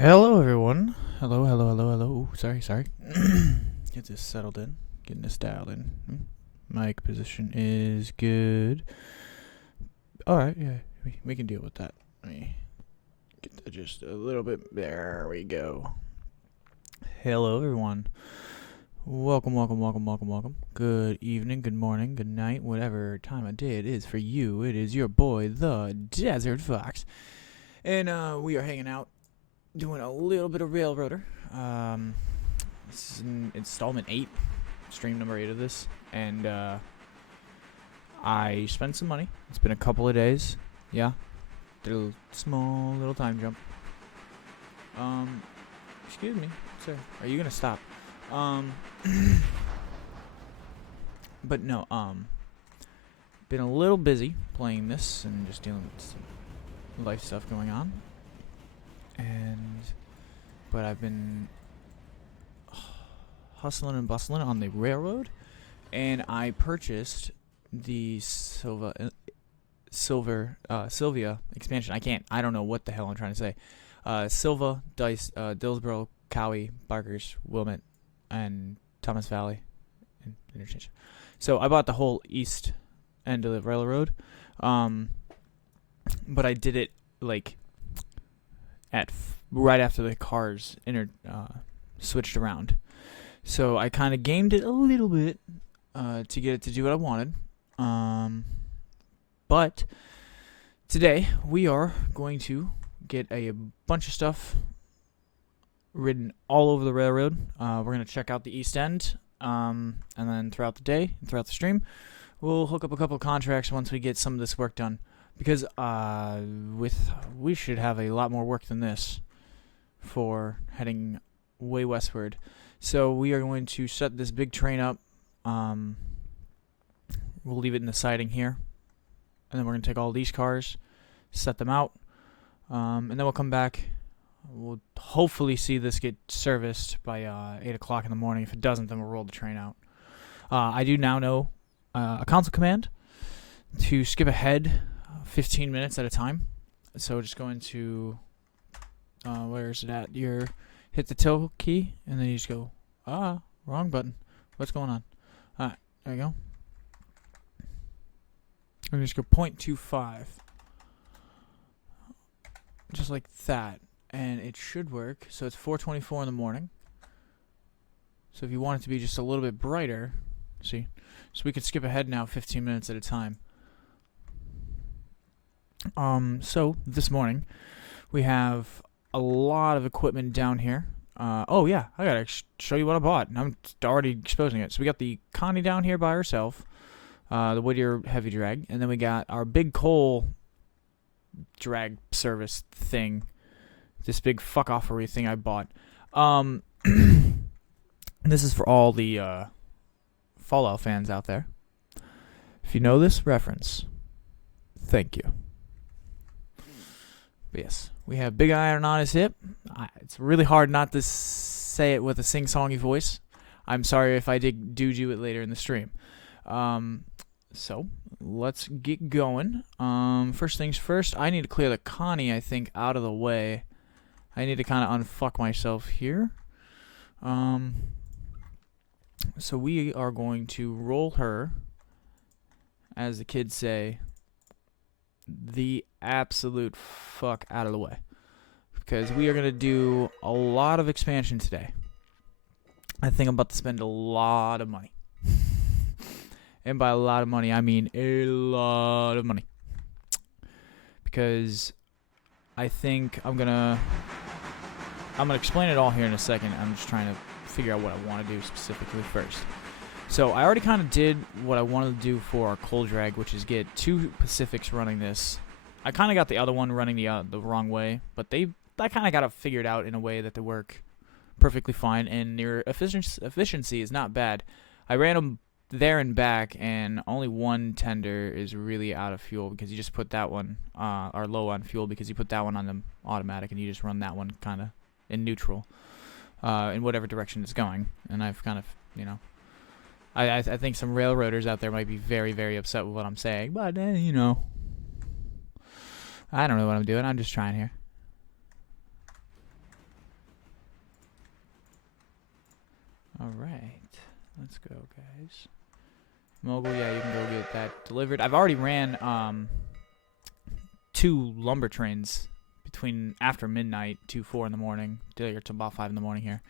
Hello, everyone. Hello, hello, hello, hello. Ooh, sorry. Get this settled in. Getting this dialed in. Mic position is good. Alright, yeah, we can deal with that. Let me get that just a little bit. There we go. Hello, everyone. Welcome. Good evening, good morning, good night, whatever time of day it is for you. It is your boy, the Desert Fox. And we are hanging out, doing a little bit of Railroader. This is installment 8, stream number 8 of this, and I spent some money. It's been a couple of days. Yeah, did a small little time jump. Excuse me, sir. Are you gonna stop? But no. Been a little busy playing this and just dealing with some life stuff going on. But I've been hustling and bustling on the railroad, and I purchased the Sylvia expansion. I don't know what the hell I'm trying to say. Silva, Dice, Dillsboro, Cowie, Barkers, Wilmette, and Thomas Valley interchange. So I bought the whole east end of the railroad, but I did it like at right after the cars switched around. So I kind of gamed it a little bit to get it to do what I wanted. But today we are going to get a bunch of stuff ridden all over the railroad. We're going to check out the east end, and then throughout the day, throughout the stream, we'll hook up a couple of contracts once we get some of this work done. Because we should have a lot more work than this for heading way westward. So we are going to set this big train up. We'll leave it in the siding here. And then we're going to take all these cars, set them out, and then we'll come back. We'll hopefully see this get serviced by 8 o'clock in the morning. If it doesn't, then we'll roll the train out. I do now know a console command to skip ahead 15 minutes at a time. So just going to where is it at? You hit the tilt key and then you just go wrong button. What's going on? Alright, there you go. And just go 0.25. Just like that. And it should work. So it's 4:24 in the morning. So if you want it to be just a little bit brighter, see? So we can skip ahead now 15 minutes at a time. So this morning we have a lot of equipment down here. Oh yeah, I gotta show you what I bought. I'm already exposing it. So we got the Connie down here by herself, the Whittier heavy drag, and then we got our big coal drag service thing, this big fuck offery thing I bought. This is for all the Fallout fans out there. If you know this reference, thank you. But yes, we have Big Iron on his hip. It's really hard not to say it with a sing-songy voice. I'm sorry if I do it later in the stream. So, let's get going. First things first, I need to clear the Connie, I think, out of the way. I need to kind of unfuck myself here. So we are going to roll her, as the kids say, the absolute fuck out of the way, because we are going to do a lot of expansion today. I think I'm about to spend a lot of money. And by a lot of money, I mean a lot of money. Because I think I'm going to explain it all here in a second. I'm just trying to figure out what I want to do specifically first. So I already kind of did what I wanted to do for our coal drag, which is get 2 Pacifics running this. I kind of got the other one running the wrong way, but I kind of got it figured out in a way that they work perfectly fine, and their efficiency is not bad. I ran them there and back, and only one tender is really out of fuel because you just put that one, or low on fuel because you put that one on the automatic, and you just run that one kind of in neutral, in whatever direction it's going. And I've kind of, I think some railroaders out there might be very, very upset with what I'm saying, but, I don't know what I'm doing. I'm just trying here. Alright. Let's go, guys. Mogul, yeah, you can go get that delivered. I've already ran 2 lumber trains between after midnight to 4 in the morning. Or to about 5 in the morning here.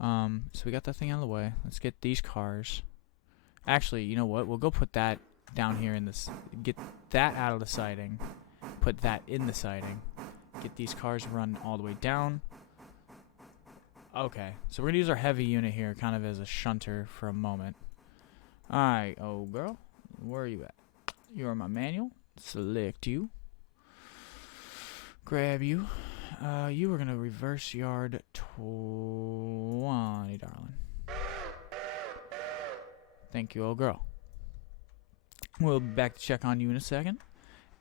So we got that thing out of the way. Let's get these cars. Actually, you know what? We'll go put that down here in this. Get that out of the siding. Put that in the siding. Get these cars run all the way down. Okay, so we're gonna use our heavy unit here kind of as a shunter for a moment. Alright, oh girl, where are you at? You're my manual. Select you. Grab you. You were gonna reverse yard 20, darling. Thank you, old girl. We'll be back to check on you in a second.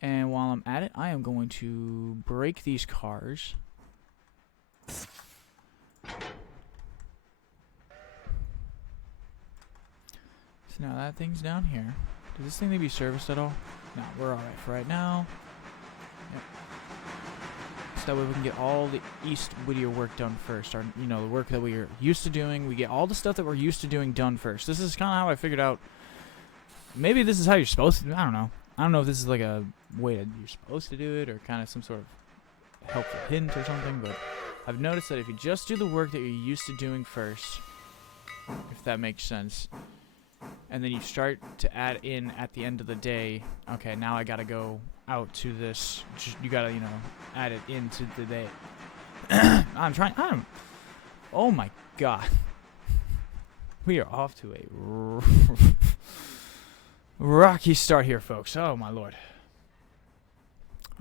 And while I'm at it, I am going to break these cars. So now that thing's down here. Does this thing need to be serviced at all? No, we're alright for right now. Yep. So that way we can get all the East Whittier work done first. Our, you know, the work that we are used to doing. We get all the stuff that we're used to doing done first. This is kind of how I figured out. Maybe this is how you're supposed to. I don't know. I don't know if this is like a way that you're supposed to do it or kind of some sort of helpful hint or something, but I've noticed that if you just do the work that you're used to doing first, if that makes sense, and then you start to add in at the end of the day, okay, now I gotta go out to this, you gotta, you know, add it into the day. Oh my god. We are off to a rocky start here, folks. Oh my lord.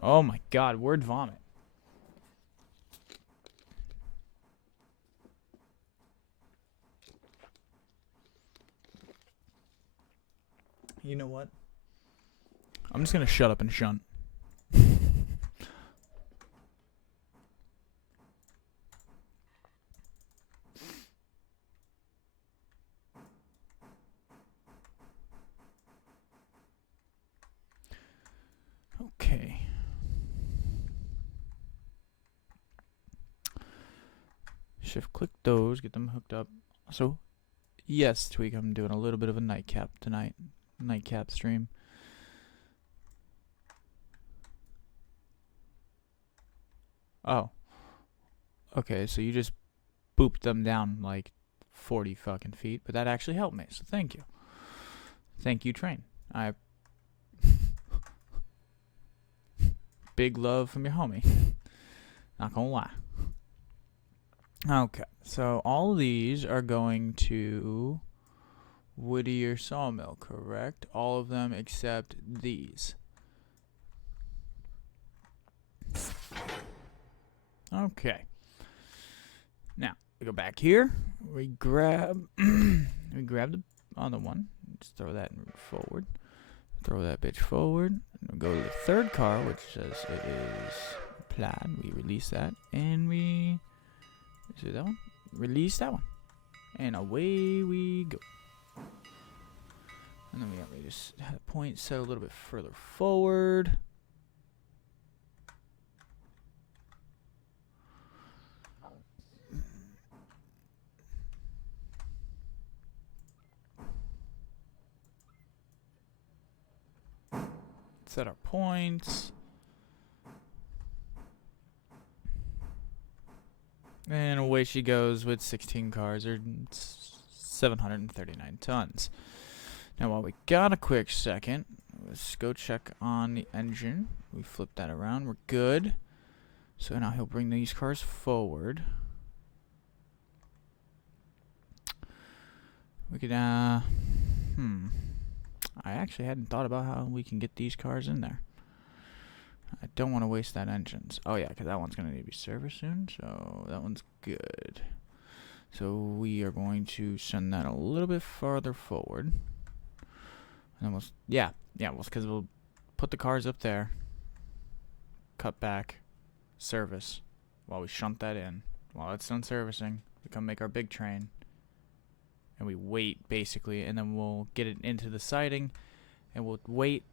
Oh my god, word vomit. You know what? I'm just gonna shut up and shunt. Okay. Shift click those, get them hooked up. So, yes, Tweak, I'm doing a little bit of a nightcap tonight. Nightcap stream. Oh. Okay, so you just booped them down like 40 fucking feet, but that actually helped me, so thank you. Thank you, train. Big love from your homie. Not gonna lie. Okay, so all of these are going to Whittier Sawmill, correct? All of them except these. Okay. Now, we go back here. We grab the other one. Just throw that forward. Throw that bitch forward. And we'll go to the third car, which says it is plaid. We release that. And we see that one? Release that one. And away we go. And then we just have the point set a little bit further forward. Set our points. And away she goes with 16 cars, or 739 tons. Now, while we got a quick second, let's go check on the engine. We flip that around. We're good. So now he'll bring these cars forward. We could, I actually hadn't thought about how we can get these cars in there. I don't want to waste that engines. Oh yeah, because that one's going to need to be serviced soon, so that one's good. So we are going to send that a little bit farther forward. And then because we'll put the cars up there, cut back, service, while we shunt that in. While it's done servicing, we come make our big train, and we wait, basically, and then we'll get it into the siding, and we'll wait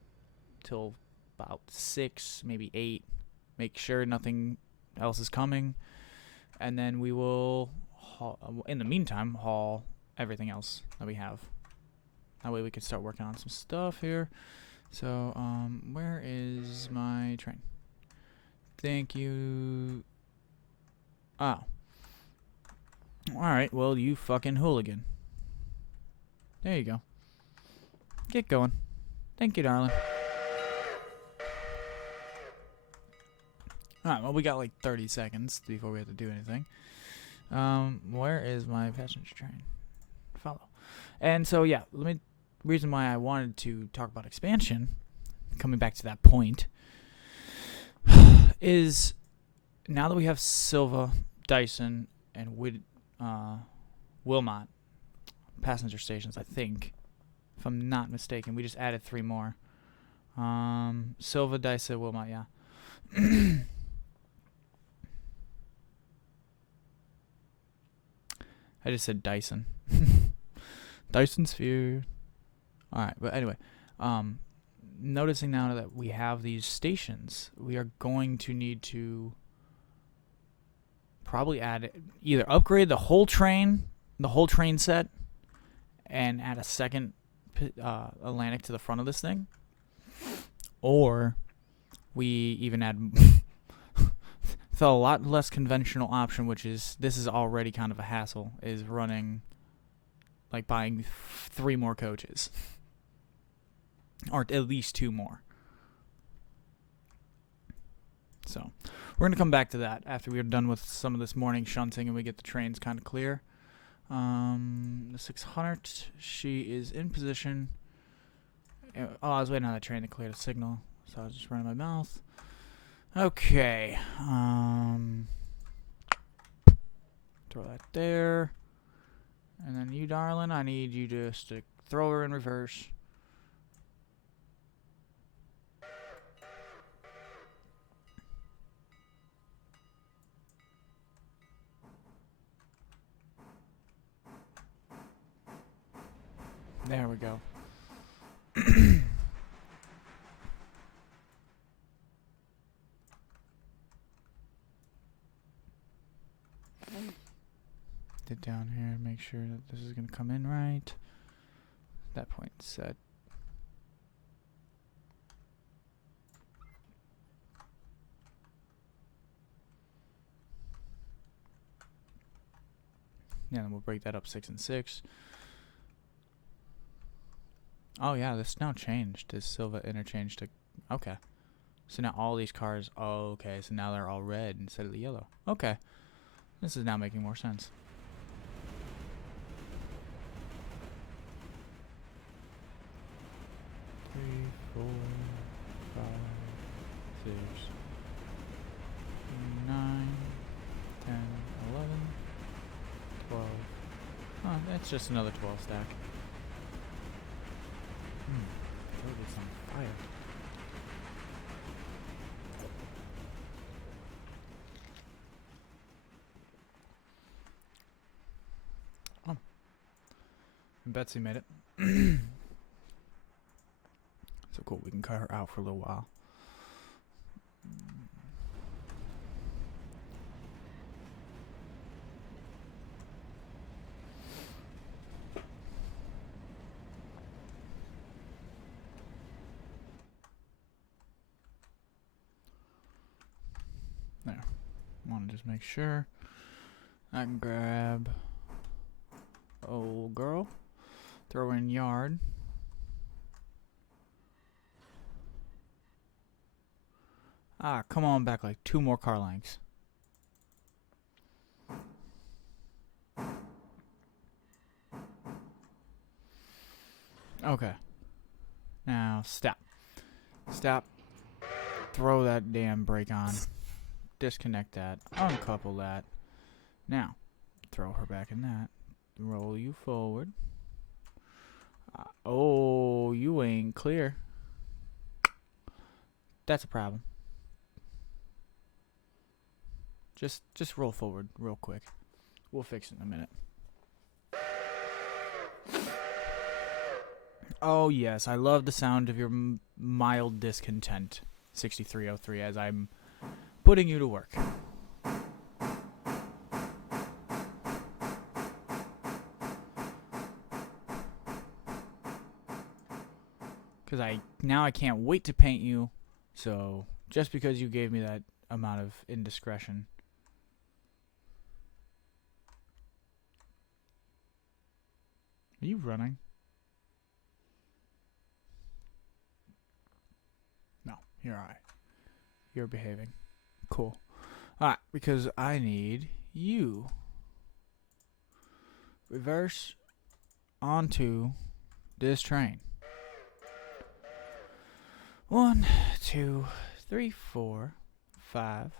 till about 6, maybe 8, make sure nothing else is coming, and then we will haul, in the meantime, haul everything else that we have. That way we can start working on some stuff here. So, where is my train? Thank you. Oh. Alright, well, you fucking hooligan. There you go. Get going. Thank you, darling. Alright, well, we got like 30 seconds before we have to do anything. Where is my passenger train? Follow. And so, yeah, reason why I wanted to talk about expansion, coming back to that point, is now that we have Silva, Dyson, and Wilmot passenger stations, I think, if I'm not mistaken, we just added 3 more. Silva, Dyson, Wilmot, yeah. I just said Dyson. Dyson Sphere. Alright, but anyway, noticing now that we have these stations, we are going to need to probably either upgrade the whole train set, and add a second Atlantic to the front of this thing, or we even add a lot less conventional option, which is, this is already kind of a hassle, is running, like, buying 3 more coaches, or at least 2 more. So we're going to come back to that after we're done with some of this morning shunting and we get the trains kind of clear. The 600, she is in position. Oh, I was waiting on that train to clear the signal, so I was just running my mouth. Okay. Throw that there. And then you, darling, I need you just to throw her in reverse. There we go. Get down here, make sure that this is going to come in right. That point set. Yeah, then we'll break that up 6 and 6. Oh yeah, this now changed. This Silva interchange to... Okay. So now all these cars... Oh, okay, so now they're all red instead of the yellow. Okay. This is now making more sense. Three, 4, 5, 6, 9, 10, 11, 12. Oh, that's just another 12 stack. Throw this on fire. Oh. And Betsy made it. So cool, we can cut her out for a little while. There. Want to just make sure I can grab old girl, throw in yard. Ah, come on back like 2 more car lengths. Okay. Now stop. Stop. Throw that damn brake on. Disconnect that. Uncouple that. Now, throw her back in that. Roll you forward. Oh, you ain't clear. That's a problem. Just roll forward real quick. We'll fix it in a minute. Oh yes, I love the sound of your mild discontent, 6303, as I'm putting you to work. Because now I can't wait to paint you. So just because you gave me that amount of indiscretion. Are you running? No, you're alright. You're behaving. Cool. Alright, because I need you. Reverse onto this train. 1, 2, 3, 4, 5,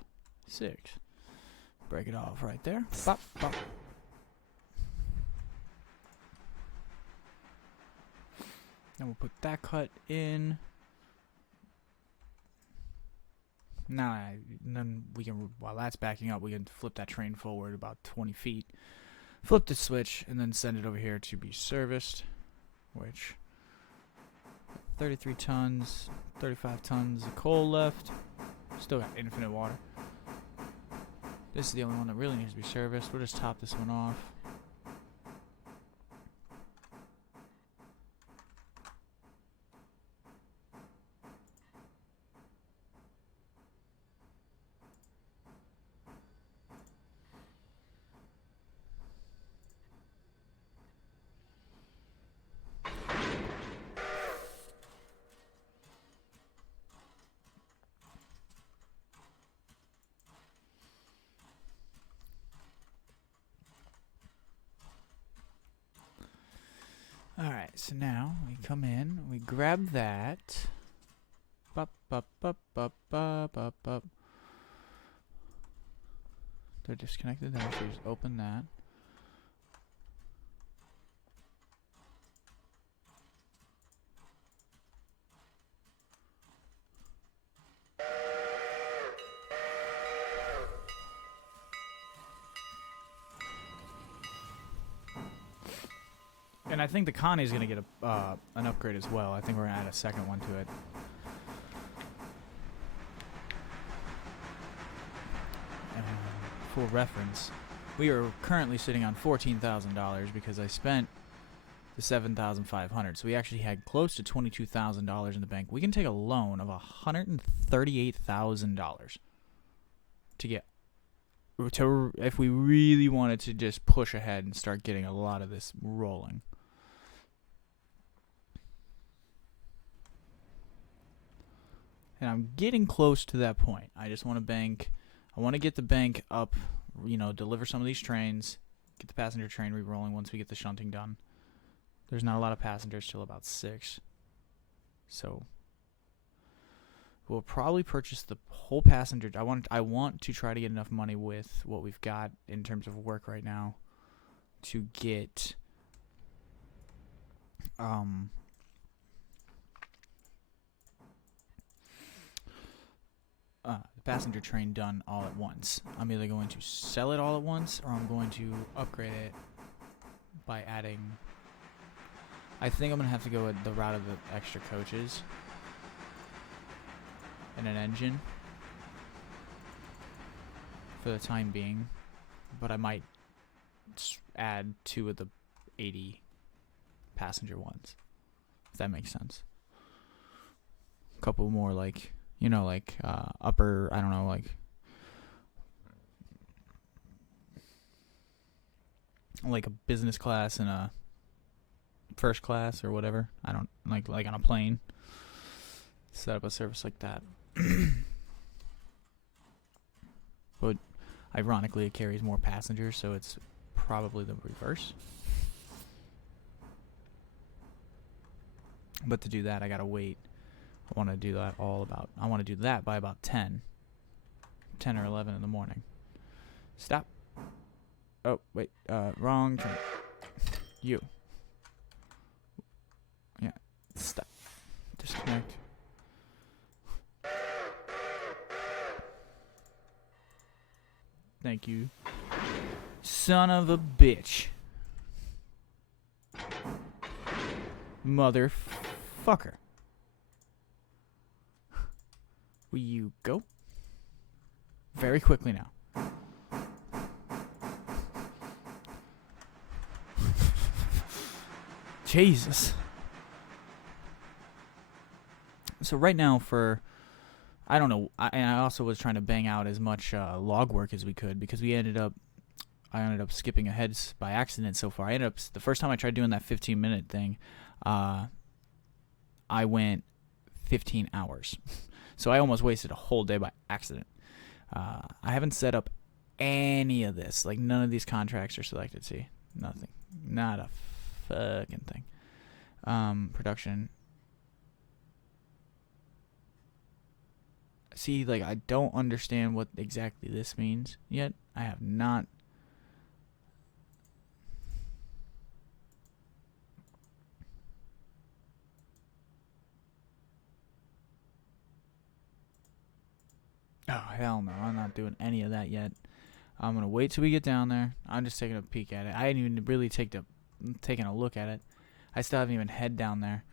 6. Break it off right there. Bop, bop. Then we'll put that cut in. Now, then we can, while that's backing up, we can flip that train forward about 20 feet. Flip the switch, and then send it over here to be serviced. Which, 33 tons, 35 tons of coal left. Still got infinite water. This is the only one that really needs to be serviced. We'll just top this one off. Alright, so now we come in, we grab that. Bup, bup, bup, bup, bup, bup, bup. They're disconnected there, so just open that. And I think the Connie's gonna get an upgrade as well. I think we're gonna add a second one to it. For reference, we are currently sitting on $14,000 because I spent the $7,500. So we actually had close to $22,000 in the bank. We can take a loan of $138,000 to get if we really wanted to just push ahead and start getting a lot of this rolling. And I'm getting close to that point. I just want to bank. I want to get the bank up, deliver some of these trains, get the passenger train re-rolling once we get the shunting done. There's not a lot of passengers till about 6. So we'll probably purchase the whole passenger. I want to try to get enough money with what we've got in terms of work right now to get the passenger train done all at once. I'm either going to sell it all at once or I'm going to upgrade it by adding. I think I'm going to have to go with the route of the extra coaches and an engine for the time being, but I might add 2 of the 80 passenger ones, if that makes sense. A couple more upper, I don't know, like a business class and a first class or whatever. I don't like on a plane. Set up a service like that. But ironically, it carries more passengers, so it's probably the reverse. But to do that, I gotta wait. I want to do that I want to do that by about 10 or 11 in the morning. Stop. Oh, wait. Wrong train. You. Yeah. Stop. Disconnect. Thank you. Son of a bitch. Motherfucker. Will you go? Very quickly now. Jesus. So right now for I don't know. And I also was trying to bang out as much log work as we could because I ended up skipping ahead by accident so far. I ended up the first time I tried doing that 15-minute thing, I went 15 hours. So I almost wasted a whole day by accident. I haven't set up any of this. Like none of these contracts are selected. See, nothing, not a fucking thing. Production. See, like I don't understand what exactly this means yet. I have not. Oh hell no! I'm not doing any of that yet. I'm gonna wait till we get down there. I'm just taking a peek at it. I didn't even really taking a look at it. I still haven't even head down there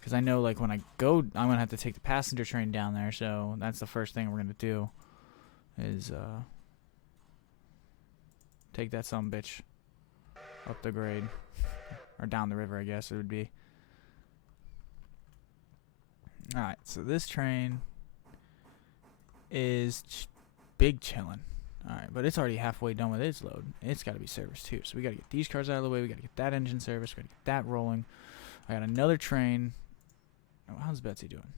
because I know like when I go, I'm gonna have to take the passenger train down there. So that's the first thing we're gonna do is take that some bitch up the grade or down the river. I guess it would be. All right. So this train is big chillin'. Alright, but it's already halfway done with its load. It's got to be serviced too. So we got to get these cars out of the way. We got to get that engine serviced. We got to get that rolling. I got another train. Oh, how's Betsy doing?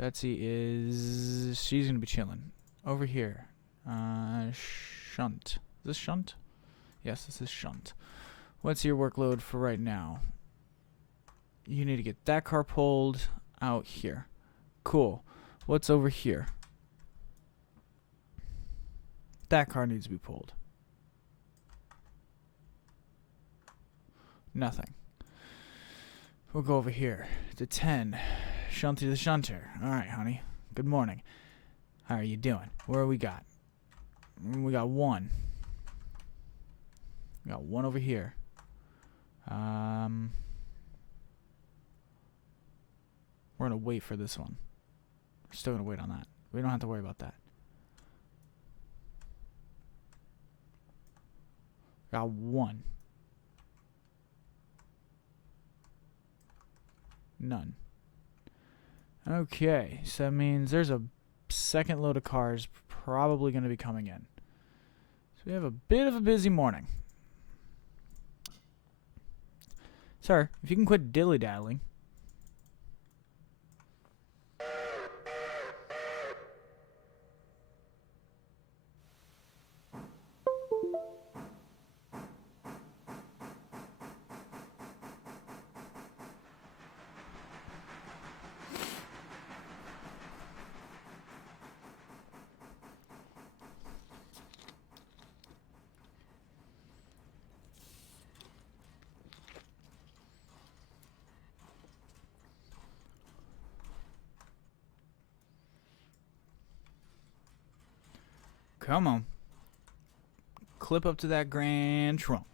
Betsy is... She's going to be chilling. Over here. Shunt. Is this Shunt? Yes, this is Shunt. What's your workload for right now? You need to get that car pulled out here. Cool. What's over here? That car needs to be pulled. Nothing. We'll go over here to 10. Shunty the shunter. Alright, honey. Good morning. How are you doing? Where we got? We got one. We got one over here. We're gonna wait for this one. We're still gonna wait on that. We don't have to worry about that. Got one. None. Okay, so that means there's a second load of cars probably going to be coming in. So we have a bit of a busy morning. Sir, if you can quit dilly-daddling. Come on. Clip up to that Grand Trunk.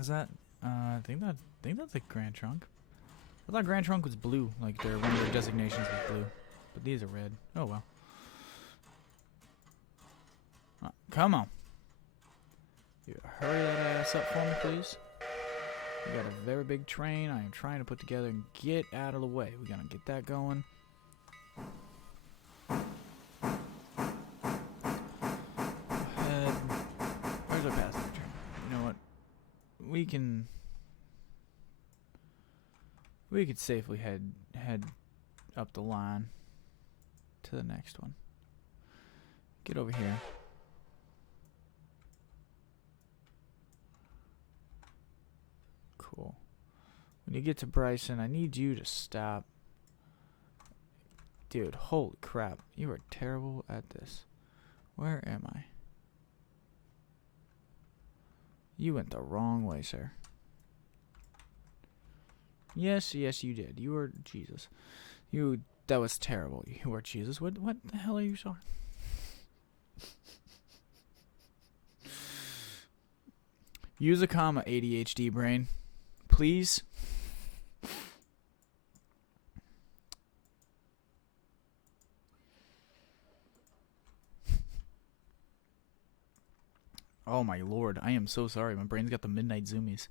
Is that? I think that's a Grand Trunk. I thought Grand Trunk was blue, like one of their designations was blue, but these are red. Oh well. Come on. You hurry that ass up for me, please. We got a very big train I am trying to put together and get out of the way. We're gonna get that going. Where's our passenger train? You know what? We could safely head up the line to the next one. Get over here. Cool. When you get to Bryson, I need you to stop. Dude, holy crap. You are terrible at this. Where am I? You went the wrong way, sir. Yes, you did. You were Jesus. That was terrible. You were Jesus. What the hell are you sorry? Use a comma, ADHD brain. Please. Oh my lord, I am so sorry. My brain's got the midnight zoomies.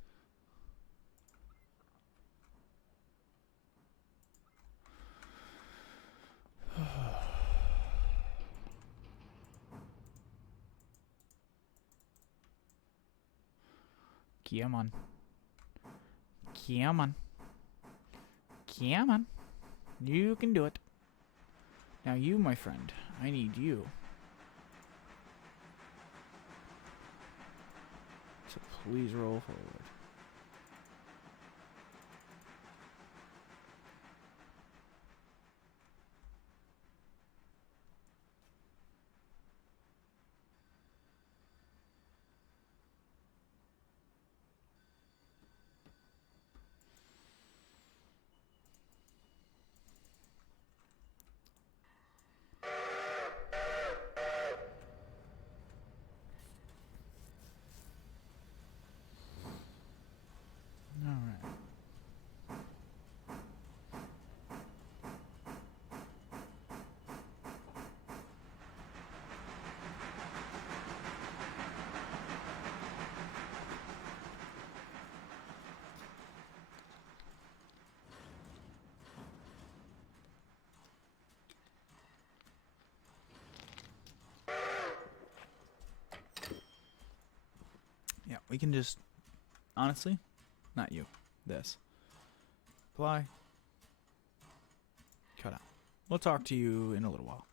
Come on. Come on. Come on. You can do it. Now you, my friend, I need you to please roll forward. Alright. Yeah, we can just, honestly, not you, this. Apply. Cut out. We'll talk to you in a little while.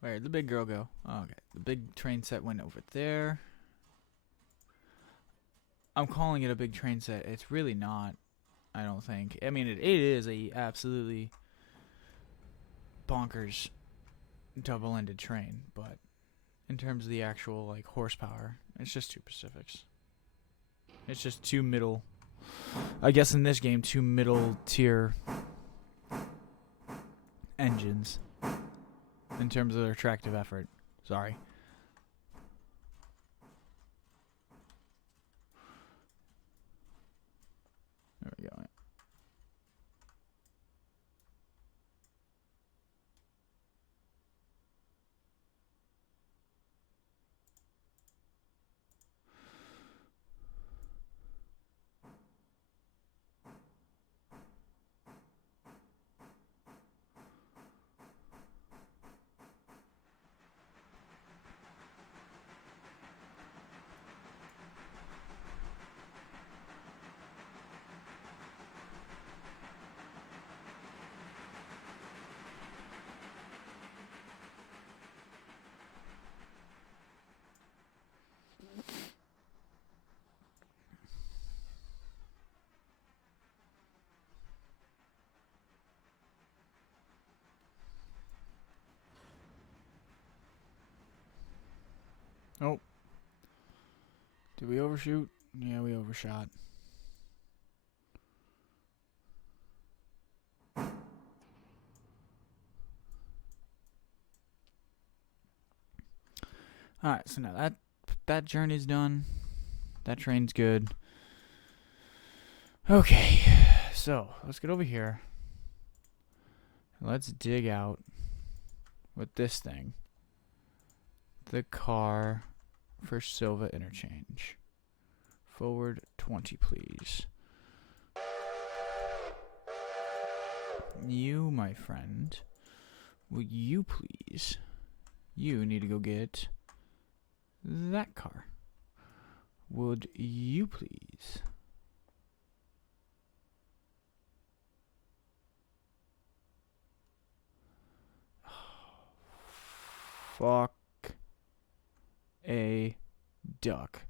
Where'd the big girl go? Oh, okay, the big train set went over there. I'm calling it a big train set. It's really not, I don't think. I mean, it is a absolutely bonkers double-ended train, but in terms of the actual like horsepower, it's just two Pacifics. It's just two middle, I guess in this game, two middle tier engines in terms of their tractive effort. Sorry. There we go. Oh. Did we overshoot? Yeah, we overshot. Alright, so now that journey's done. That train's good. Okay, so let's get over here. Let's dig out with this thing the car for Silva interchange. Forward 20, please. You, my friend, would you please? You need to go get that car. Would you please? Fuck a duck.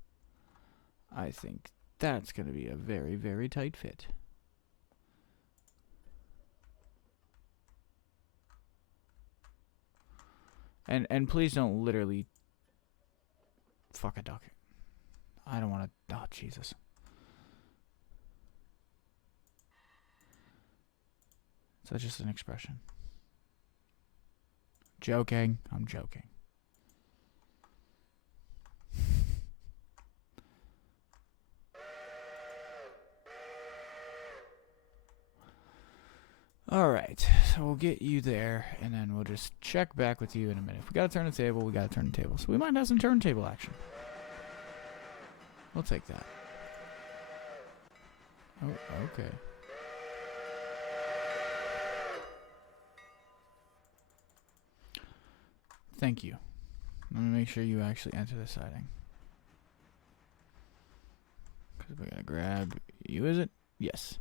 I think that's going to be a very, very tight fit. And please don't literally fuck a duck. I don't want to. Oh, Jesus. Is that just an expression? Joking. I'm joking. Alright, so we'll get you there, and then we'll just check back with you in a minute. If we gotta turn the table, we gotta turn the table. So we might have some turntable action. We'll take that. Oh, okay. Thank you. Let me make sure you actually enter the siding. We gotta grab you, is it? Yes.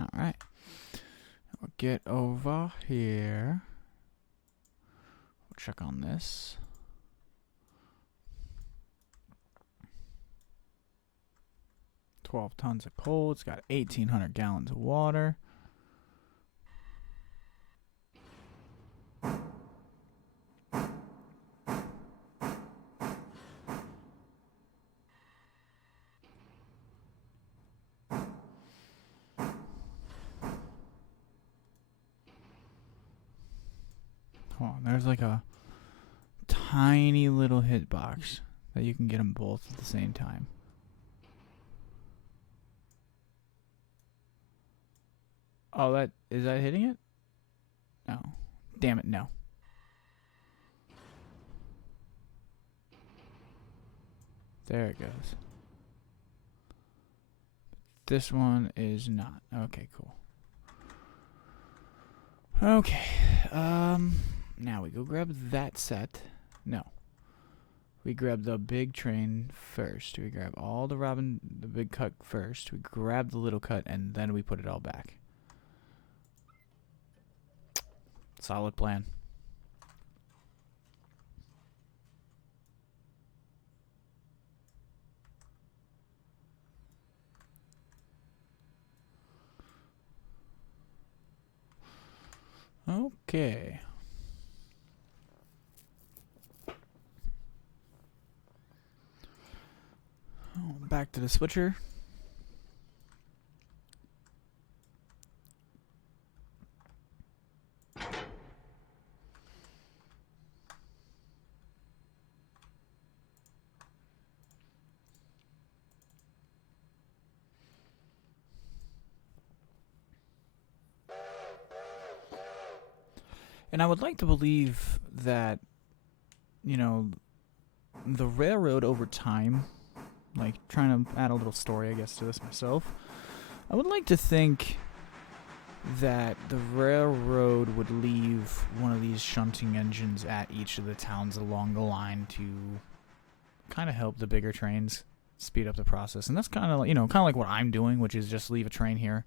Alright. We'll get over here. We'll check on this. $12 tons of coal. It's got 1,800 gallons of water. Hold on, there's like a tiny little hitbox that you can get them both at the same time. Oh, is that hitting it? No. Damn it, no. There it goes. This one is not. Okay, cool. Okay. Now we go grab that set. No. We grab the big train first. We grab all the big cut first. We grab the little cut, and then we put it all back. Solid plan. Okay. Back to the switcher. And I would like to believe that, you know, the railroad over time, like trying to add a little story, I guess, to this myself, I would like to think that the railroad would leave one of these shunting engines at each of the towns along the line to kind of help the bigger trains speed up the process. And that's kind of, kind of like what I'm doing, which is just leave a train here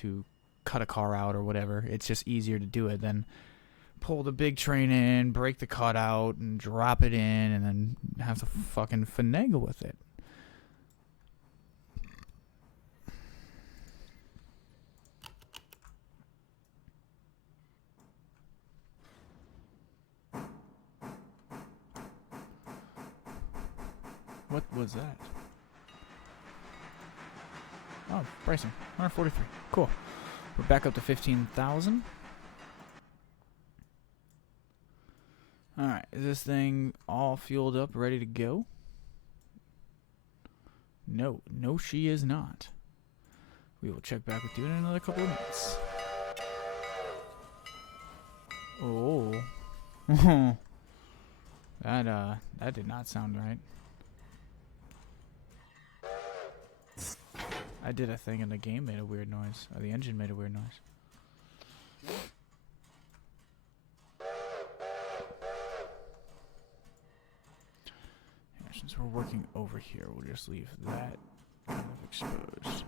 to cut a car out or whatever. It's just easier to do it than pull the big train in, break the cut out, and drop it in, and then have to fucking finagle with it. What was that? Oh, pricing. 143. Cool. We're back up to 15,000. Alright, is this thing all fueled up, ready to go? No. No, she is not. We will check back with you in another couple of minutes. Oh. That did not sound right. I did a thing and the game made a weird noise. Or the engine made a weird noise. Yeah, since we're working over here, we'll just leave that kind of exposed.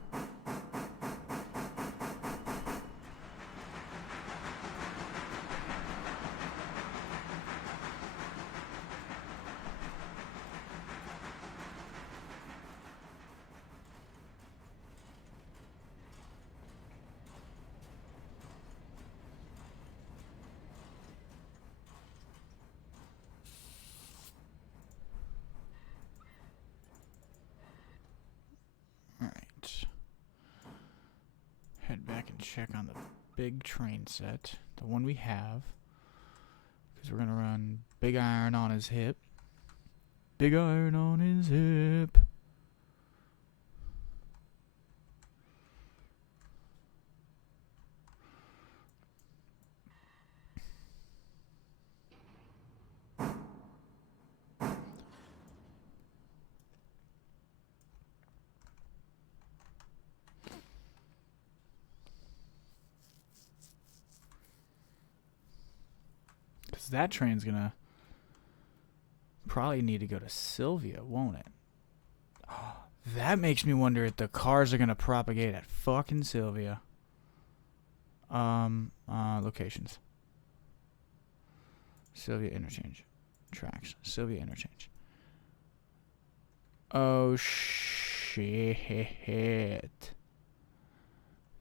Head back and check on the big train set, the one we have, because we're gonna run big iron on his hip. Big iron on his hip. that train's gonna probably need to go to Sylvia, won't it? That makes me wonder if the cars are gonna propagate at fucking Sylvia. Locations. Sylvia interchange. Tracks. Sylvia interchange. Oh shit.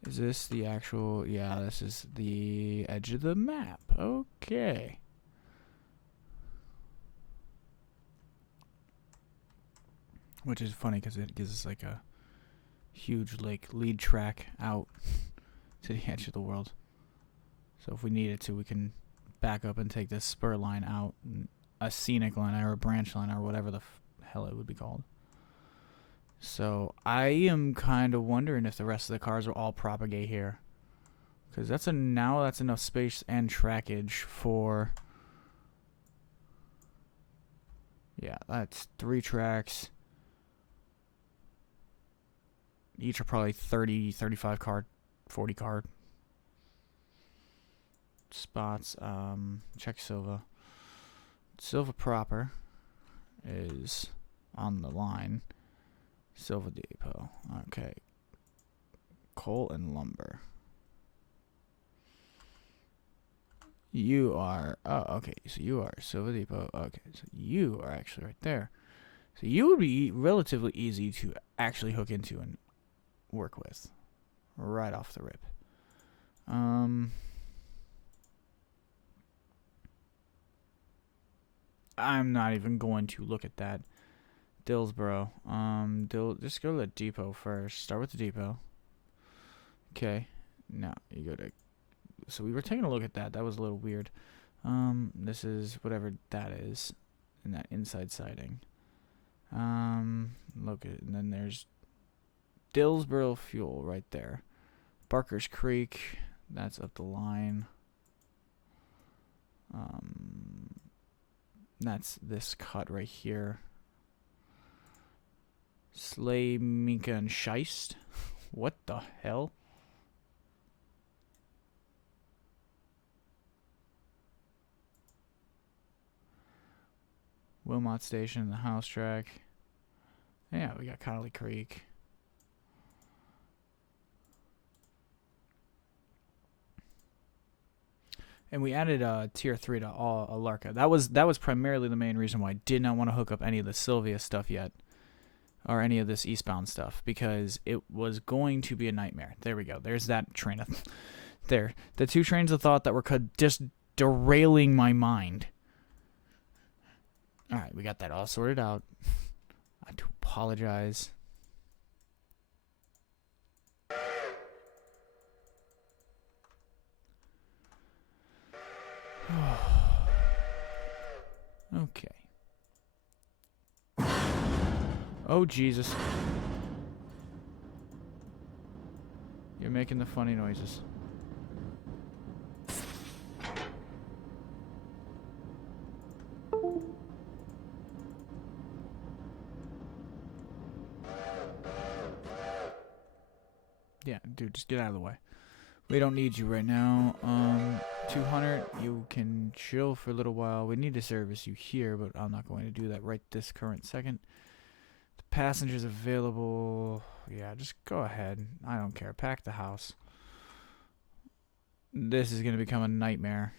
Is this the actual... Yeah, this is the edge of the map. Okay. Which is funny because it gives us like a huge like lead track out to the edge of the world. So if we needed to, we can back up and take this spur line out, a scenic line or a branch line or whatever the hell it would be called. So I am kind of wondering if the rest of the cars will all propagate here, because that's enough space and trackage for... Yeah, that's 3 tracks. Each are probably 30, 35 car, 40 car spots. Check Silva. Silva proper is on the line. Silva Depot. Okay. Coal and lumber. You are... Oh, okay. So you are Silva Depot. Okay. So you are actually right there. So you would be relatively easy to actually hook into and work with. Right off the rip. I'm not even going to look at that. Dillsboro. Just go to the depot first. Start with the depot. Okay. Now you go to... So we were taking a look at that. That was a little weird. This is whatever that is. In that inside siding. Look at it. And then there's Dillsboro Fuel right there. Barker's Creek. That's up the line. That's this cut right here. Slay, Minka, and Scheist. What the hell? Wilmot Station, the house track. Yeah, we got Connolly Creek. And we added tier 3 to all Alarka. That was primarily the main reason why I did not want to hook up any of the Sylvia stuff yet. Or any of this eastbound stuff. Because it was going to be a nightmare. There we go. There's that train of... There. The 2 trains of thought that were just derailing my mind. Alright, we got that all sorted out. I do apologize. Okay. Oh, Jesus. You're making the funny noises. Yeah, dude, just get out of the way. We don't need you right now. 200, you can chill for a little while. We need to service you here, but I'm not going to do that right this current second. The passengers available. Yeah, just go ahead. I don't care. Pack the house. This is going to become a nightmare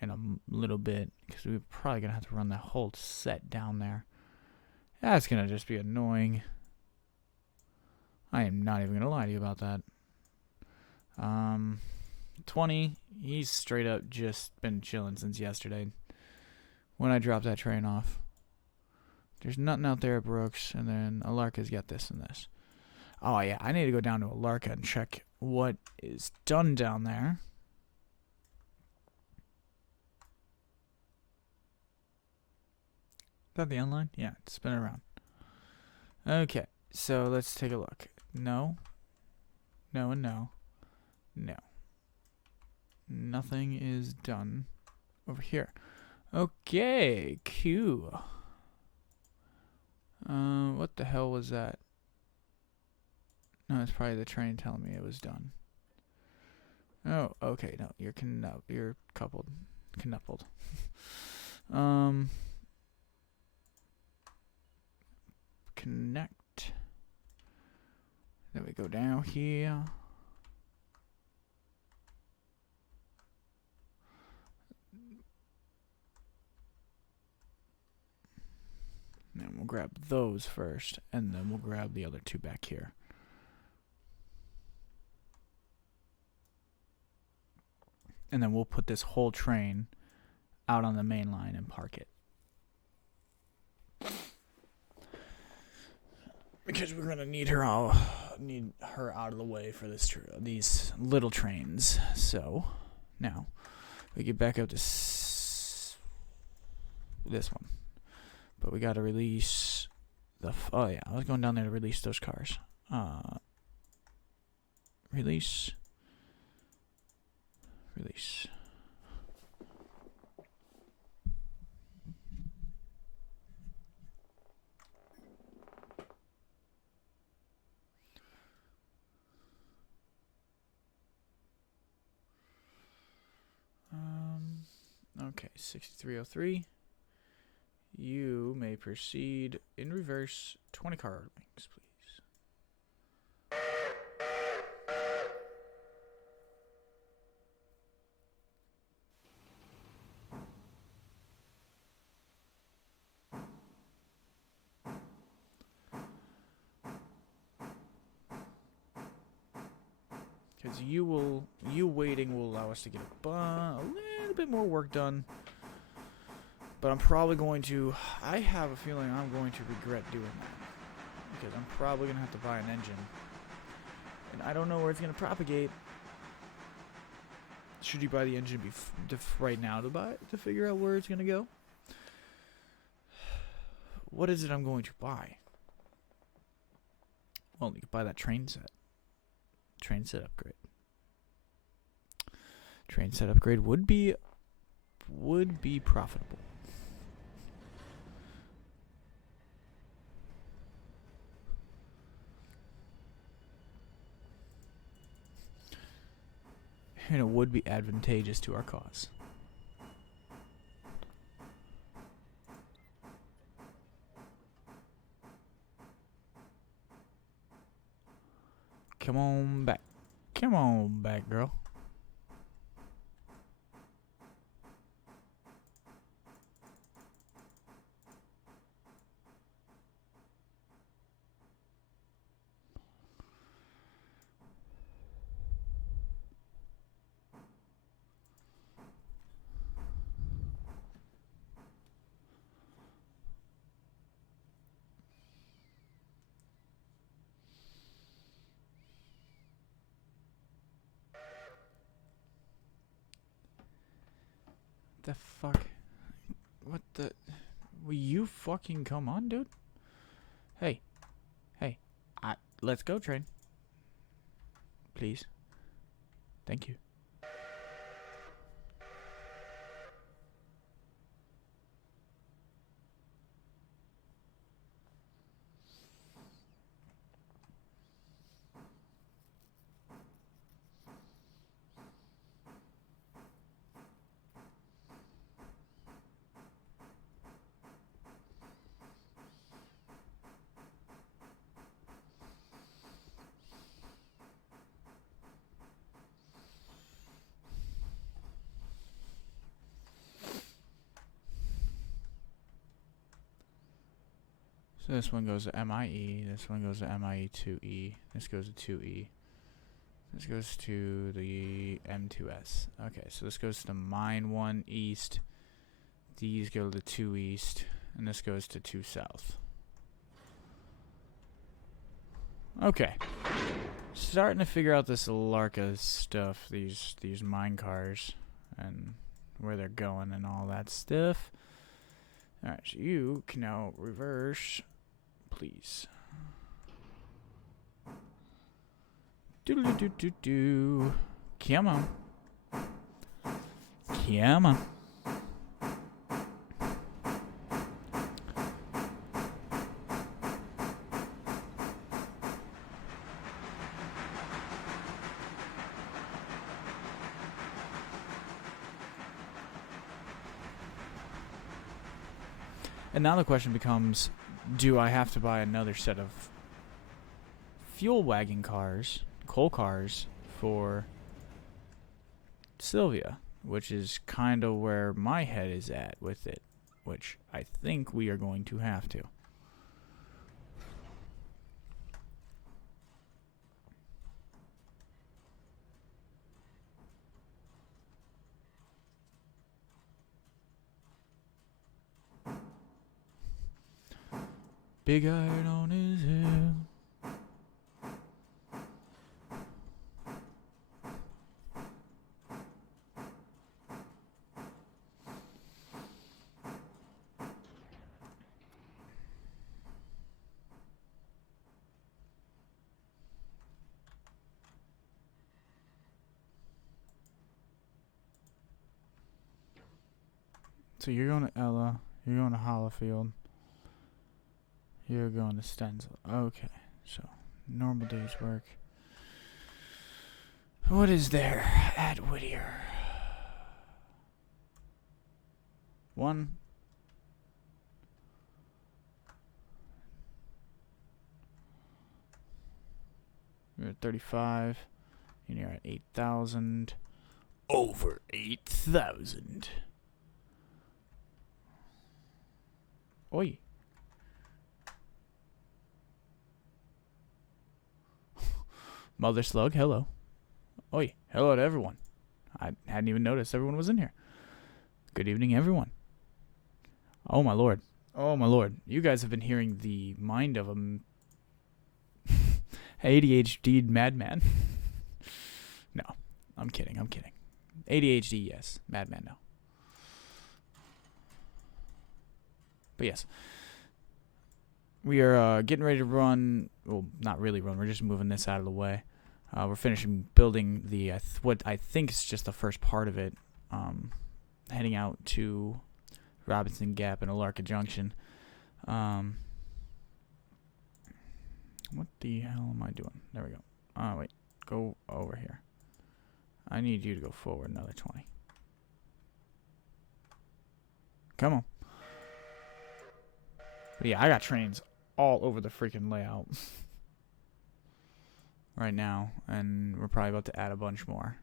in a little bit, because we're probably going to have to run that whole set down there. That's going to just be annoying. I am not even going to lie to you about that. 20, he's straight up just been chilling since yesterday when I dropped that train off. There's nothing out there at Brooks, and then Alarka's got this and this. Oh yeah, I need to go down to Alarka and check what is done down there. Is that the end line? Yeah, spin it around. Okay, so let's take a look. No. No and no. No. Nothing is done over here. Okay, Q. What the hell was that? No, it's probably the train telling me it was done. Oh, okay, no, you're coupled. Knuckled. Connect. Then we go down here. And we'll grab those first, and then we'll grab the other two back here. And then we'll put this whole train out on the main line and park it. Because we're gonna need her out of the way for these little trains. So now we get back up to this one, but we gotta release oh yeah, I was going down there to release those cars. Release. Okay, 6303. You may proceed in reverse 20 car lengths, please. Because you waiting will allow us to get a little bit more work done. But I'm probably going to, I have a feeling I'm going to regret doing that. Because I'm probably going to have to buy an engine. And I don't know where it's going to propagate. Should you buy the engine right now to figure out where it's going to go? What is it I'm going to buy? Well, you could buy that train set. Train set upgrade. Train set upgrade would be profitable. And it would be advantageous to our cause. Come on back. Come on back, girl. The fuck? What the? Will you fucking come on, dude? Hey. Let's go, train. Please. Thank you. So this one goes to MIE, this one goes to MIE2E, this goes to 2E, this goes to the M2S. Okay, so this goes to Mine 1 East, these go to 2 East, and this goes to 2 South. Okay. Starting to figure out this Larka stuff, these mine cars, and where they're going and all that stuff. Alright, so you can now reverse, please. Doodle-doo-doo-doo. Come on. Come on. And now the question becomes, do I have to buy another set of fuel wagon cars, coal cars, for Sylvia? Which is kind of where my head is at with it. Which I think we are going to have to. Big iron on his hip. So you're going to Ella, you're going to Hollifield, you're going to Stenzel. Okay, so normal day's work. What is there at Whittier? 1. You're at 35, and you're at 8,000. Over 8,000. Oi. Mother Slug, hello. Oi, hello to everyone. I hadn't even noticed everyone was in here. Good evening, everyone. Oh, my lord. Oh, my lord. You guys have been hearing the mind of a ADHD madman. No, I'm kidding. ADHD, yes. Madman, no. But yes, we are getting ready to run. Well, not really run. We're just moving this out of the way. We're finishing building the what I think is just the first part of it. Heading out to Robinson Gap and Alarka Junction. What the hell am I doing? There we go. Oh, wait. Go over here. I need you to go forward another 20. Come on. But yeah, I got trains all over the freaking layout right now, and we're probably about to add a bunch more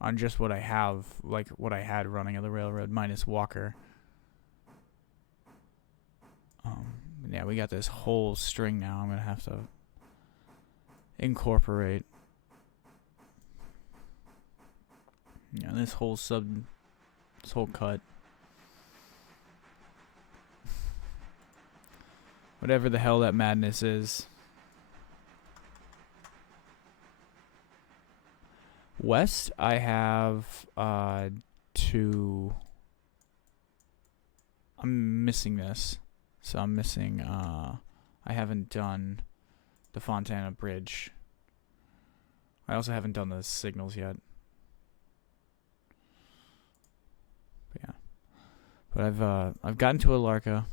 on just what I have, like what I had running on the railroad minus Walker. Yeah, we got this whole string now. I'm gonna have to incorporate. Yeah, this whole cut. Whatever the hell that madness is. West, I have 2. I'm missing this. So I'm missing, I haven't done the Fontana Bridge. I also haven't done the signals yet. But yeah. But I've gotten to Alarka.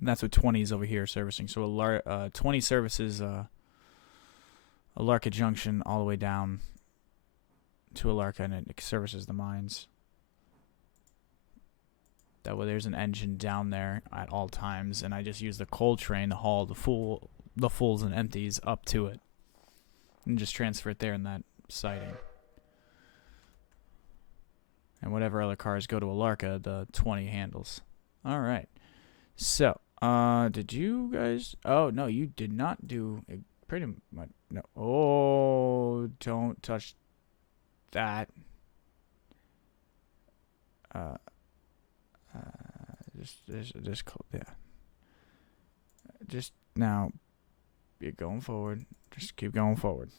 That's what 20 is over here servicing. So 20 services Alarka Junction all the way down to Alarka, and it services the mines. That way there's an engine down there at all times, and I just use the coal train to haul the fulls and empties up to it. And just transfer it there in that siding. And whatever other cars go to Alarka, the 20 handles. Alright. So, did you guys... Oh, no, you did not do... Pretty much... No. Oh, don't touch that. Yeah. Just now, you're going forward. Just keep going forward.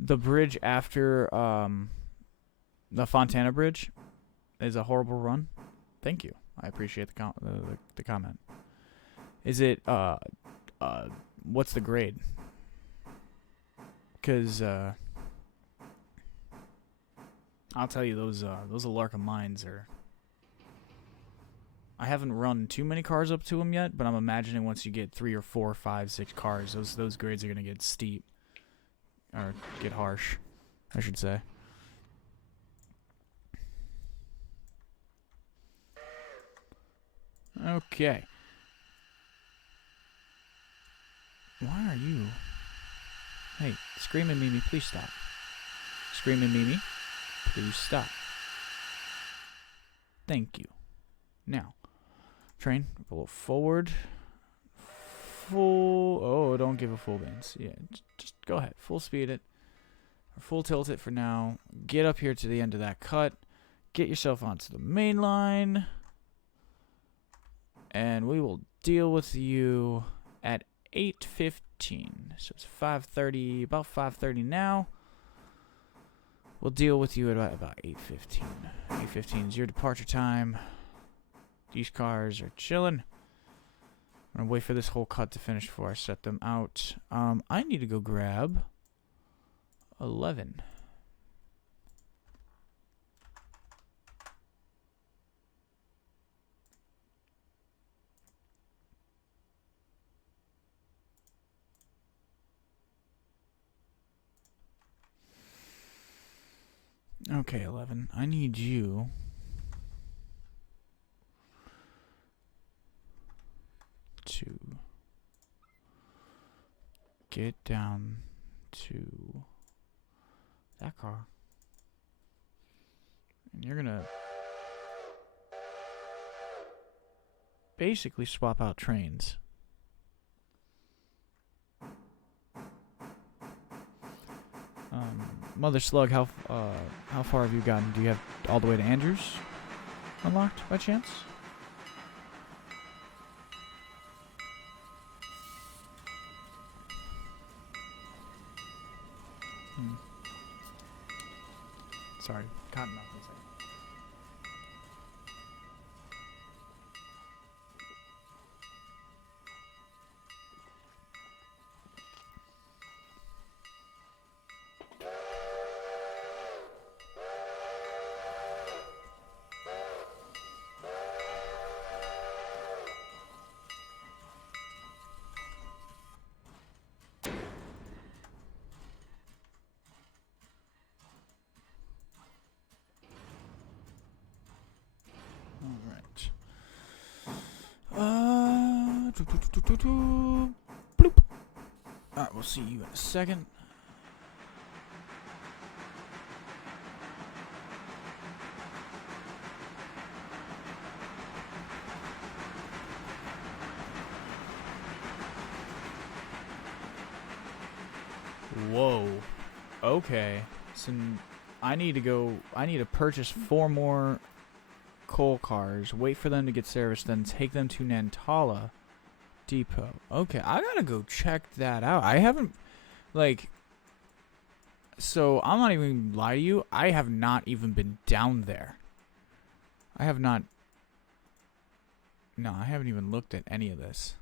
The bridge after the Fontana Bridge is a horrible run. Thank you. I appreciate the comment. Is it what's the grade? Because I'll tell you, those Alarka mines are I haven't run too many cars up to them yet, but I'm imagining once you get 3 or 4, 5, 6 cars, those grades are gonna get steep, or get harsh, I should say. Okay. Why are you? Hey, Screaming Mimi, please stop. Screaming Mimi, please stop. Thank you. Now, train, a little forward. Full. Oh, don't give a full bends. Yeah, just go ahead. Full speed it. Or full tilt it for now. Get up here to the end of that cut. Get yourself onto the main line. And we will deal with you at 8:15. So it's 5:30, about 5:30 now. We'll deal with you at about 8:15. 8:15 is your departure time. These cars are chilling. I'm gonna wait for this whole cut to finish before I set them out. I need to go grab 11. Okay, 11. I need you to get down to that car. And you're gonna basically swap out trains. Mother Slug, how far have you gotten? Do you have all the way to Andrews unlocked by chance? Sorry, cotton mouth. One second. Bloop. Alright, we'll see you in a second. Whoa. Okay. So I need to purchase 4 more coal cars, wait for them to get serviced, then take them to Nantala Depot. Okay, I gotta go check that out. I haven't, so I'm not even gonna lie to you, I have not even been down there. I haven't even looked at any of this.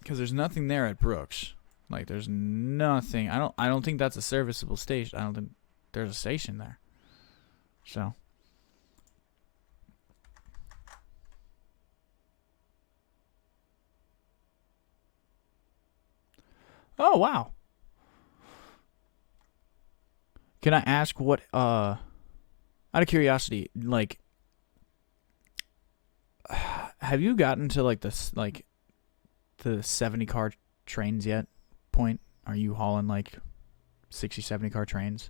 Because there's nothing there at Brooks. There's nothing. I don't think that's a serviceable station. I don't think there's a station there. So. Oh, wow. Can I ask what, out of curiosity, have you gotten to, the 70 car trains yet? Point? Are you hauling, 60, 70 car trains?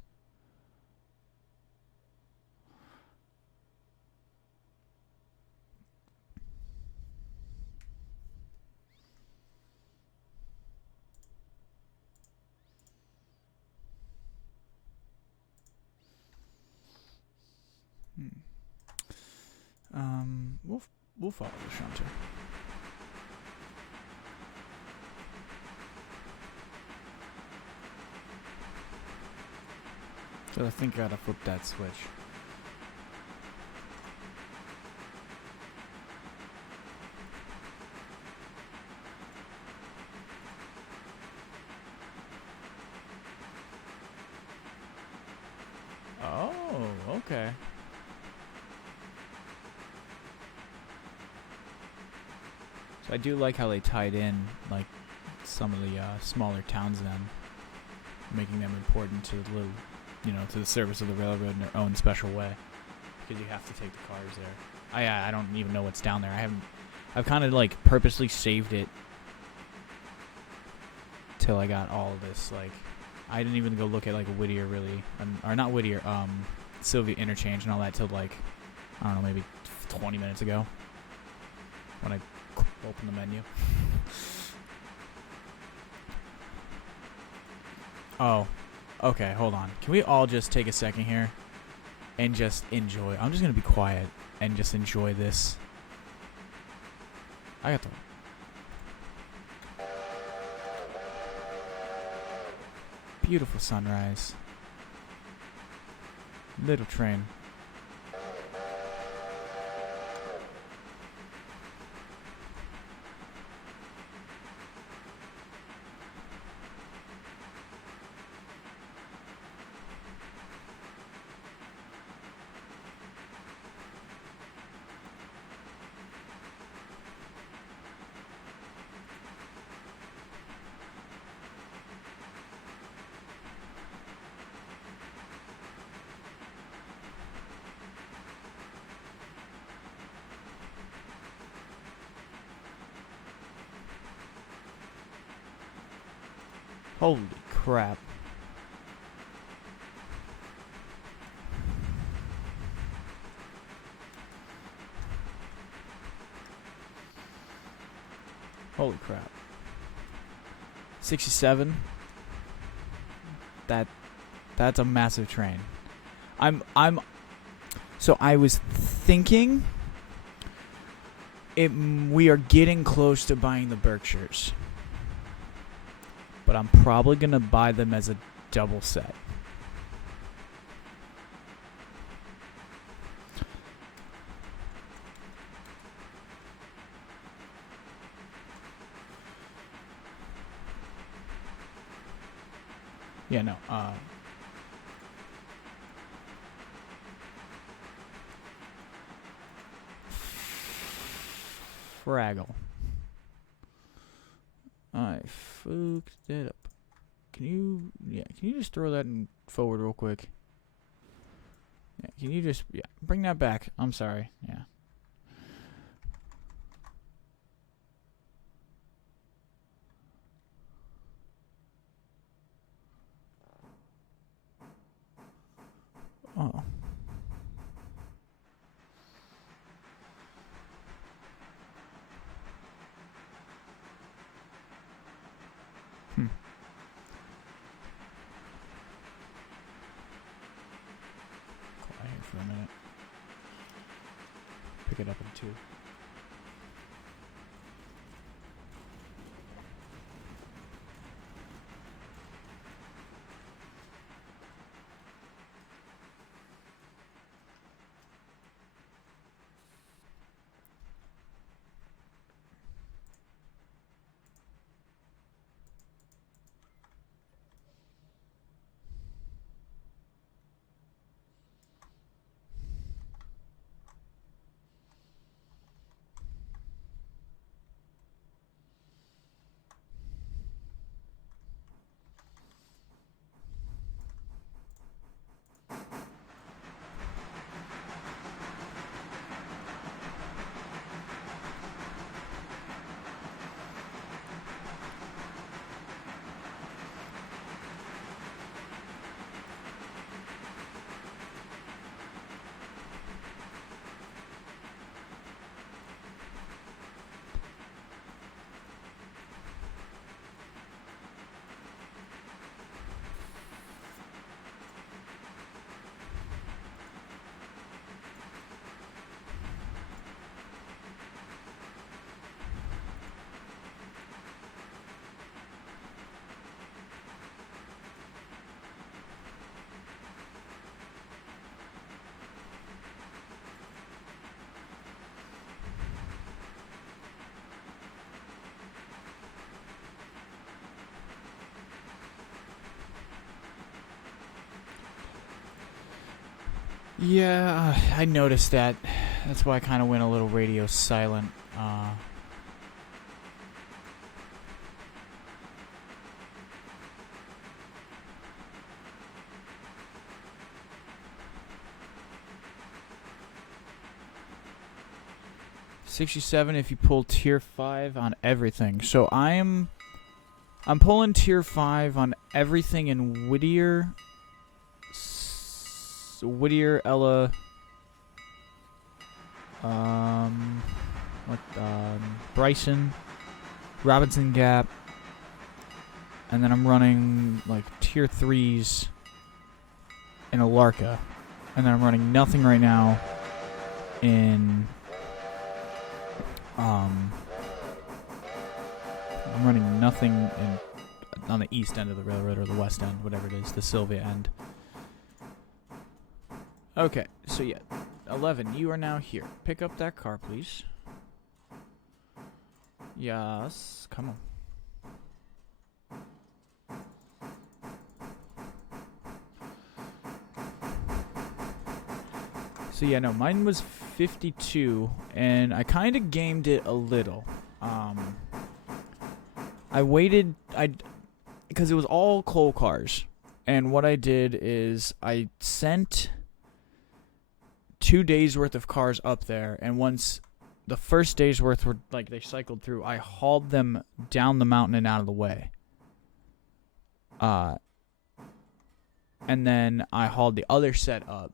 We'll follow the Shunter. So I think I gotta flip that switch. Oh, okay. I do like how they tied in like some of the smaller towns then, making them important to the little, to the service of the railroad in their own special way, because you have to take the cars there. I don't even know what's down there. I've kind of like purposely saved it till I got all of this. Like, I didn't even go look at like Whittier really, or not Whittier, Sylvia Interchange and all that till like, I don't know, maybe 20 minutes ago when I opened the menu. Oh, okay, hold on. Can we all just take a second here and just enjoy? I'm just going to be quiet and just enjoy this. I got the... Beautiful sunrise. Little train. Holy crap. Holy crap. 67. That's a massive train. So I was thinking we are getting close to buying the Berkshires. But I'm probably going to buy them as a double set. Yeah, no. Fraggle. I fooked it up. Can you just throw that in forward real quick? Yeah, can you just, bring that back? I'm sorry. Yeah. Oh. Quiet here for a minute. Pick it up in two. Yeah, I noticed that. That's why I kind of went a little radio silent. 67 if you pull tier 5 on everything. So I'm pulling tier 5 on everything in Whittier, Ella, Bryson, Robinson Gap, and then I'm running like tier 3s in Alarka, and then I'm running nothing right now in I'm running nothing on the east end of the railroad, or the west end, whatever it is, the Sylvia end. Okay, so yeah, 11, you are now here. Pick up that car, please. Yes, come on. So yeah, no, mine was 52, and I kind of gamed it a little. I waited, because it was all coal cars, and what I did is I sent 2 days worth of cars up there, and once the first day's worth were, like, they cycled through, I hauled them down the mountain and out of the way. And then I hauled the other set up.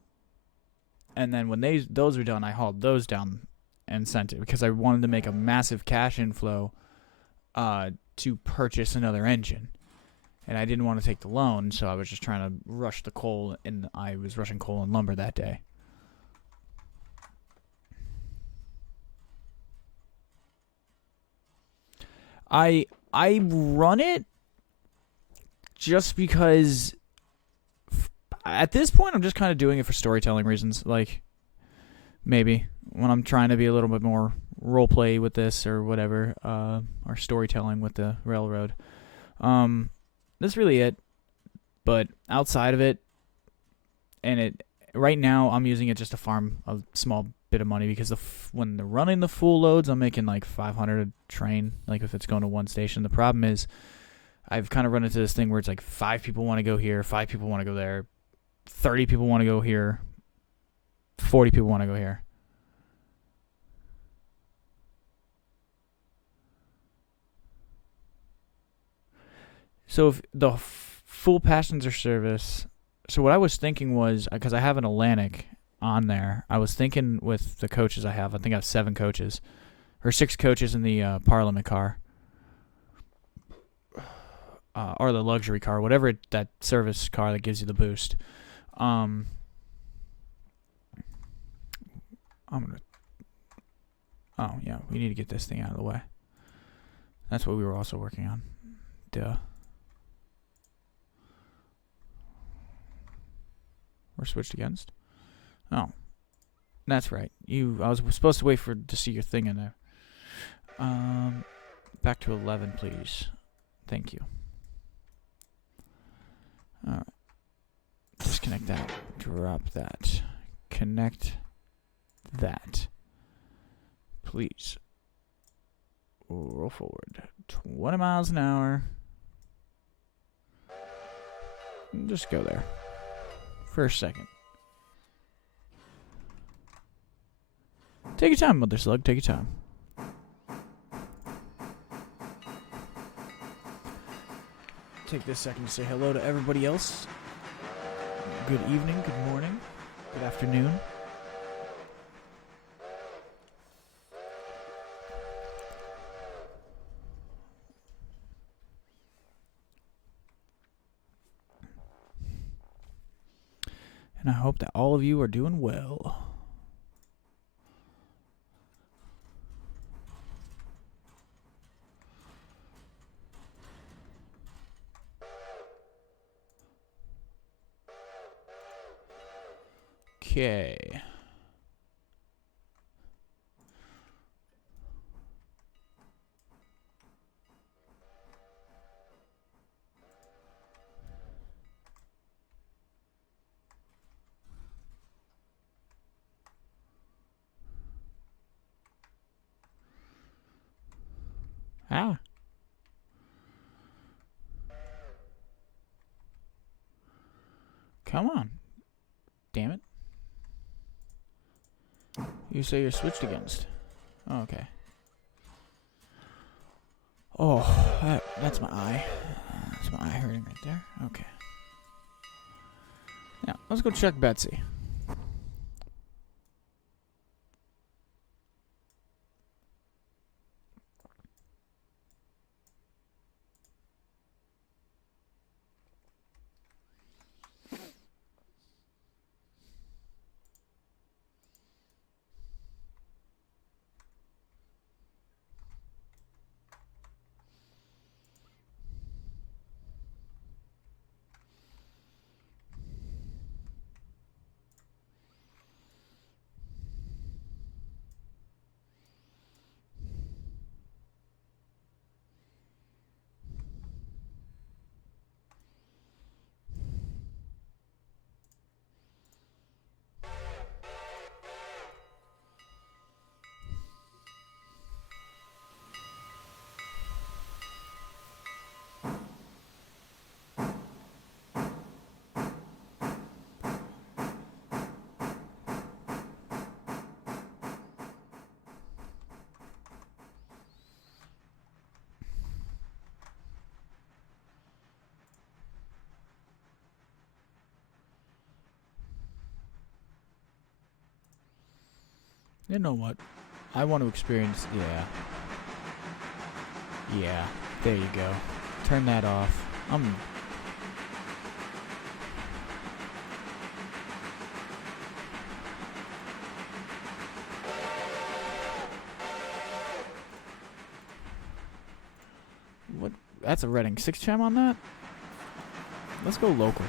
And then when those were done, I hauled those down and sent it, because I wanted to make a massive cash inflow to purchase another engine. And I didn't want to take the loan, so I was just trying to rush the coal, and I was rushing coal and lumber that day. I run it just because at this point I'm just kind of doing it for storytelling reasons. Like, maybe when I'm trying to be a little bit more roleplay with this or whatever, or storytelling with the railroad. That's really it. But outside of it, and right now I'm using it just to farm a small bit of money, because when they're running the full loads, I'm making like 500 a train, like if it's going to one station. The problem is I've kind of run into this thing where it's like 5 people want to go here, 5 people want to go there, 30 people want to go here, 40 people want to go here. So if the full passenger service, so what I was thinking was, because I have an Atlantic on there, I was thinking with the coaches I think I have 7 coaches, or 6 coaches in the Parliament car, or the luxury car, whatever that service car that gives you the boost. I'm gonna. Oh yeah, we need to get this thing out of the way. That's what we were also working on. Duh. We're switched against. Oh, that's right. I was supposed to wait to see your thing in there. Back to 11, please. Thank you. All right. Disconnect that. Drop that. Connect that. Please. Roll forward. 20 miles an hour. Just go there. For a second. Take your time, Mother Slug. Take your time. Take this second to say hello to everybody else. Good evening, good morning, good afternoon. And I hope that all of you are doing well. Okay. Ah. Come on. Damn it. You say you're switched against. Okay. Oh, that's my eye. That's my eye hurting right there. Okay. Now, let's go check Betsy. You know what? I want to experience... Yeah. Yeah. There you go. Turn that off. What? That's a Reading 6 cham on that? Let's go local.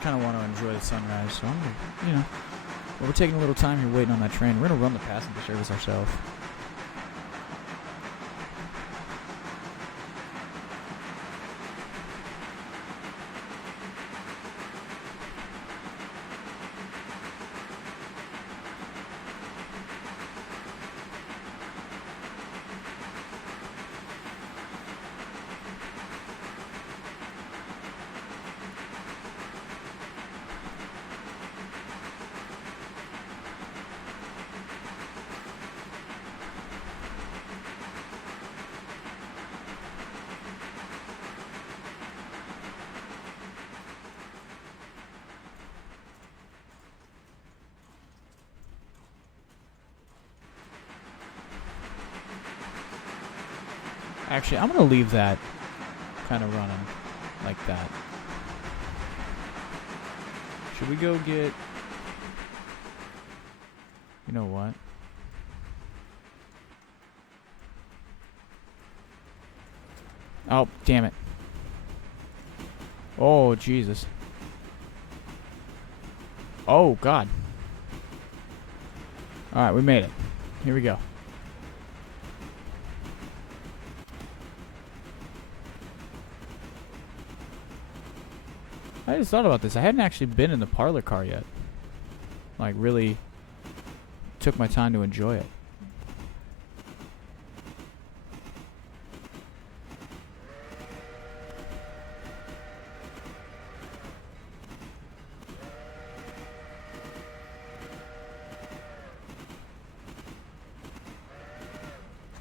Kind of want to enjoy the sunrise, so I'm gonna, we're taking a little time here waiting on that train. We're gonna run the passenger service ourselves. Actually, I'm going to leave that kind of running like that. Should we go get... You know what? Oh, damn it. Oh, Jesus. Oh, God. Alright, we made it. Here we go. I just thought about this. I hadn't actually been in the parlor car yet. Like, really took my time to enjoy it.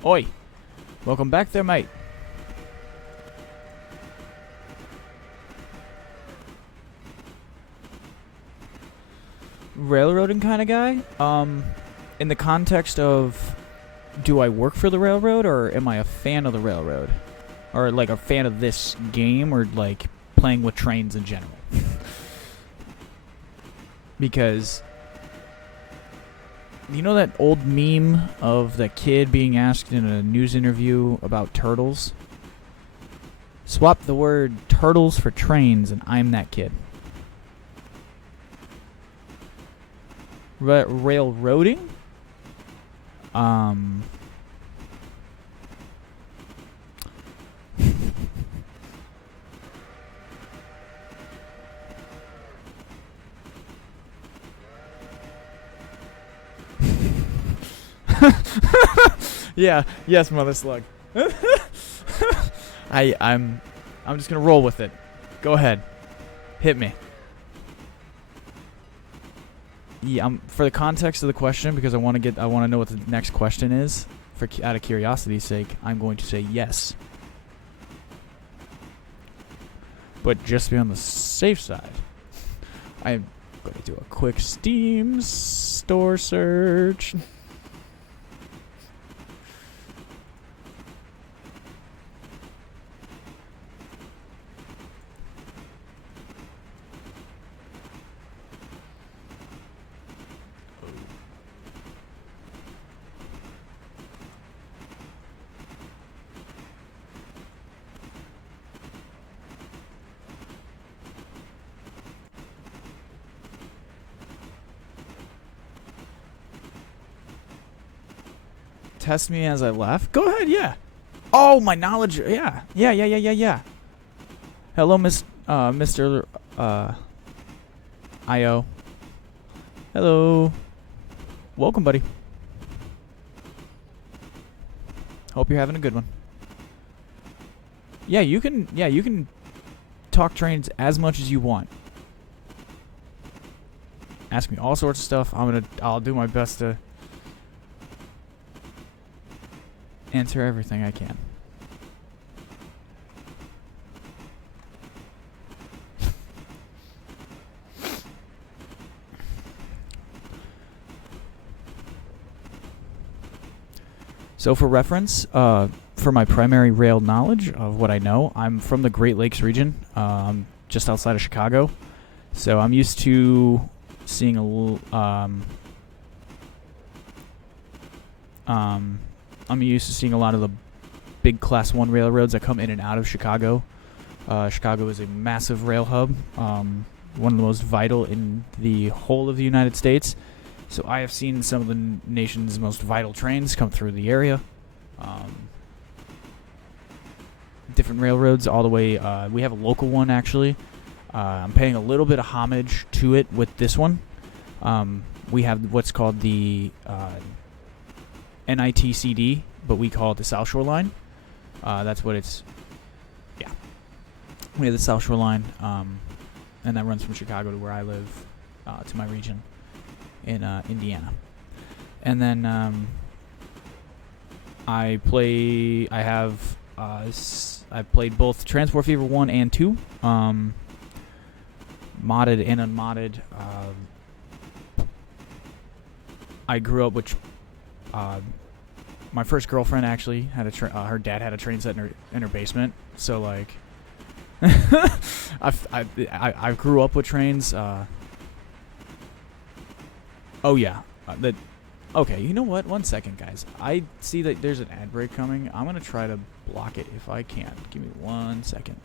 Oi! Welcome back there, mate. Railroading kind of guy. In the context of, do I work for the railroad, or am I a fan of the railroad? Or, like, a fan of this game, or, like, playing with trains in general? Because... You know that old meme of the kid being asked in a news interview about turtles? Swap the word turtles for trains, and I'm that kid. Railroading? Yeah. Yes, Mother Slug. I'm just gonna roll with it. Go ahead. Hit me. Yeah, for the context of the question, because I want to know what the next question is. Out of curiosity's sake, I'm going to say yes. But just to be on the safe side, I'm going to do a quick Steam store search. Test me as I laugh. Go ahead, yeah. Oh, my knowledge. Yeah. Hello, Mr. IO. Hello. Welcome, buddy. Hope you're having a good one. Yeah, you can talk trains as much as you want. Ask me all sorts of stuff. I'll do my best to answer everything I can. So for reference, for my primary rail knowledge of what I know, I'm from the Great Lakes region, just outside of Chicago. So I'm used to seeing I'm used to seeing a lot of the big Class 1 railroads that come in and out of Chicago. Chicago is a massive rail hub, one of the most vital in the whole of the United States. So I have seen some of the nation's most vital trains come through the area. Different railroads all the way. We have a local one, actually. I'm paying a little bit of homage to it with this one. We have what's called the NITCD, but we call it the South Shore Line. That's what it's... Yeah. We have the South Shore Line, and that runs from Chicago to where I live, to my region in Indiana. And then I've played both Transport Fever 1 and 2, modded and unmodded. I grew up with my first girlfriend actually had her dad had a train set in her basement, so like I grew up with trains. Oh yeah, okay, you know what? 1 second, guys. I see that there's an ad break coming. I'm gonna try to block it if I can. Give me 1 second.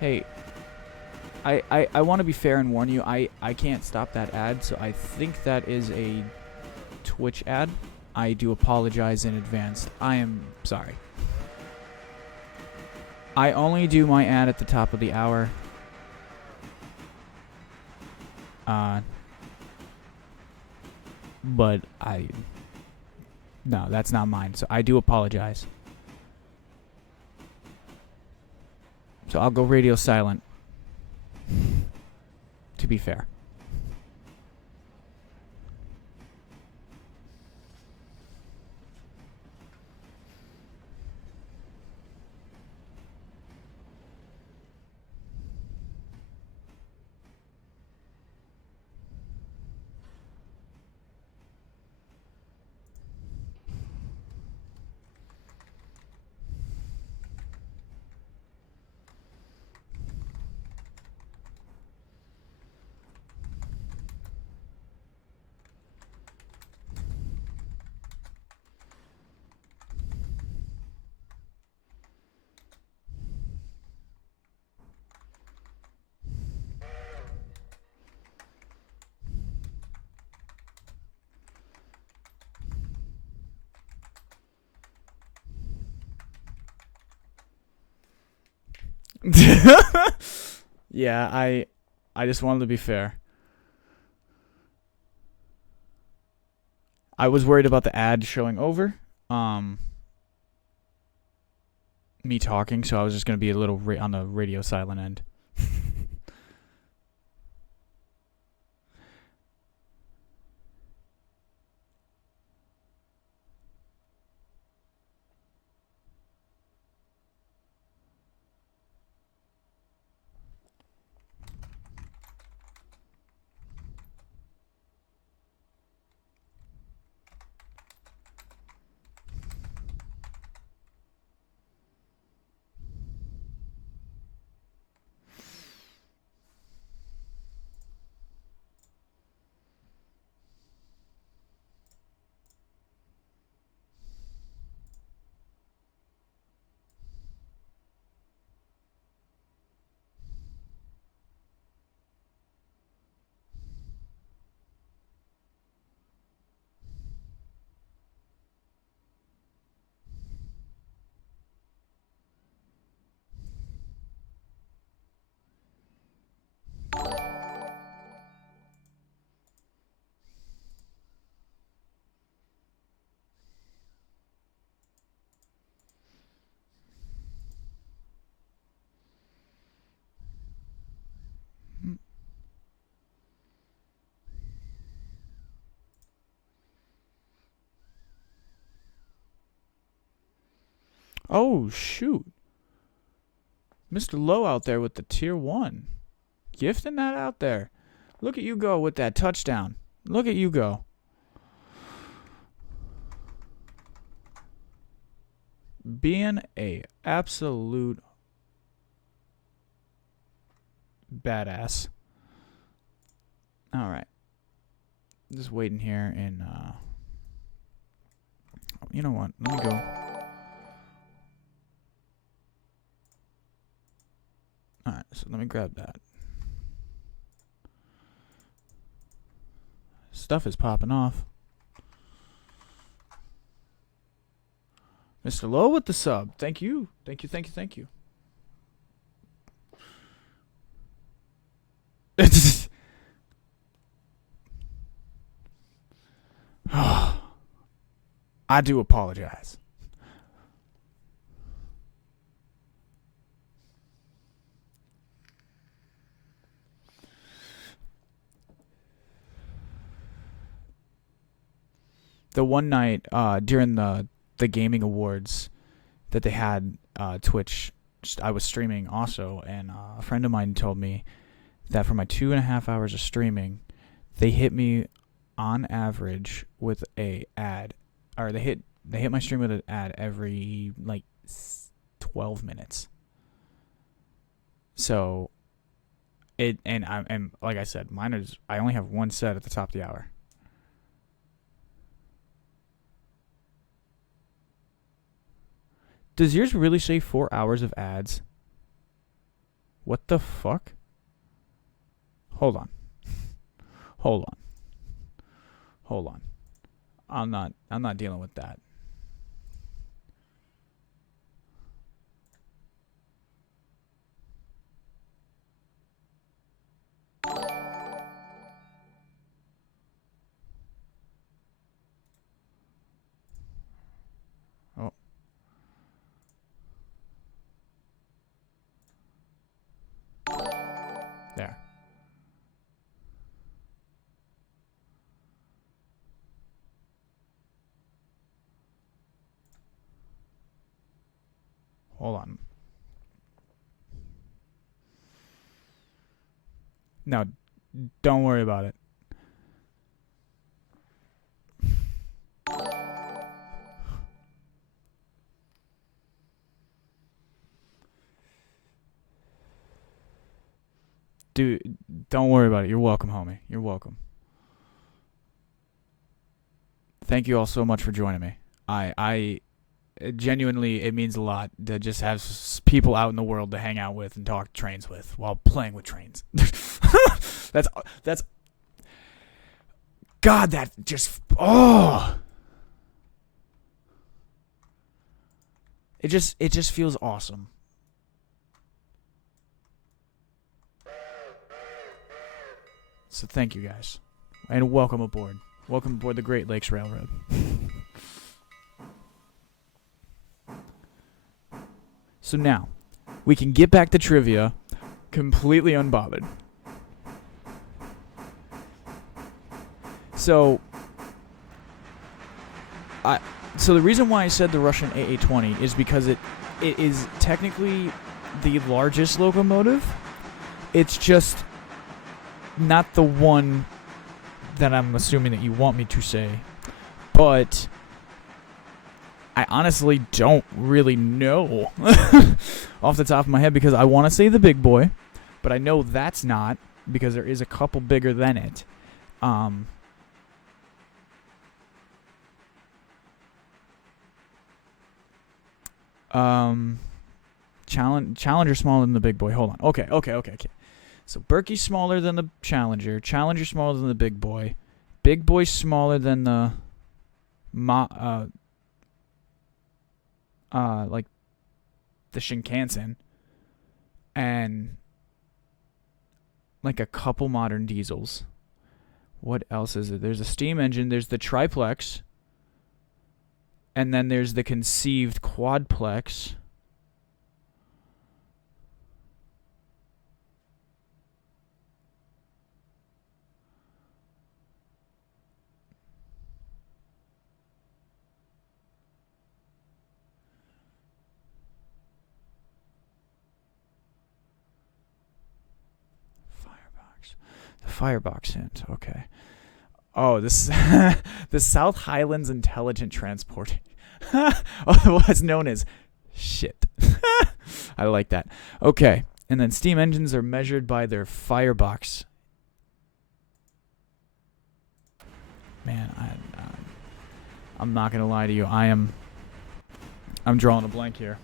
Hey, I want to be fair and warn you, I can't stop that ad, so I think that is a Twitch ad. I do apologize in advance. I am sorry. I only do my ad at the top of the hour. But no, that's not mine, so I do apologize. So I'll go radio silent, to be fair. Yeah, I just wanted to be fair. I was worried about the ad showing over. Um, Me talking, so I was just gonna be a little on the radio silent end. Oh shoot, Mr. Lowe out there with the tier 1, gifting that out there. Look at you go with that touchdown. Look at you go. Being a absolute badass. All right. Just waiting here and you know what? Let me go. All right, so let me grab that. Stuff is popping off. Mr. Lowe with the sub. Thank you. Thank you, thank you, thank you. I do apologize. The one night during the gaming awards that they had Twitch, I was streaming also, and a friend of mine told me that for my 2.5 hours of streaming, they hit me on average with a ad, or they hit my stream with an ad every like 12 minutes. So and like I said, mine is, I only have one set at the top of the hour. Does yours really say 4 hours of ads? What the fuck? Hold on. Hold on. Hold on. I'm not dealing with that. Oh. There. Hold on. No, don't worry about it. Dude, don't worry about it. You're welcome, homie. You're welcome. Thank you all so much for joining me. I genuinely, it means a lot to just have people out in the world to hang out with and talk trains with while playing with trains. that's God, that just it just feels awesome. So thank you guys. And welcome aboard. Welcome aboard the Great Lakes Railroad. So now, we can get back to trivia completely unbothered. So the reason why I said the Russian AA-20 is because it is technically the largest locomotive. It's just not the one that I'm assuming that you want me to say. But I honestly don't really know off the top of my head, because I want to say the big boy, but I know that's not, because there is a couple bigger than it. Challenger smaller than the big boy. Hold on. Okay. So Berkey's smaller than the Challenger. Challenger smaller than the big boy. Big boy's smaller than the like the Shinkansen, and like a couple modern diesels. What else is it? There's a steam engine. There's the triplex. And then there's the conceived quadplex. The firebox hint. Okay. Oh, this the South Highlands Intelligent Transport, otherwise known as shit. I like that. Okay, and then steam engines are measured by their firebox. Man, I'm not gonna lie to you. I'm drawing a blank here.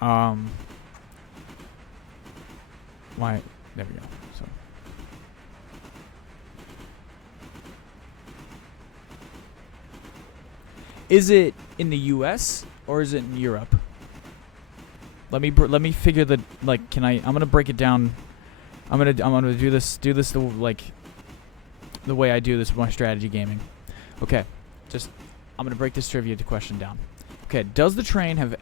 Why? There we go. So. Is it in the U.S. or is it in Europe? Let me figure the like. Can I? I'm gonna break it down. I'm gonna do this the way I do this with my strategy gaming. Okay, I'm gonna break this trivia question down. Okay, does the train have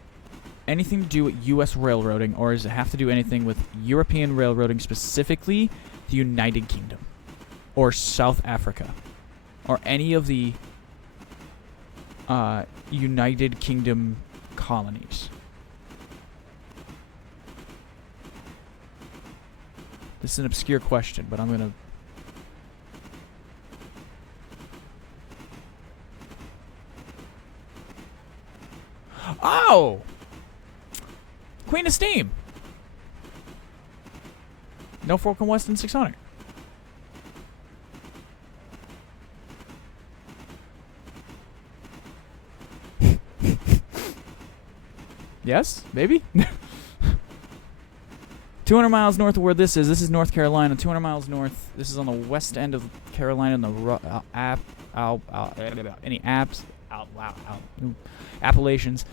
anything to do with U.S. railroading, or does it have to do anything with European railroading, specifically the United Kingdom, or South Africa, or any of the United Kingdom colonies? This is an obscure question, but I'm gonna. Oh! Queen of Steam! Norfolk and Western 600. Yes? Maybe? 200 miles north of where this is North Carolina. 200 miles north. This is on the west end of Carolina in the Appalachians.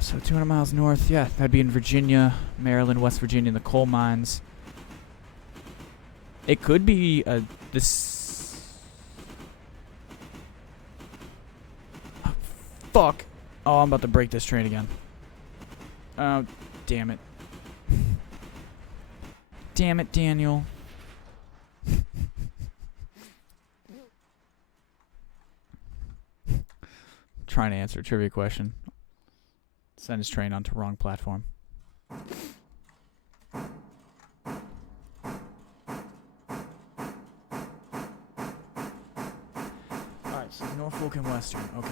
So 200 miles north. Yeah, that'd be in Virginia, Maryland, West Virginia, in the coal mines. It could be this. Oh, fuck. Oh, I'm about to break this train again. Oh, damn it. Damn it, Daniel. Trying to answer a trivia question. Send his train onto wrong platform. Alright, so Norfolk and Western. Okay.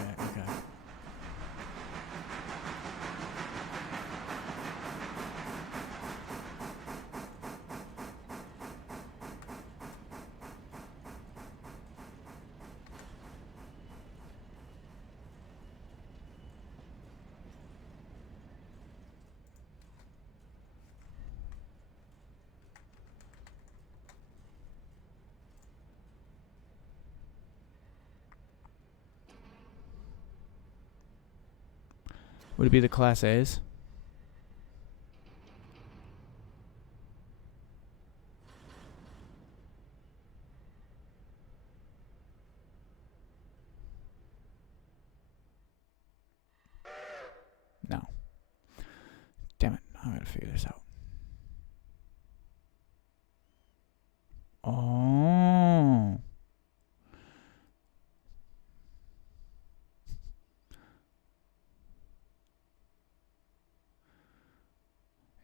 Would it be the Class A's? I gotta figure this out. Oh.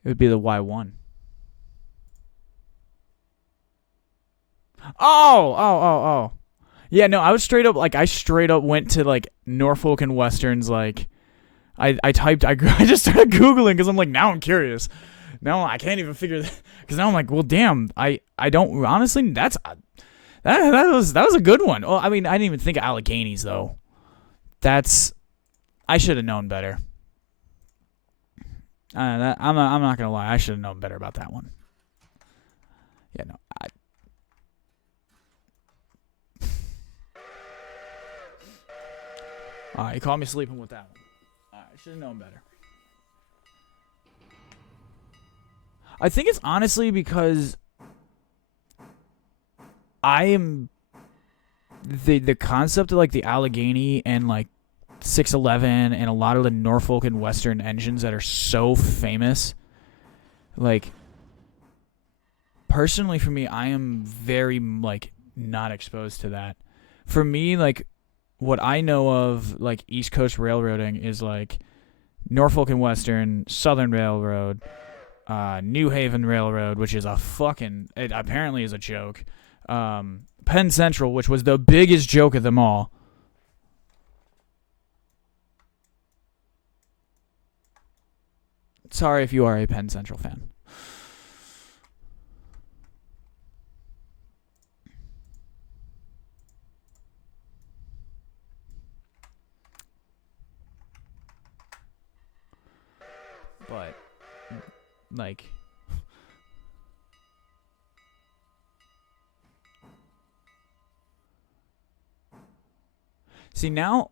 It would be the Y1. Oh. Yeah, no, I was straight up, I straight up went to, Norfolk and Western's, I typed, I just started Googling because I'm like, now I'm curious. Now I can't even figure that, because now I'm like, well, damn, I don't, honestly, that was a good one. Well, I mean, I didn't even think of Alleghenies, though. I should have known better. I'm not gonna lie, I should have known better about that one. Yeah, no, you caught me sleeping with that one. I should have known better. I think it's honestly because I am the concept of the Allegheny and 611 and a lot of the Norfolk and Western engines that are so famous. Personally for me, I am very not exposed to that. For me, what I know of East Coast railroading is Norfolk and Western, Southern Railroad, New Haven Railroad, which is it apparently is a joke. Penn Central, which was the biggest joke of them all. Sorry if you are a Penn Central fan. But, see, now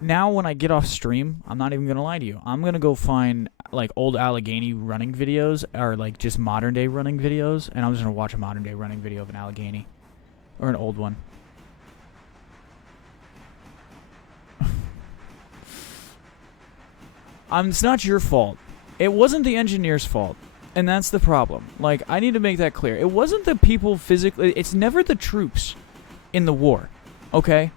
when I get off stream, I'm not even going to lie to you. I'm going to go find, old Allegheny running videos, or, just modern-day running videos, and I'm just going to watch a modern-day running video of an Allegheny. Or an old one. It's not your fault. It wasn't the engineer's fault. And that's the problem. I need to make that clear. It wasn't the people physically. It's never the troops in the war. Okay?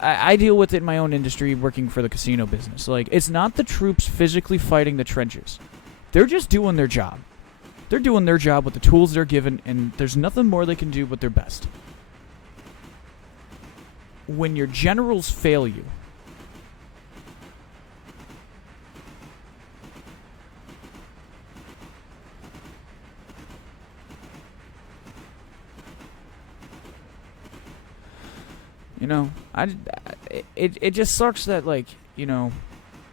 I deal with it in my own industry working for the casino business. It's not the troops physically fighting the trenches. They're just doing their job. They're doing their job with the tools they're given, and there's nothing more they can do but their best. When your generals fail you, it just sucks that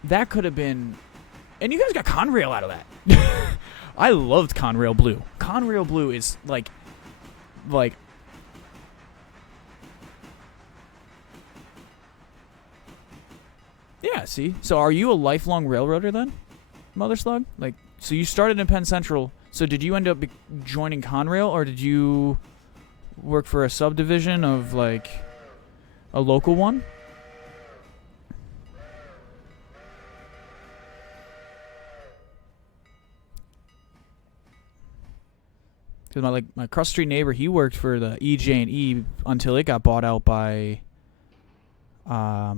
that could have been, and you guys got Conrail out of that. I loved Conrail Blue. Conrail Blue is yeah. See, so are you a lifelong railroader then, Mother Slug? So you started in Penn Central. So did you end up joining Conrail, or did you work for a subdivision of a local one? Because my cross street neighbor, he worked for the EJ&E until it got bought out by, I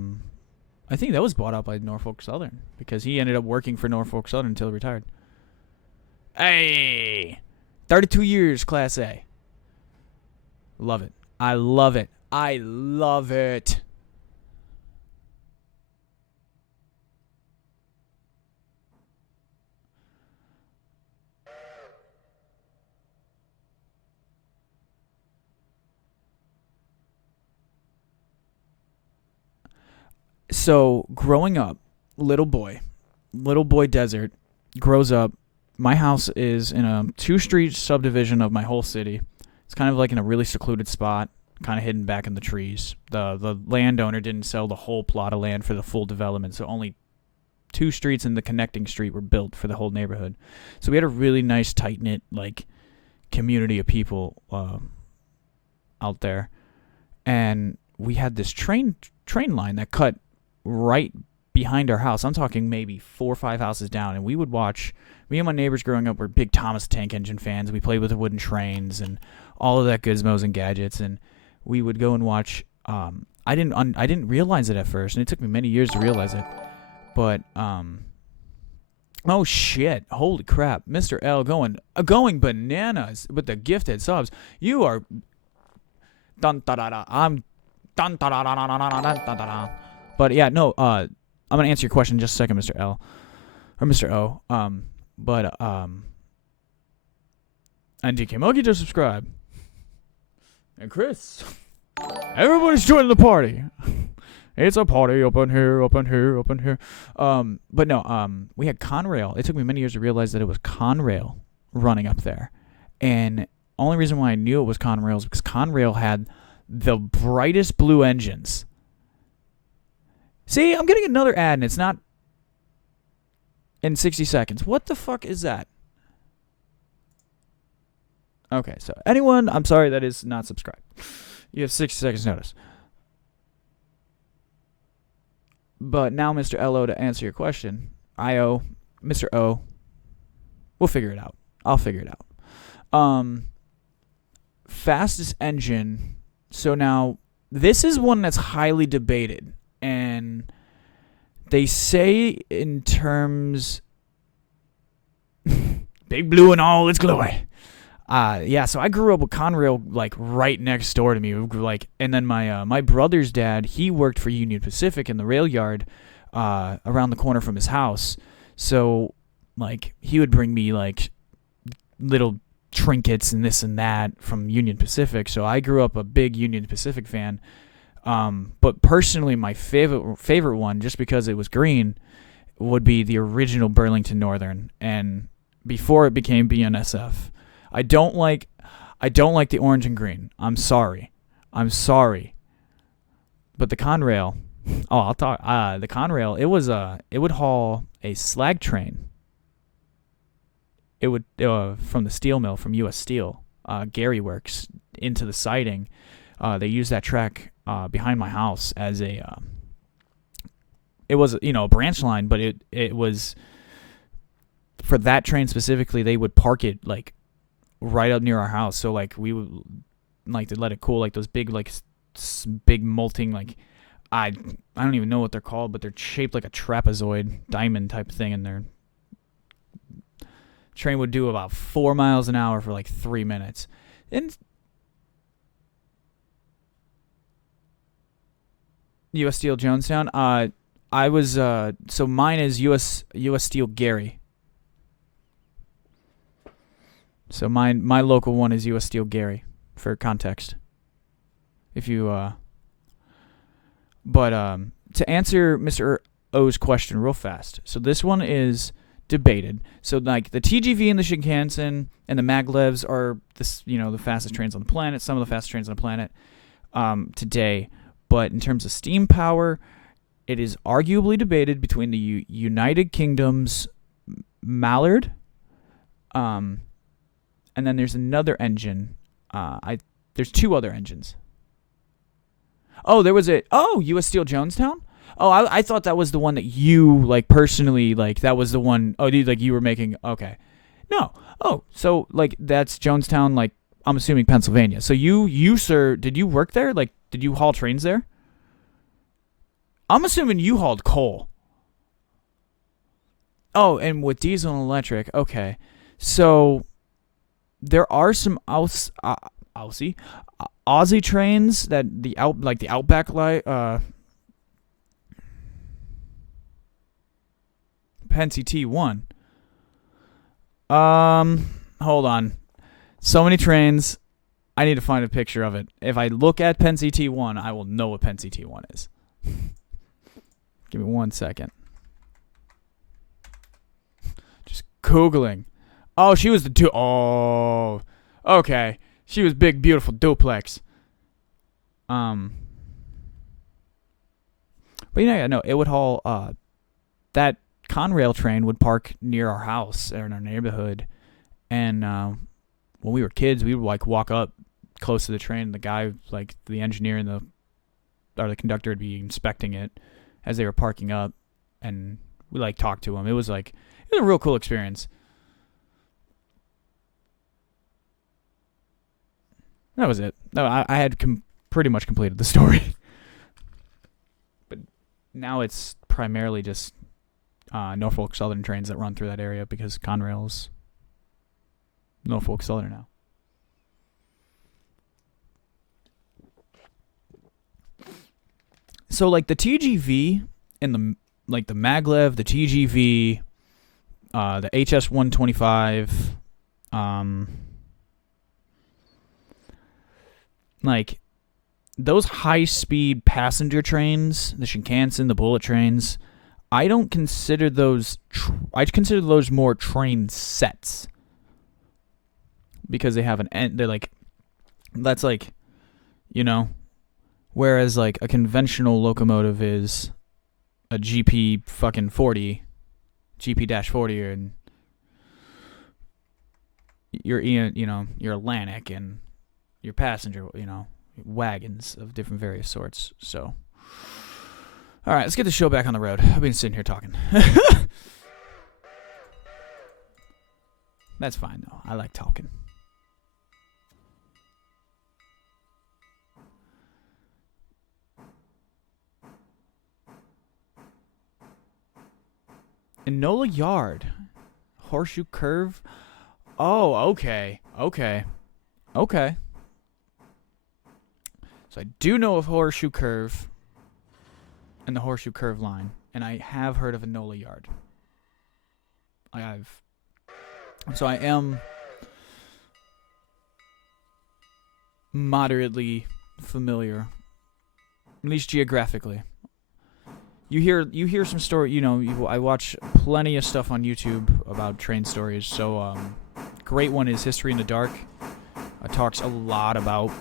think that was bought out by Norfolk Southern, because he ended up working for Norfolk Southern until he retired. Hey, 32 years, Class A. Love it. I love it. I love it. So, growing up, little boy Desert, grows up. My house is in a 2-street subdivision of my whole city. It's kind of in a really secluded spot, kind of hidden back in the trees. The landowner didn't sell the whole plot of land for the full development, so only 2 streets and the connecting street were built for the whole neighborhood. So we had a really nice, tight-knit, community of people out there. And we had this train line that cut right behind our house. I'm talking maybe 4 or 5 houses down, and we would watch. Me and my neighbors growing up were big Thomas the Tank Engine fans. We played with the wooden trains and all of that gizmos and gadgets, and we would go and watch. I didn't realize it at first, and it took me many years to realize it. But oh shit! Holy crap, Mr. L going bananas with the gifted subs. You are dun da da da. I'm dun da da da da da da da da. But yeah, no. I'm gonna answer your question in just a second, Mr. L or Mr. O. And DK Monkey just subscribe. And Chris, everybody's joining the party. It's a party up in here, up in here, up in here. But no, we had Conrail. It took me many years to realize that it was Conrail running up there. And only reason why I knew it was Conrail is because Conrail had the brightest blue engines. See, I'm getting another ad, and it's not in 60 seconds. What the fuck is that? Okay, so anyone, I'm sorry, that is not subscribed. You have 60 seconds notice. But now, Mr. LO, to answer your question, Mr. O, we'll figure it out. I'll figure it out. Fastest engine. So now, this is one that's highly debated. And they say in terms, big blue and all its glory. Yeah, so I grew up with Conrail like right next door to me. Like, and then my brother's dad, he worked for Union Pacific in the rail yard around the corner from his house. So like he would bring me like little trinkets and this and that from Union Pacific. So I grew up a big Union Pacific fan. But personally, my favorite one, just because it was green, would be the original Burlington Northern, and before it became BNSF. I don't like the orange and green. I'm sorry. But the Conrail, the Conrail, it would haul a slag train. It would from the steel mill from U.S. Steel, Gary Works, into the siding. They used that track behind my house as it was a branch line, but it was for that train specifically. They would park it like right up near our house, so like we would like to let it cool, like those big big molting, like I don't even know what they're called, but they're shaped like a trapezoid diamond type thing, and their train would do about 4 miles an hour for like 3 minutes. And U.S. Steel Jonestown. I was so mine is U.S. Steel Gary. So my local one is U.S. Steel Gary, for context. If you but to answer Mr. O's question real fast. So this one is debated. So like the TGV and the Shinkansen and the Maglevs are the fastest trains on the planet. Some of the fastest trains on the planet today. But in terms of steam power, it is arguably debated between the United Kingdom's Mallard, and then there's another engine. There's two other engines. Oh, there was U.S. Steel Jonestown? Oh, I thought that was the one that you, like, personally, like, that was the one, like, you were making, okay. No. Oh, so, like, that's Jonestown, like, I'm assuming Pennsylvania. So you, sir, did you work there? Like, did you haul trains there? I'm assuming you hauled coal. Oh, and with diesel and electric, okay. So, there are some Aussie trains that the Outback Pennsy T1. Hold on. So many trains. I need to find a picture of it. If I look at Pennsy T1, I will know what Pennsy T1 is. Give me 1 second. Just Googling. Oh, she was the oh, okay. She was big, beautiful duplex. But no, it would haul, that Conrail train would park near our house or in our neighborhood. And, when we were kids, we would, like, walk up close to the train. The guy, the engineer and the conductor would be inspecting it as they were parking up. and we like talked to him. It was a real cool experience. That was it. No, I had pretty much completed the story. But now it's primarily just Norfolk Southern trains that run through that area because Conrail's Norfolk Southern now. So like the TGV and the maglev, the TGV, the HS 125, like those high speed passenger trains, the Shinkansen, the bullet trains, I don't consider those. I consider those more train sets because they have an end. They're like, that's like, whereas like a conventional locomotive is a GP fucking 40, GP-40, and your your Atlantic and your passenger, wagons of different various sorts. So, all right, let's get the show back on the road. I've been sitting here talking. That's fine though. I like talking. Enola Yard, Horseshoe Curve. Oh, okay. So I do know of Horseshoe Curve and the Horseshoe Curve line, and I have heard of Enola Yard. So I am moderately familiar, at least geographically. You hear some story. I watch plenty of stuff on YouTube about train stories. So great one is History in the Dark. Talks a lot about,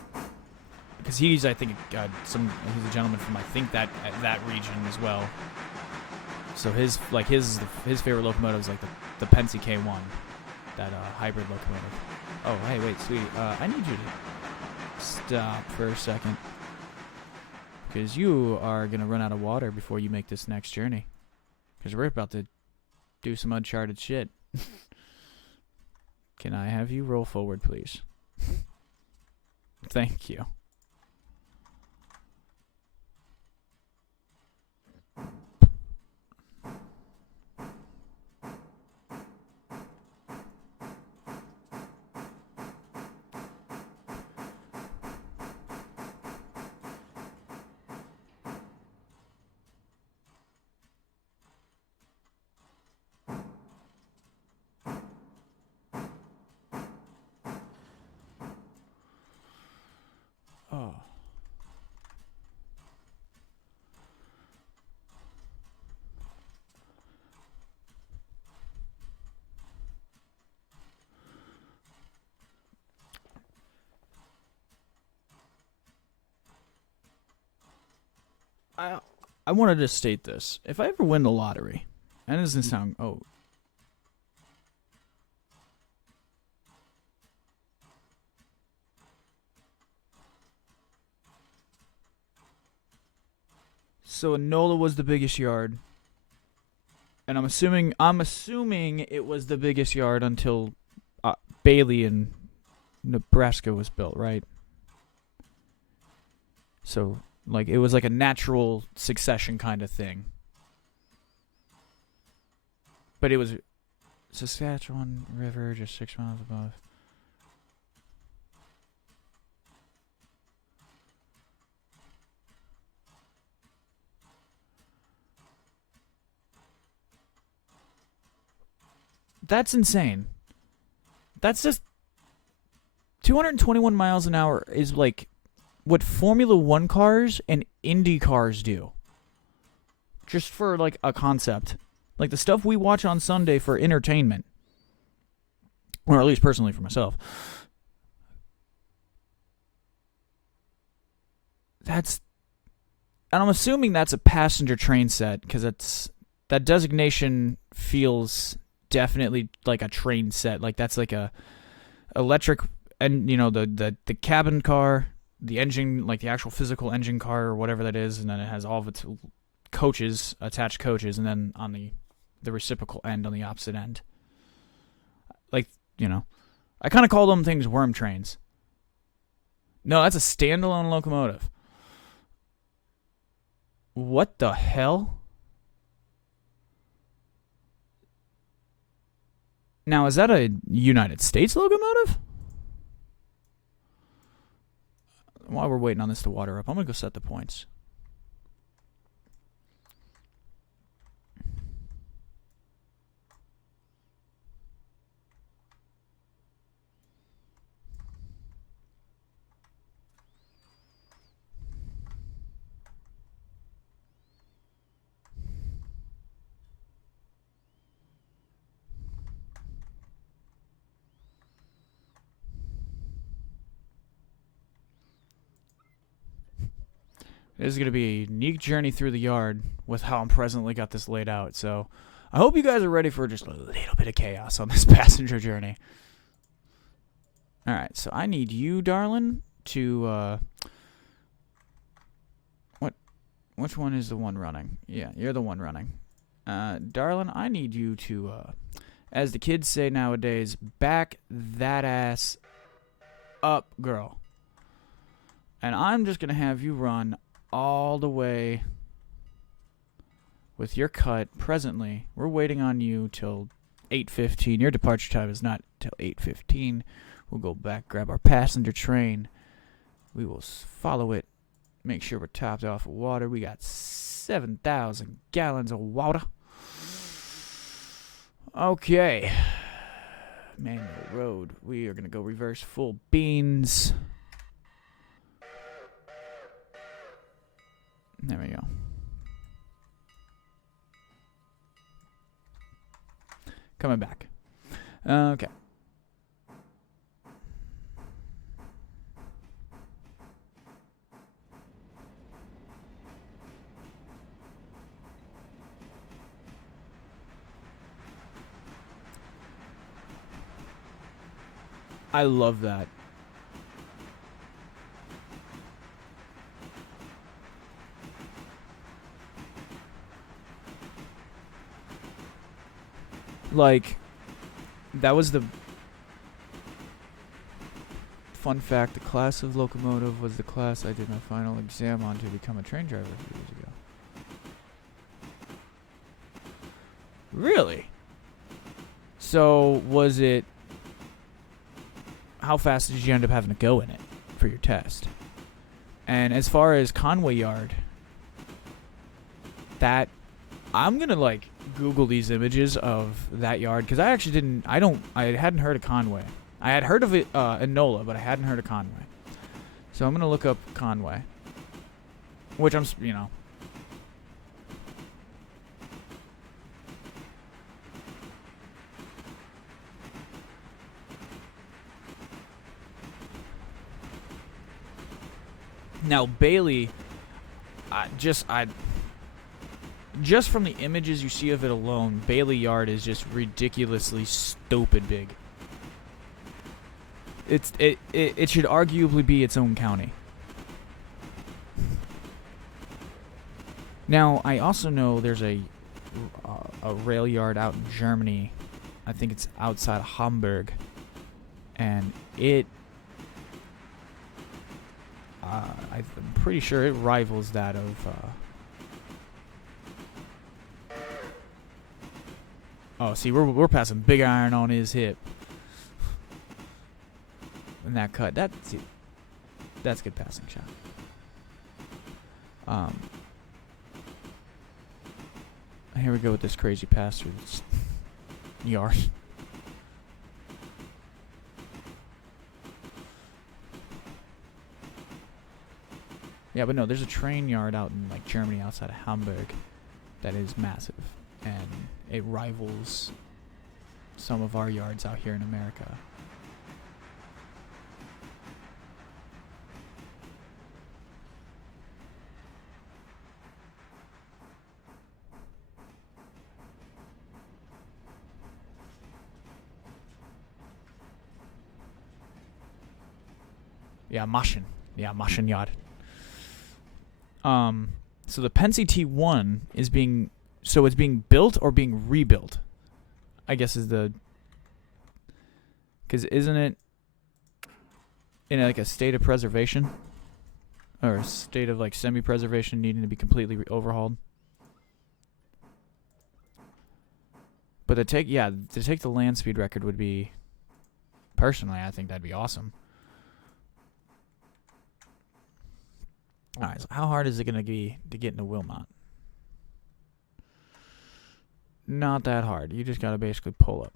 because he's a gentleman from that region as well. So his favorite locomotive is like the Pennsy K1, that hybrid locomotive. Oh hey, wait, sweetie, I need you to stop for a second, because you are gonna run out of water before you make this next journey, because we're about to do some uncharted shit. Can I have you roll forward, please? Thank you. Oh. I wanted to state this. If I ever win the lottery, and it doesn't sound So Enola was the biggest yard, and I'm assuming it was the biggest yard until Bailey in Nebraska was built, right? So like it was like a natural succession kind of thing. But it was Saskatchewan River, just 6 miles above. That's insane. That's just 221 miles an hour is like what Formula 1 cars and Indy cars do. Just for like a concept. Like the stuff we watch on Sunday for entertainment. Or at least personally for myself. And I'm assuming that's a passenger train set, because that designation feels definitely like a train set. Like that's like a electric, and the cabin car, the engine, like the actual physical engine car or whatever that is, and then it has all of its coaches, attached coaches, and then on the reciprocal end on the opposite end. Like, you know, I kind of call them things worm trains. No, that's a standalone locomotive. What the hell? Now, is that a United States locomotive? While we're waiting on this to water up, I'm going to go set the points. This is going to be a unique journey through the yard with how I'm presently got this laid out. So I hope you guys are ready for just a little bit of chaos on this passenger journey. All right, so I need you, darling, to... Which one is the one running? Yeah, you're the one running. Darling, I need you to, as the kids say nowadays, back that ass up, girl. And I'm just going to have you run all the way with your cut presently. We're waiting on you till 8:15. Your departure time is not till 8:15. We'll go back, grab our passenger train. We will follow it. Make sure we're topped off of water. We got 7,000 gallons of water. Okay. Manual road. We are going to go reverse full beans. There we go. Coming back. Okay. I love that. Like, that was the fun fact. The class of locomotive was the class I did my final exam on to become a train driver a few years ago. Really? So, was it... How fast did you end up having to go in it for your test? And as far as Conway Yard, that... I'm gonna, like, Google these images of that yard, because I actually I hadn't heard of Conway. I had heard of it, Enola, but I hadn't heard of Conway. So I'm gonna look up Conway. Which I'm, you know... Now, Bailey, just from the images you see of it alone, Bailey Yard is just ridiculously stupid big. It should arguably be its own county. Now, I also know there's a rail yard out in Germany. I think it's outside of Hamburg, and I'm pretty sure it rivals that of... Oh, see, we're passing Big Iron on his hip. And that cut, that's a good passing shot. Here we go with this crazy pass through this yard. Yeah, but no, there's a train yard out in, like, Germany outside of Hamburg that is massive, and it rivals some of our yards out here in America. Yeah, Maschinen. Yeah, Maschinenjahr. So the Pennsy T1 is being... So it's being built or being rebuilt? I guess is the... Because isn't it in like a state of preservation? Or a state of like semi-preservation, needing to be completely overhauled? But to take the land speed record would be... Personally, I think that'd be awesome. Alright, so how hard is it going to be to get into Wilmot? Not that hard. You just got to basically pull up.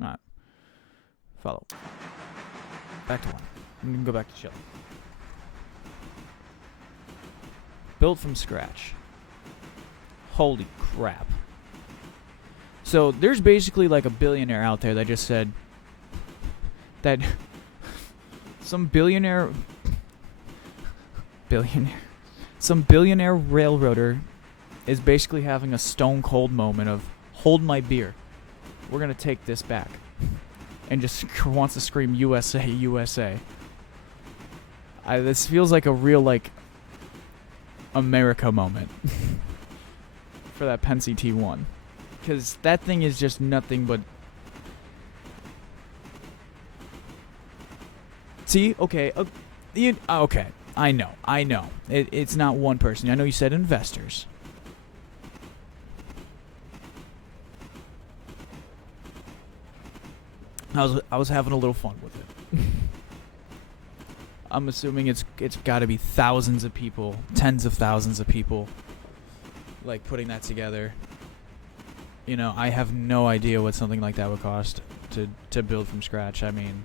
Alright. Follow. Back to 1. I'm going to go back to Chile. Built from scratch. Holy crap. So there's basically like a billionaire out there that just said that some billionaire railroader is basically having a stone cold moment of, hold my beer, we're gonna take this back, and just wants to scream USA, USA. This feels like a real like America moment for that Pennsy T1, because that thing is just nothing but... See, okay, okay. I know. It's not one person. I know you said investors. I was having a little fun with it. I'm assuming it's got to be thousands of people, tens of thousands of people, like putting that together. You know, I have no idea what something like that would cost to build from scratch. I mean,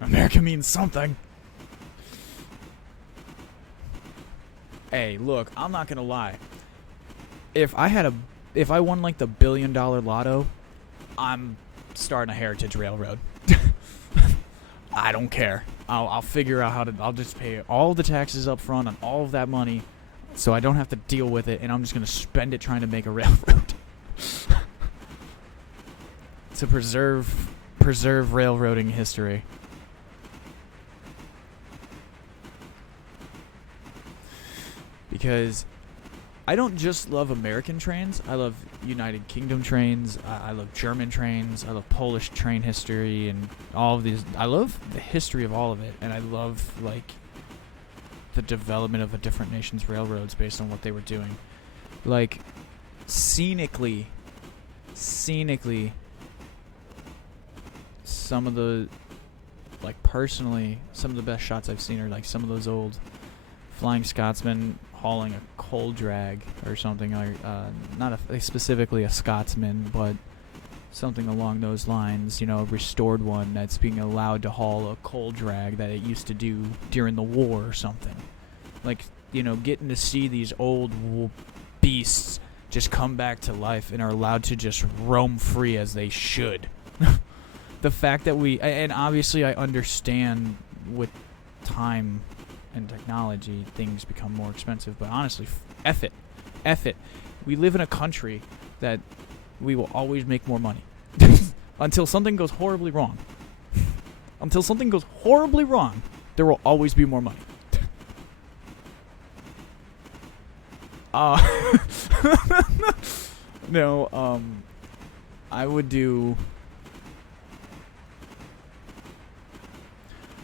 America means something. Hey, look, I'm not gonna lie. If I won like the $1 billion lotto, I'm starting a heritage railroad. I don't care. I'll figure out how to. I'll just pay all the taxes up front on all of that money, so I don't have to deal with it, and I'm just gonna spend it trying to make a railroad to preserve railroading history. Because I don't just love American trains. I love United Kingdom trains. I love German trains. I love Polish train history and all of these. I love the history of all of it, and I love like the development of a different nation's railroads based on what they were doing. Like scenically, some of the personally, some of the best shots I've seen are like some of those old Flying Scotsmen hauling a coal drag or something, or not specifically a Scotsman, but something along those lines. You know, a restored one that's being allowed to haul a coal drag that it used to do during the war or something. Like, you know, getting to see these old beasts just come back to life and are allowed to just roam free as they should. The fact that and obviously I understand with time and technology, things become more expensive. But honestly, F it. We live in a country that we will always make more money until something goes horribly wrong. Until something goes horribly wrong, there will always be more money. No, I would do...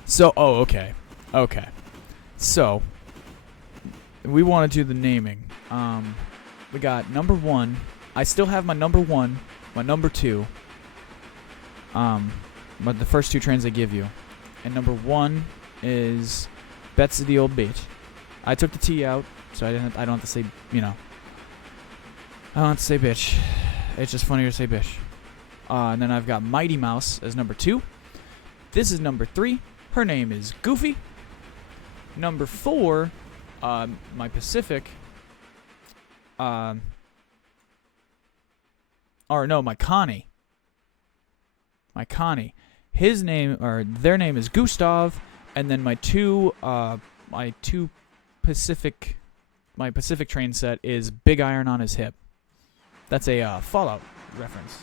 So, okay. So, we want to do the naming. We got number 1. I still have my number 1, my number 2. But the first 2 trains I give you. And number 1 is Betsy the Old Bitch. I took the T out, so I don't have to say, you know. I don't have to say bitch. It's just funnier to say bitch. And then I've got Mighty Mouse as number 2. This is number 3. Her name is Goofy. Number 4, my Pacific, my Connie. My Connie. His name, or their name is Gustav, and then my Pacific train set is Big Iron on his hip. That's a Fallout reference.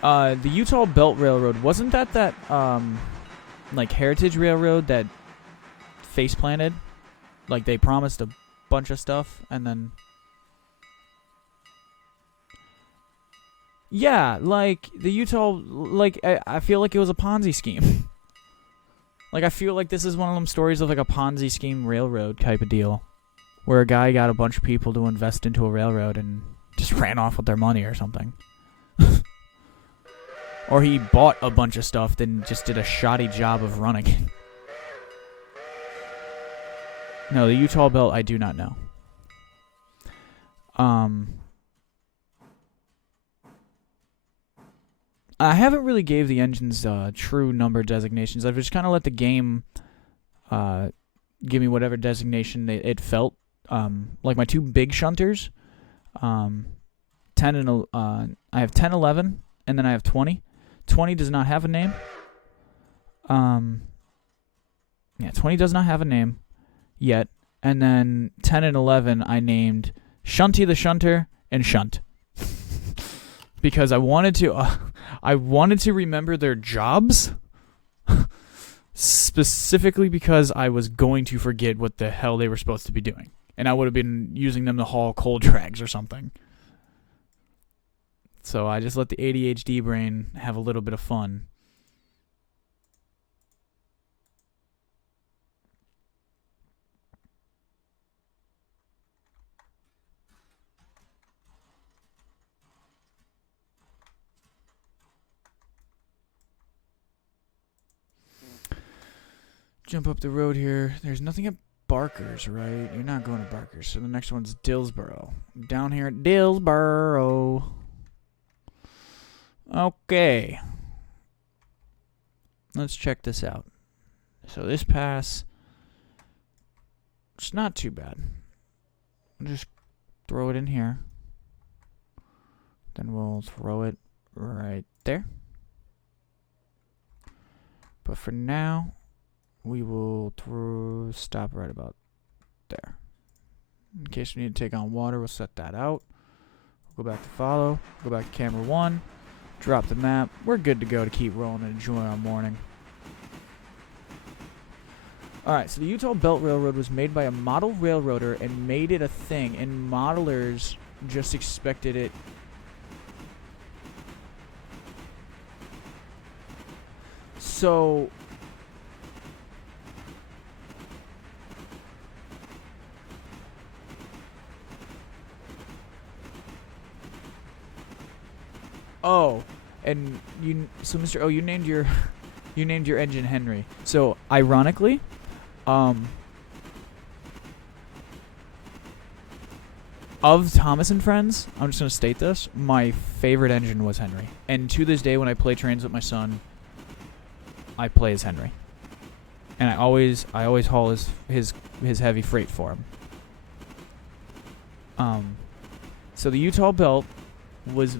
The Utah Belt Railroad, wasn't that like Heritage Railroad that face planted. Like they promised a bunch of stuff and then yeah, like the Utah, like I feel like it was a Ponzi scheme. Like I feel like this is one of them stories of like a Ponzi scheme railroad type of deal, where a guy got a bunch of people to invest into a railroad and just ran off with their money or something. Or he bought a bunch of stuff, then just did a shoddy job of running it. No, the Utah Belt, I do not know. I haven't really gave the engines true number designations. I've just kind of let the game give me whatever designation it felt. Like my two big shunters, 10 and I have 10, 11, and then I have 20. 20 does not have a name. Yeah, 20 does not have a name yet. And then 10 and 11 I named Shunty the Shunter and Shunt. Because I wanted to remember their jobs. Specifically because I was going to forget what the hell they were supposed to be doing. And I would have been using them to haul coal drags or something. So I just let the ADHD brain have a little bit of fun. Jump up the road here. There's nothing at Barker's, right? You're not going to Barker's. So the next one's Dillsboro. Down here at Dillsboro. Okay. Let's check this out. So this pass, it's not too bad. We'll just throw it in here. Then we'll throw it right there. But for now, we will stop right about there. In case we need to take on water, we'll set that out. Go back to follow. Go back to camera 1. Drop the map. We're good to go to keep rolling and enjoy our morning. Alright, so the Utah Belt Railroad was made by a model railroader and made it a thing, and modelers just expected it. So oh, and so Mr. O, you named your engine Henry. So ironically, of Thomas and Friends, I'm just gonna state this: my favorite engine was Henry, and to this day, when I play trains with my son, I play as Henry, and I always haul his heavy freight for him. So the Utah Belt was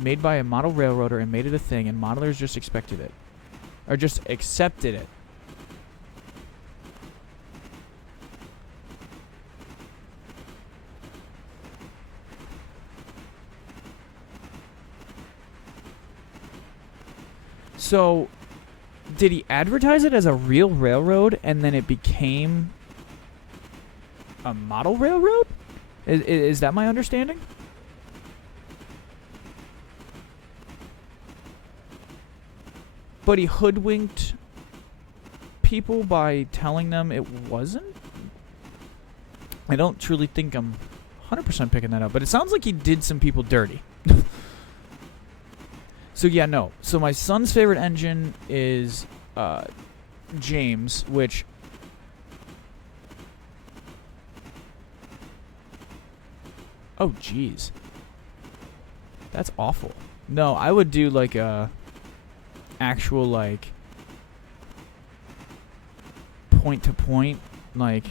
made by a model railroader and made it a thing, and modelers just expected it, or just accepted it. So, did he advertise it as a real railroad, and then it became a model railroad? Is that my understanding? But he hoodwinked people by telling them it wasn't? I don't truly think I'm 100% picking that up, but it sounds like he did some people dirty. So yeah, no. So my son's favorite engine is James, which... Oh, jeez. That's awful. No, I would do like a... actual like point to point, like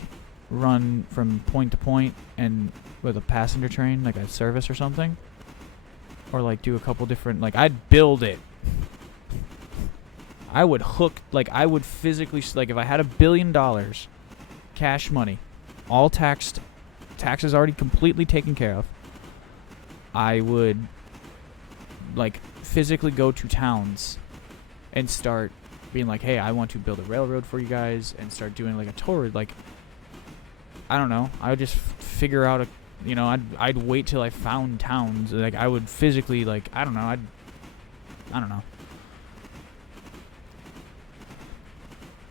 run from point to point and with a passenger train, like a service or something, or like do a couple different, like I'd build it. I would hook, like I would physically, like if I had $1 billion cash money, all taxes already completely taken care of, I would like physically go to towns and start being like, hey, I want to build a railroad for you guys and start doing like a tour, like, I don't know, I would just figure out a, you know, I'd wait till I found towns, like I would physically, like, I don't know, I don't know.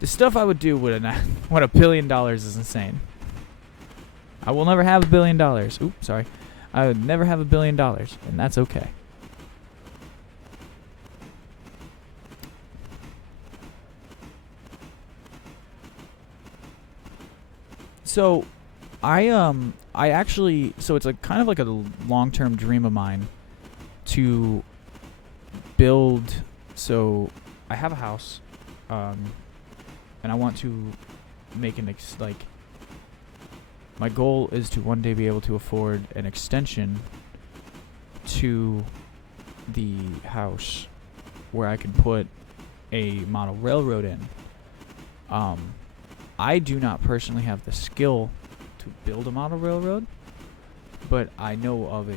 The stuff I would do with what $1 billion is insane. I will never have $1 billion. Oops, sorry. I would never have $1 billion, and that's okay. So, I actually, so it's a kind of like a long-term dream of mine to build. So, I have a house, and I want to make an my goal is to one day be able to afford an extension to the house where I can put a model railroad in. I do not personally have the skill to build a model railroad, but I know of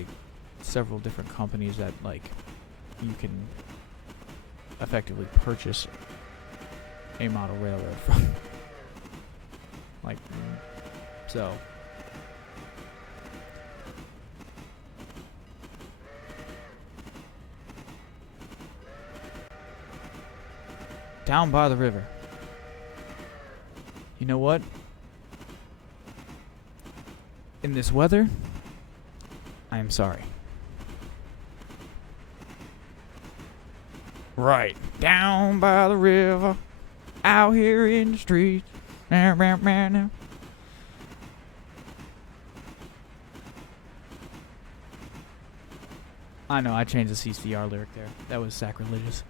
several different companies that like you can effectively purchase a model railroad from. Like, so. Down by the river. You know what? In this weather, I am sorry. Right. Down by the river, out here in the streets. I know, I changed the CCR lyric there. That was sacrilegious.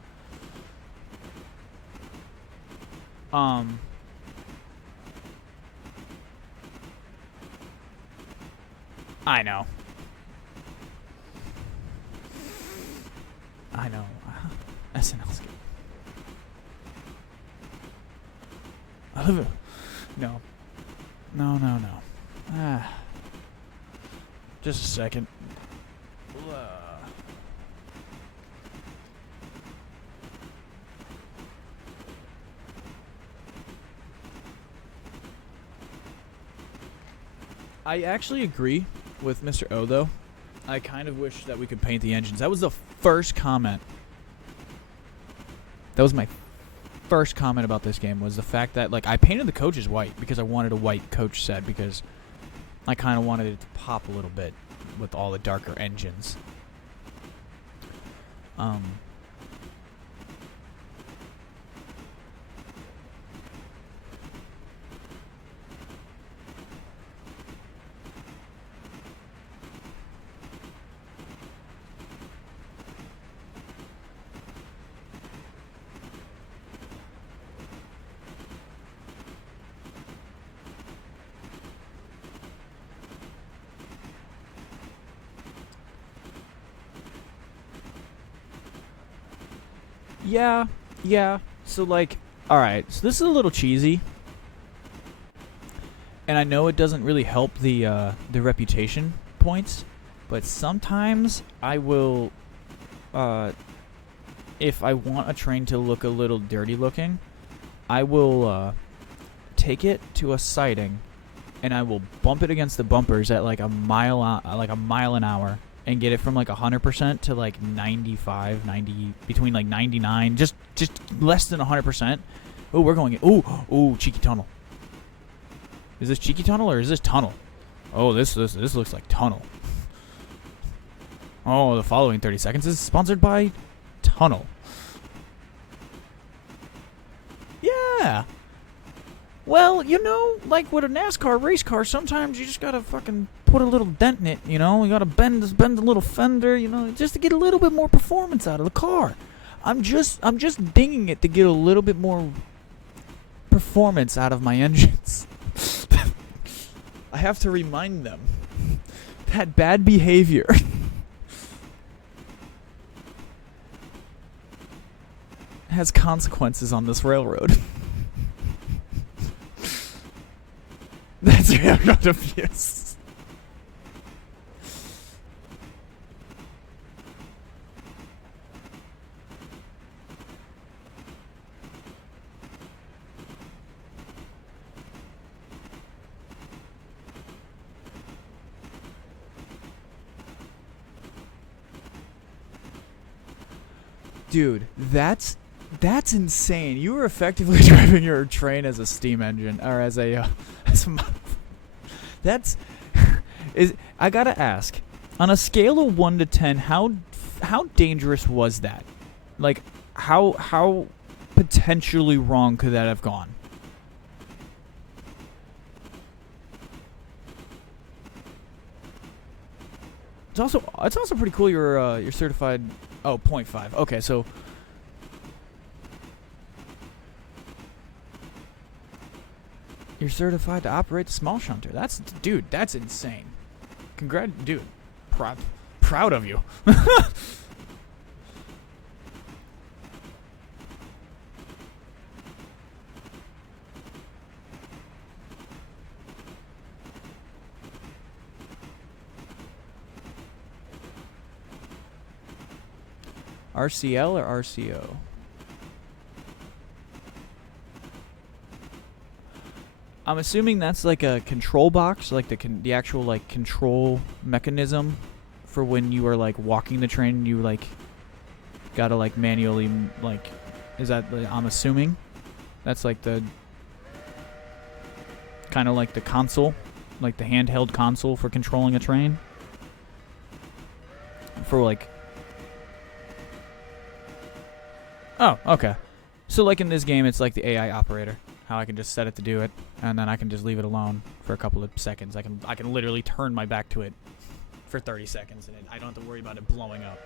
I know. SNL's good. No. Just a second. I actually agree with Mr. O, though. I kind of wish that we could paint the engines. That was the first comment. That was my first comment about this game, was the fact that, like, I painted the coaches white because I wanted a white coach set, because I kind of wanted it to pop a little bit with all the darker engines. Yeah. So, like, alright, so this is a little cheesy. And I know it doesn't really help the reputation points, but sometimes I will, if I want a train to look a little dirty looking, I will take it to a siding, and I will bump it against the bumpers at like a mile an hour, and get it from like 100% to like 95, 90, between like 99, just less than 100%. Oh, we're going in. Ooh, cheeky tunnel. Is this cheeky tunnel or is this tunnel? Oh, this looks like tunnel. Oh, the following 30 seconds is sponsored by Tunnel. Yeah. Well, you know, like with a NASCAR race car, sometimes you just gotta fucking put a little dent in it, you know? You gotta bend a little fender, you know, just to get a little bit more performance out of the car. I'm just dinging it to get a little bit more performance out of my engines. I have to remind them that bad behavior has consequences on this railroad. That's railroad abuse. Dude, that's insane. You were effectively driving your train as a steam engine, or as a, that's, I gotta ask, on a scale of 1 to 10, how dangerous was that? Like, how potentially wrong could that have gone? It's also pretty cool. You're certified. Oh, 0.5. Okay, so you're certified to operate the small shunter. Dude, that's insane. Dude, proud of you. RCL or RCO? I'm assuming that's like a control box, like the actual like control mechanism for when you are like walking the train. You like gotta like manually like. Is that? I'm assuming that's like the kind of like the console, like the handheld console for controlling a train. For like. Oh, okay. So like in this game, it's like the AI operator. How I can just set it to do it, and then I can just leave it alone for a couple of seconds. I can literally turn my back to it for 30 seconds, and I don't have to worry about it blowing up.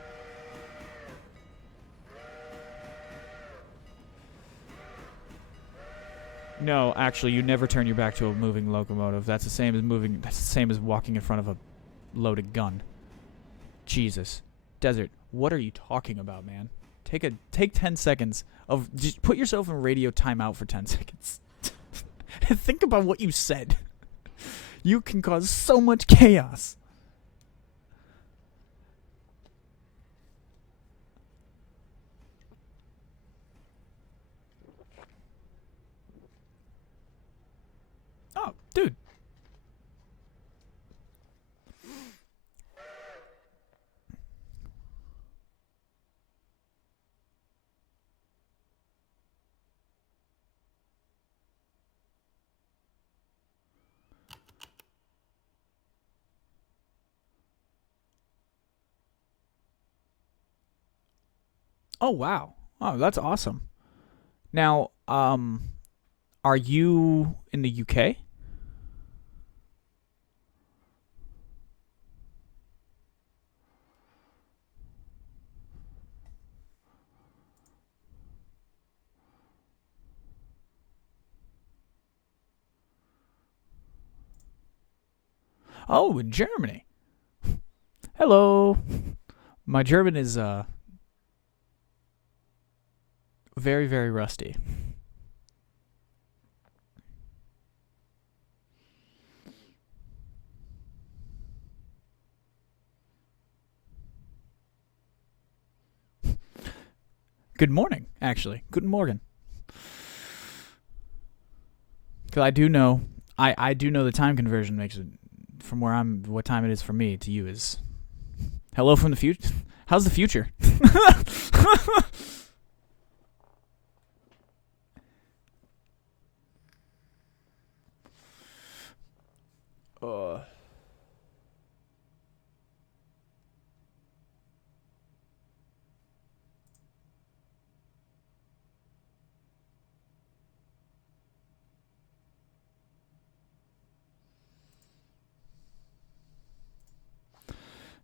No, actually, you never turn your back to a moving locomotive. That's the same as walking in front of a loaded gun. Jesus, Desert, what are you talking about, man? Take 10 seconds of just put yourself in radio timeout for 10 seconds. Think about what you said. You can cause so much chaos. Oh, dude. Oh, wow. Oh, that's awesome. Now, are you in the UK? Oh, in Germany. Hello. My German is very, very rusty. Good morning, actually. Guten Morgen. Because I do know the time conversion makes it from what time it is for me to you is hello from the future. How's the future? uh,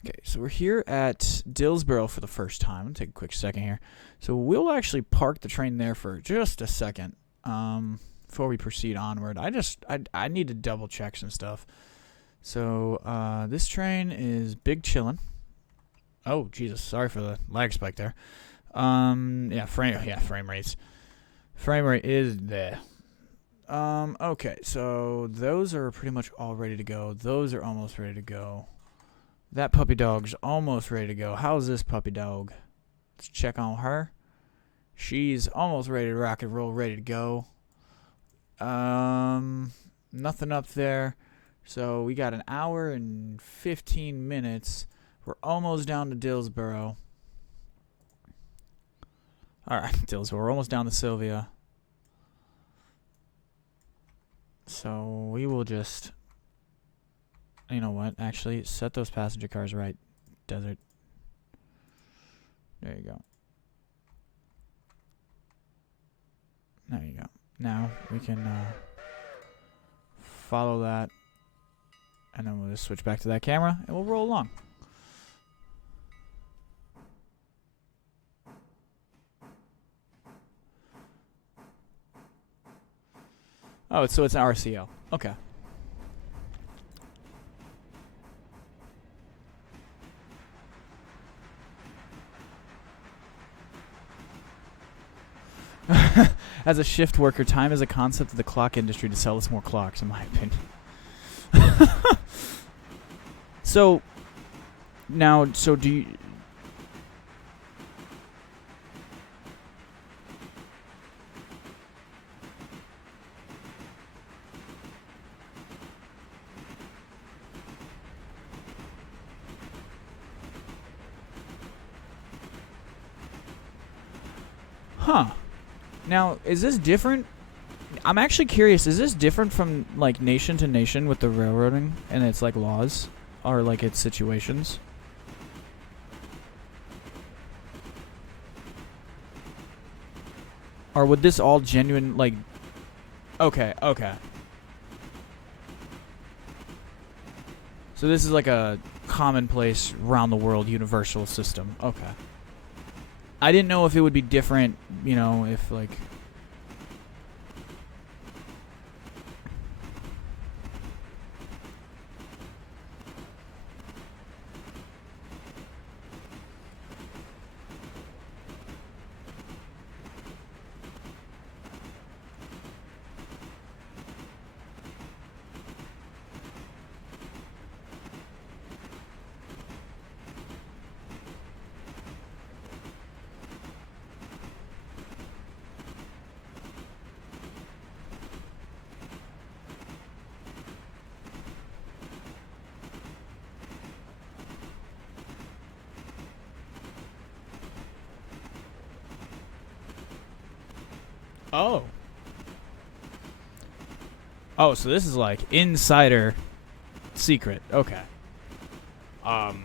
Okay, so we're here at Dillsborough for the first time. I'm going to take a quick second here. So we'll actually park the train there for just a second before we proceed onward. I need to double check some stuff. So this train is big chillin'. Oh, Jesus, sorry for the lag spike there. Frame rates. Frame rate is there. Okay, so those are pretty much all ready to go. Those are almost ready to go. That puppy dog's almost ready to go. How's this puppy dog? Let's check on her. She's almost ready to rock and roll, ready to go. Nothing up there. So we got an hour and 15 minutes. We're almost down to Dillsborough. Alright, Dills, we're almost down to Sylvia. So we will just... You know what? Actually, set those passenger cars right. Desert. There you go. There you go. Now we can follow that. And then we'll just switch back to that camera and we'll roll along. Oh, so it's an RCO. Okay. As a shift worker, time is a concept of the clock industry to sell us more clocks, in my opinion. So, now, so do you... Huh. Now, is this different? I'm actually curious, is this different from, like, nation to nation with the railroading and its, like, laws? Or, like, its situations? Or would this all genuine, like... Okay, okay. So this is like a commonplace, round-the-world, universal system. Okay. I didn't know if it would be different, you know, if, like... Oh. Oh, so this is like insider secret. Okay. I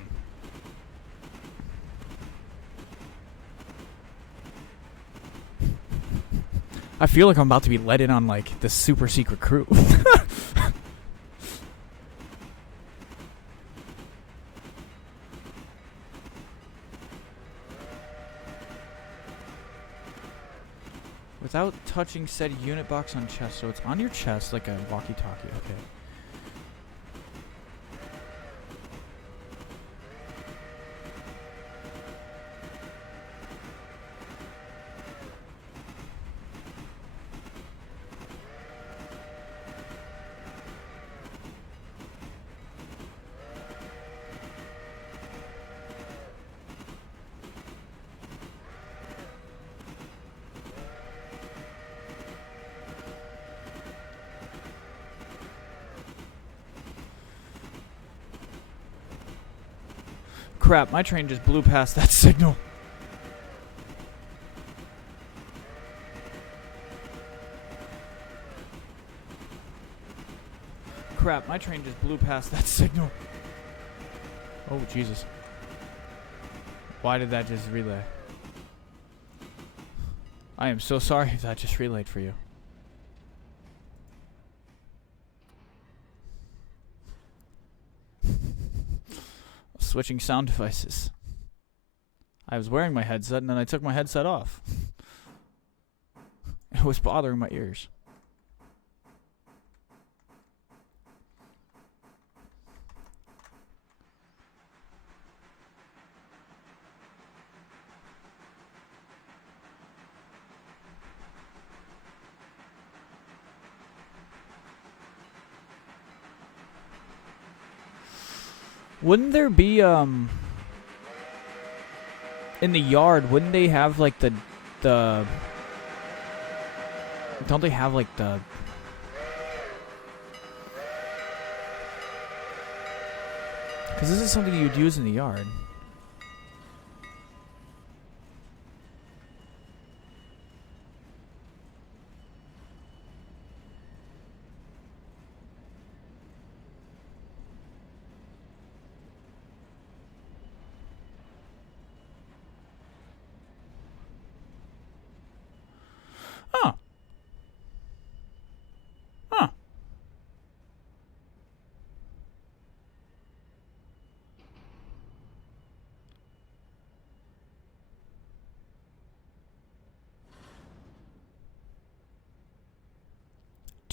feel like I'm about to be let in on like the super secret crew. Without touching said unit box on chest, so it's on your chest like a walkie-talkie. Okay. Crap, my train just blew past that signal. Crap, my train just blew past that signal. Oh, Jesus. Why did that just relay? I am so sorry if that just relayed for you. Switching sound devices. I was wearing my headset and then I took my headset off. It was bothering my ears. Wouldn't there be, in the yard, wouldn't they have, like, the, don't they have, like, the, because this is something you'd use in the yard.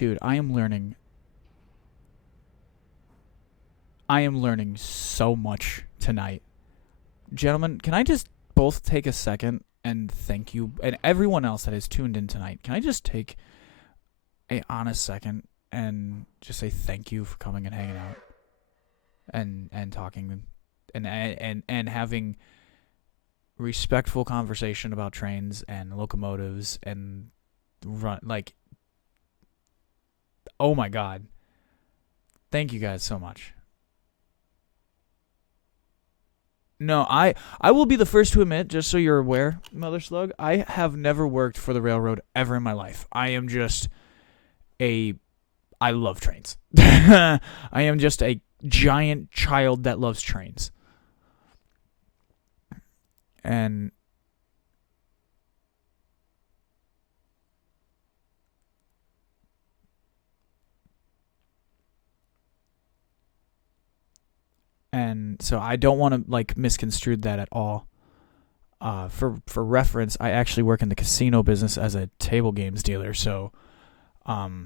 Dude, I am learning so much tonight. Gentlemen, can I just both take a second and thank you, and everyone else that has tuned in tonight? Can I just take a honest second and just say thank you for coming and hanging out and talking and having respectful conversation about trains and locomotives and run, like, oh my god. Thank you guys so much. No, I will be the first to admit, just so you're aware, Mother Slug, I have never worked for the railroad ever in my life. I am just I love trains. I am just a giant child that loves trains. And so I don't want to like misconstrue that at all. For reference, I actually work in the casino business as a table games dealer, so yeah.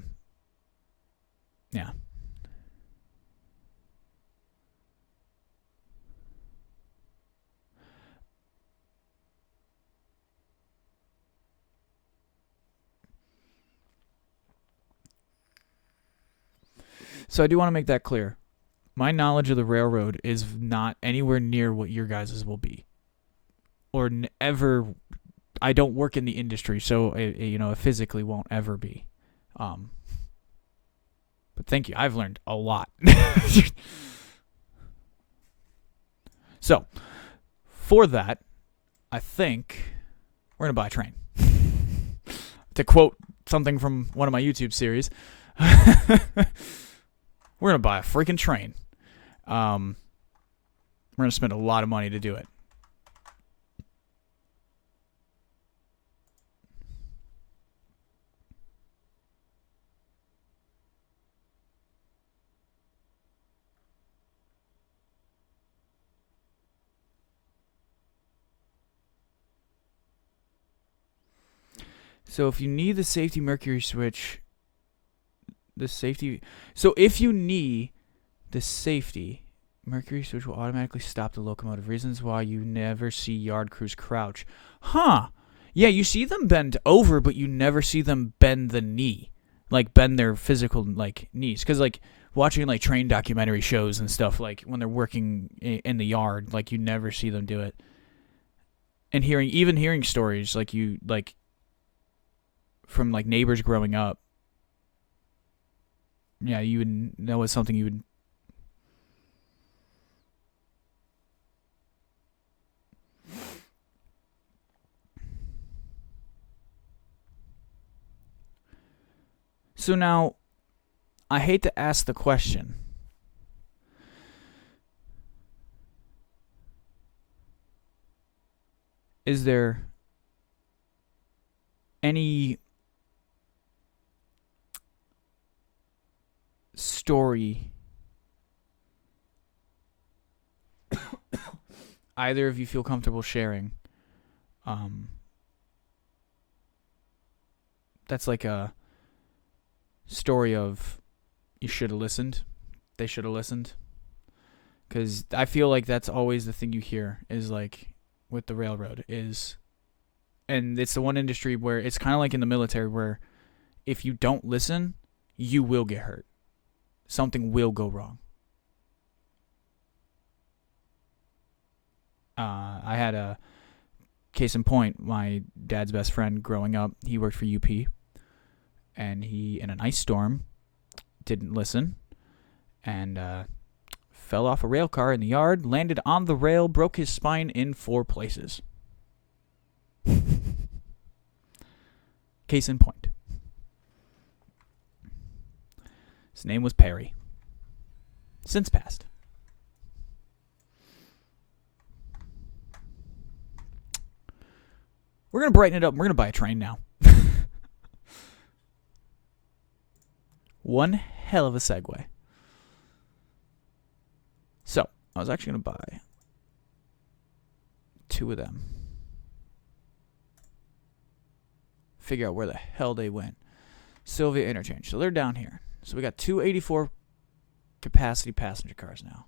So I do want to make that clear. My knowledge of the railroad is not anywhere near what your guys's will be, or ever. I don't work in the industry, so it physically won't ever be. But thank you. I've learned a lot. So, for that, I think we're gonna buy a train. To quote something from one of my YouTube series, we're gonna buy a freaking train. We're gonna spend a lot of money to do it. So if you need the safety mercury switch, if you need the safety mercury switch will automatically stop the locomotive. Reasons why you never see yard crews crouch. Huh. Yeah, you see them bend over, but you never see them bend the knee. Like, bend their physical, like, knees. Because, like, watching, like, train documentary shows and stuff, like, when they're working in the yard, like, you never see them do it. And hearing stories, like, from, like, neighbors growing up, yeah, that was something you would. So now, I hate to ask the question. Is there any story either of you feel comfortable sharing that's like a story of you should have listened, they should have listened? Because I feel like that's always the thing you hear is like with the railroad is, and it's the one industry where it's kind of like in the military where if you don't listen, you will get hurt. Something will go wrong. I had a case in point. My dad's best friend growing up, he worked for UP, and he, in an ice storm, didn't listen, and fell off a rail car in the yard, landed on the rail, broke his spine in 4 places. Case in point. His name was Perry. Since passed. We're going to brighten it up. We're going to buy a train now. One hell of a segue. So, I was actually going to buy 2 of them. Figure out where the hell they went. Sylvia Interchange. So they're down here. So we got 284 capacity passenger cars now.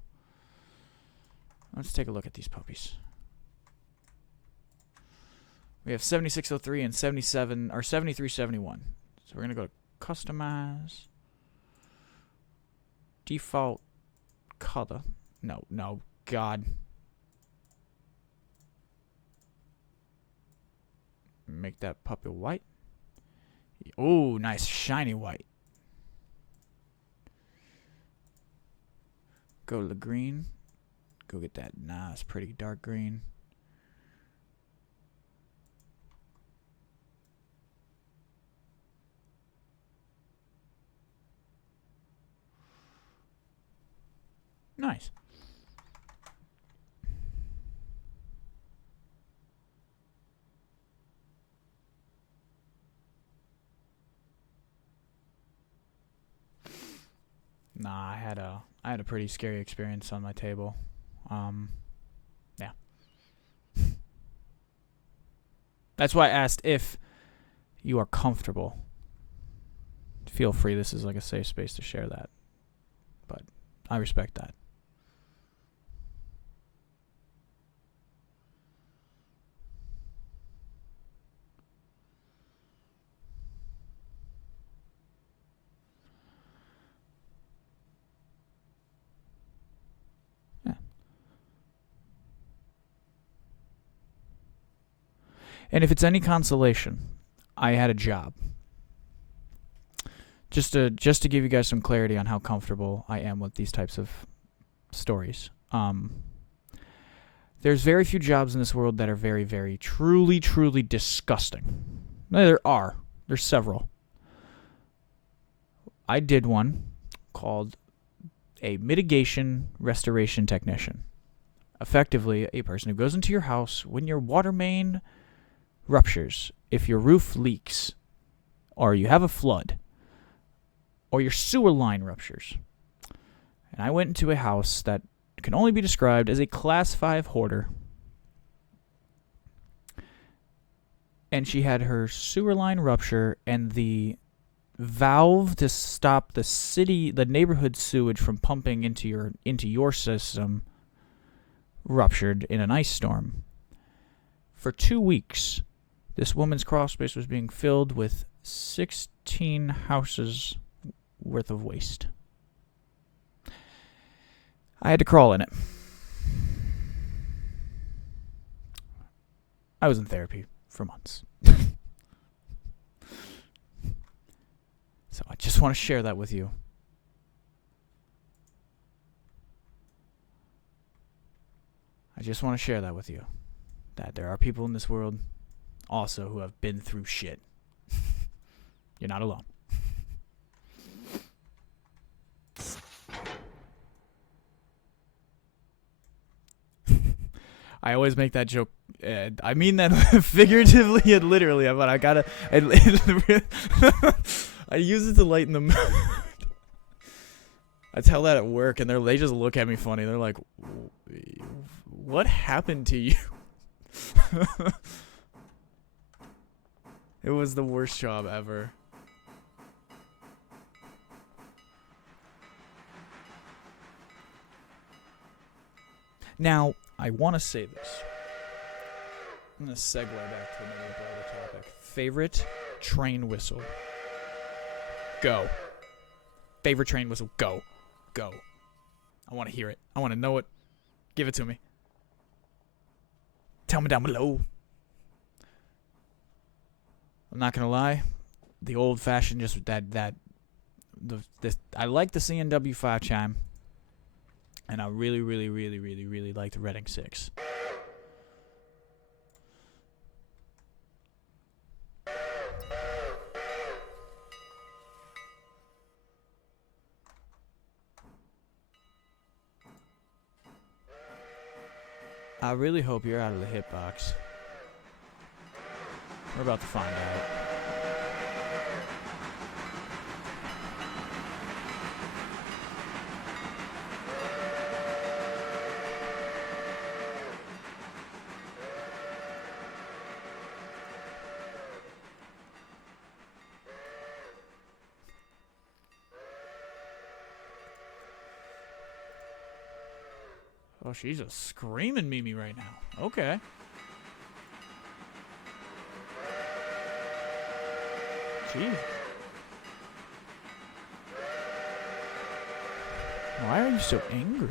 Let's take a look at these puppies. We have 7603 and 7371. So we're going to go to customize. Default color. No, God. Make that puppy white. Oh, nice shiny white. Go to the green. Go get that nice, pretty dark green. Nice. Nah, I had a pretty scary experience on my table. Yeah. That's why I asked if you are comfortable. Feel free. This is like a safe space to share that. But I respect that. Yeah. And if it's any consolation, I had a job. Just to give you guys some clarity on how comfortable I am with these types of stories. There's very few jobs in this world that are very, very, truly, truly disgusting. There are. There's several. I did one called a mitigation restoration technician. Effectively, a person who goes into your house when your water main ruptures, if your roof leaks, or you have a flood, or your sewer line ruptures. And I went into a house that can only be described as a Class 5 hoarder. And she had her sewer line rupture, and the valve to stop the neighborhood sewage from pumping into your system ruptured in an ice storm. For 2 weeks, this woman's crawl space was being filled with 16 houses worth of waste. I had to crawl in it. I was in therapy for months. So I just want to share that with you. That there are people in this world also who have been through shit. You're not alone. I always make that joke. I mean that figuratively and literally, but I gotta. I use it to lighten the mood. I tell that at work, and they just look at me funny. They're like, "What happened to you?" It was the worst job ever. Now, I want to say this. I'm going to segue back to another broader topic. Favorite train whistle? Go. Favorite train whistle? Go. Go. I want to hear it. I want to know it. Give it to me. Tell me down below. I'm not going to lie. The old-fashioned, just I like the CNW 5 chime. And I really, really, really, really, really like the Reading 6. I really hope you're out of the hitbox. We're about to find out. Oh, she's a screaming Mimi right now. Okay. Jeez. Why are you so angry?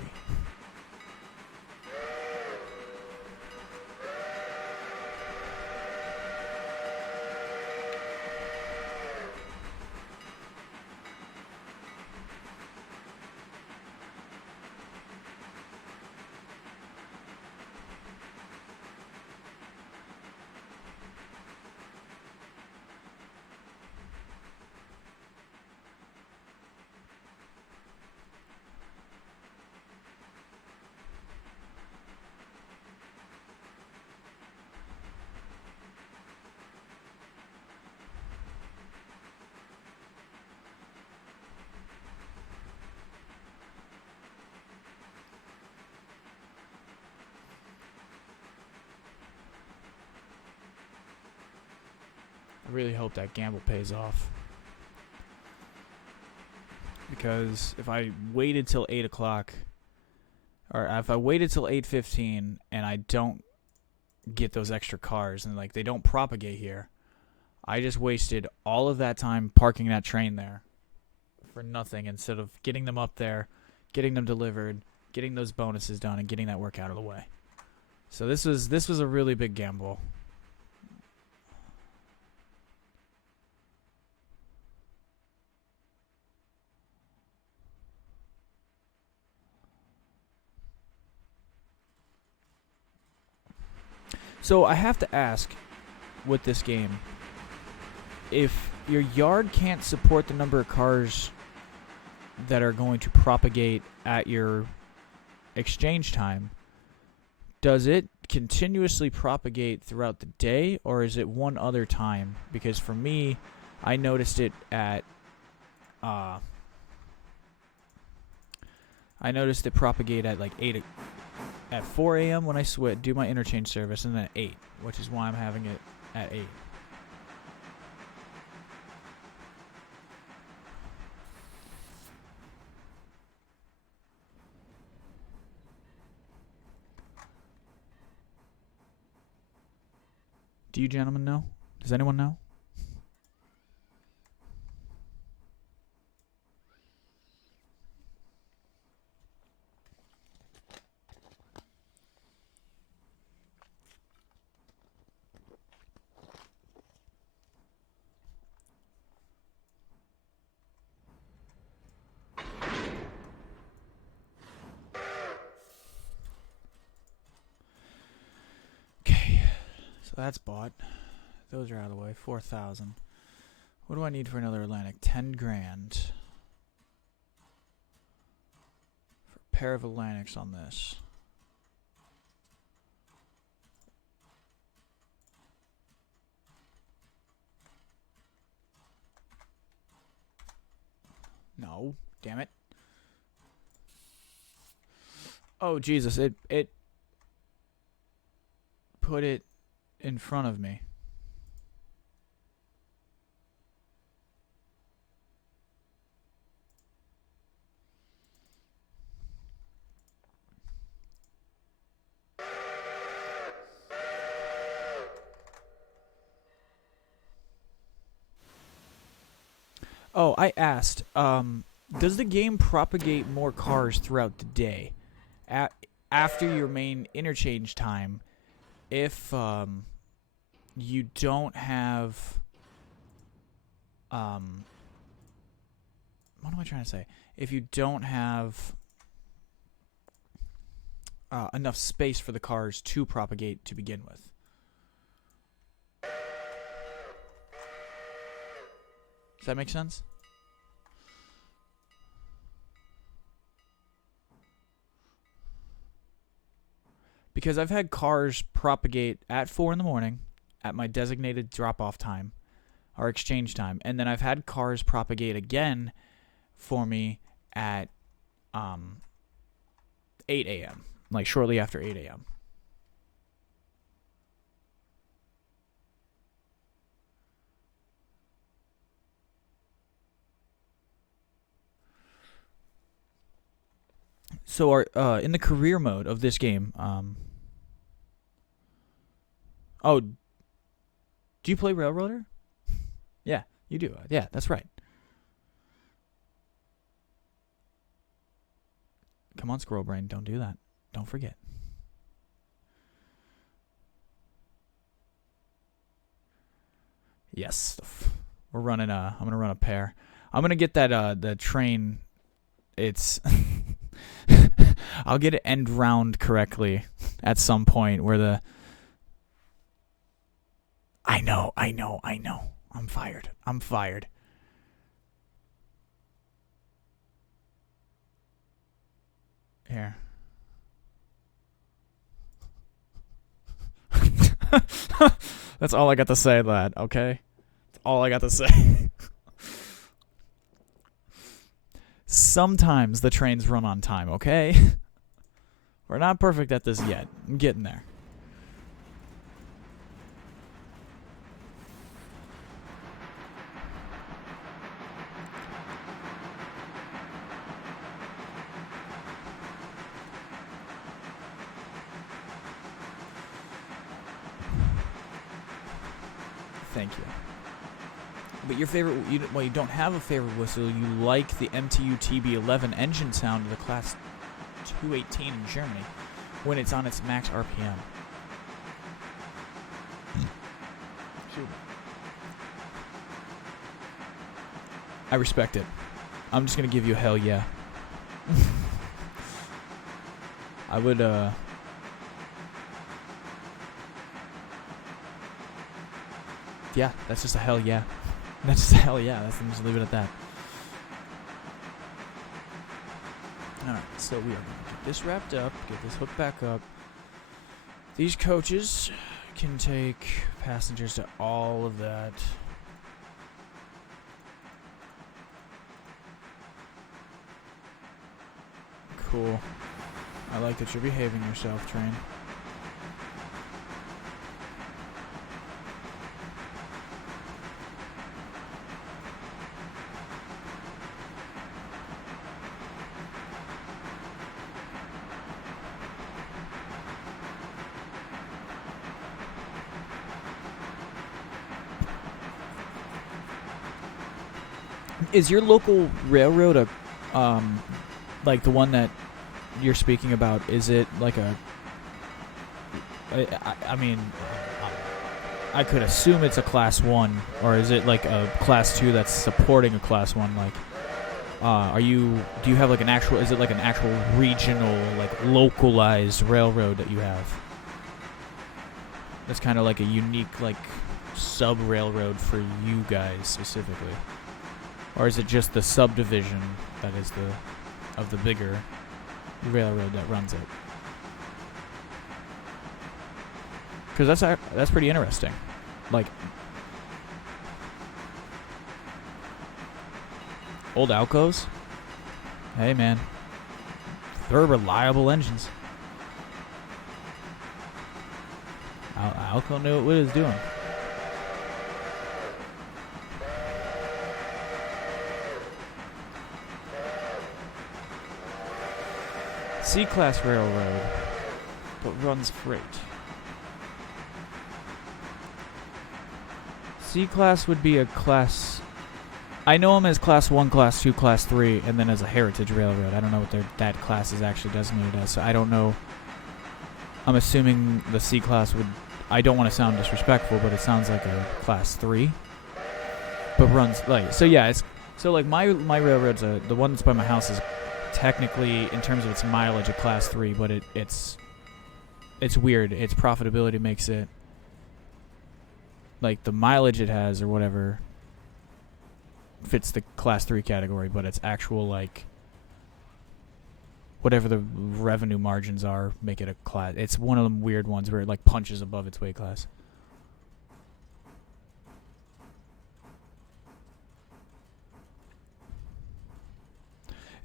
I really hope that gamble pays off. Because if I waited till 8 o'clock, or if I waited till 8:15 and I don't get those extra cars and like they don't propagate here, I just wasted all of that time parking that train there for nothing instead of getting them up there, getting them delivered, getting those bonuses done, and getting that work out of the way. So this was a really big gamble. So I have to ask, with this game, if your yard can't support the number of cars that are going to propagate at your exchange time, does it continuously propagate throughout the day, or is it one other time? Because for me, I noticed it at I noticed it propagate at like 4 a.m. when I do my interchange service, and then at 8, which is why I'm having it at 8. Do you gentlemen know? Does anyone know? Okay, so that's bought. Those are out of the way. 4,000. What do I need for another Atlantic? 10 grand. For a pair of Atlantics on this. No, damn it. Oh Jesus, it put it in front of me. Oh, I asked, does the game propagate more cars throughout the day? After your main interchange time, if you don't have what am I trying to say? If you don't have enough space for the cars to propagate to begin with. Does that make sense? Because I've had cars propagate at 4 in the morning at my designated drop-off time or exchange time, and then I've had cars propagate again for me at 8 a.m., like shortly after 8 a.m. So our in the career mode of this game, oh, do you play Railroader? Yeah, you do. Yeah, that's right. Come on, Squirrel Brain, don't do that. Don't forget. Yes, we're running a. I'm gonna run a pair. I'm gonna get that the train. It's. I'll get it end round correctly at some point where the. I know. I'm fired. Here. That's all I got to say, lad, okay? That's all I got to say. Sometimes the trains run on time, okay? We're not perfect at this yet. I'm getting there. Thank you. But your favorite, you don't have a favorite whistle. You like the MTU TB11 engine sound of the Class 218 in Germany when it's on its max RPM. I respect it. I'm just gonna give you a hell yeah. I would, yeah, that's just a hell yeah. That's just a hell yeah. Let's just leave it at that. Alright, so we are going to get this wrapped up, get this hooked back up. These coaches can take passengers to all of that. Cool. I like that you're behaving yourself, train. Is your local railroad a, like the one that you're speaking about? Is it like a? I mean, I could assume it's a Class 1, or is it like a Class 2 that's supporting a Class 1? Like, do you have like an actual? Is it like an actual regional, like localized railroad that you have? That's kind of like a unique, like sub railroad for you guys specifically. Or is it just the subdivision that is of the bigger railroad that runs it? Because that's pretty interesting. Like, old Alcos. Hey man, they're reliable engines. Alco knew what it was doing. C-Class railroad, but runs freight. C-Class would be a class... I know them as Class 1, Class 2, Class 3, and then as a heritage railroad. I don't know what that class is actually designated as, so I don't know. I'm assuming the C-Class would... I don't want to sound disrespectful, but it sounds like a Class 3. But runs... like so yeah, it's... So like my railroad's the one that's by my house is technically, in terms of its mileage, a Class 3, but it's weird. Its profitability makes it like the mileage it has or whatever fits the Class 3 category, but its actual like whatever the revenue margins are make it a class. It's one of them weird ones where it like punches above its weight class.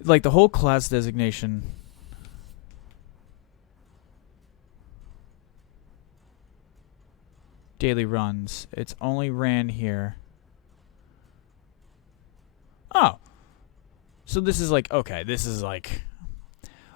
Like the whole class designation. Daily runs. It's only ran here. Oh. So this is like, okay, this is like...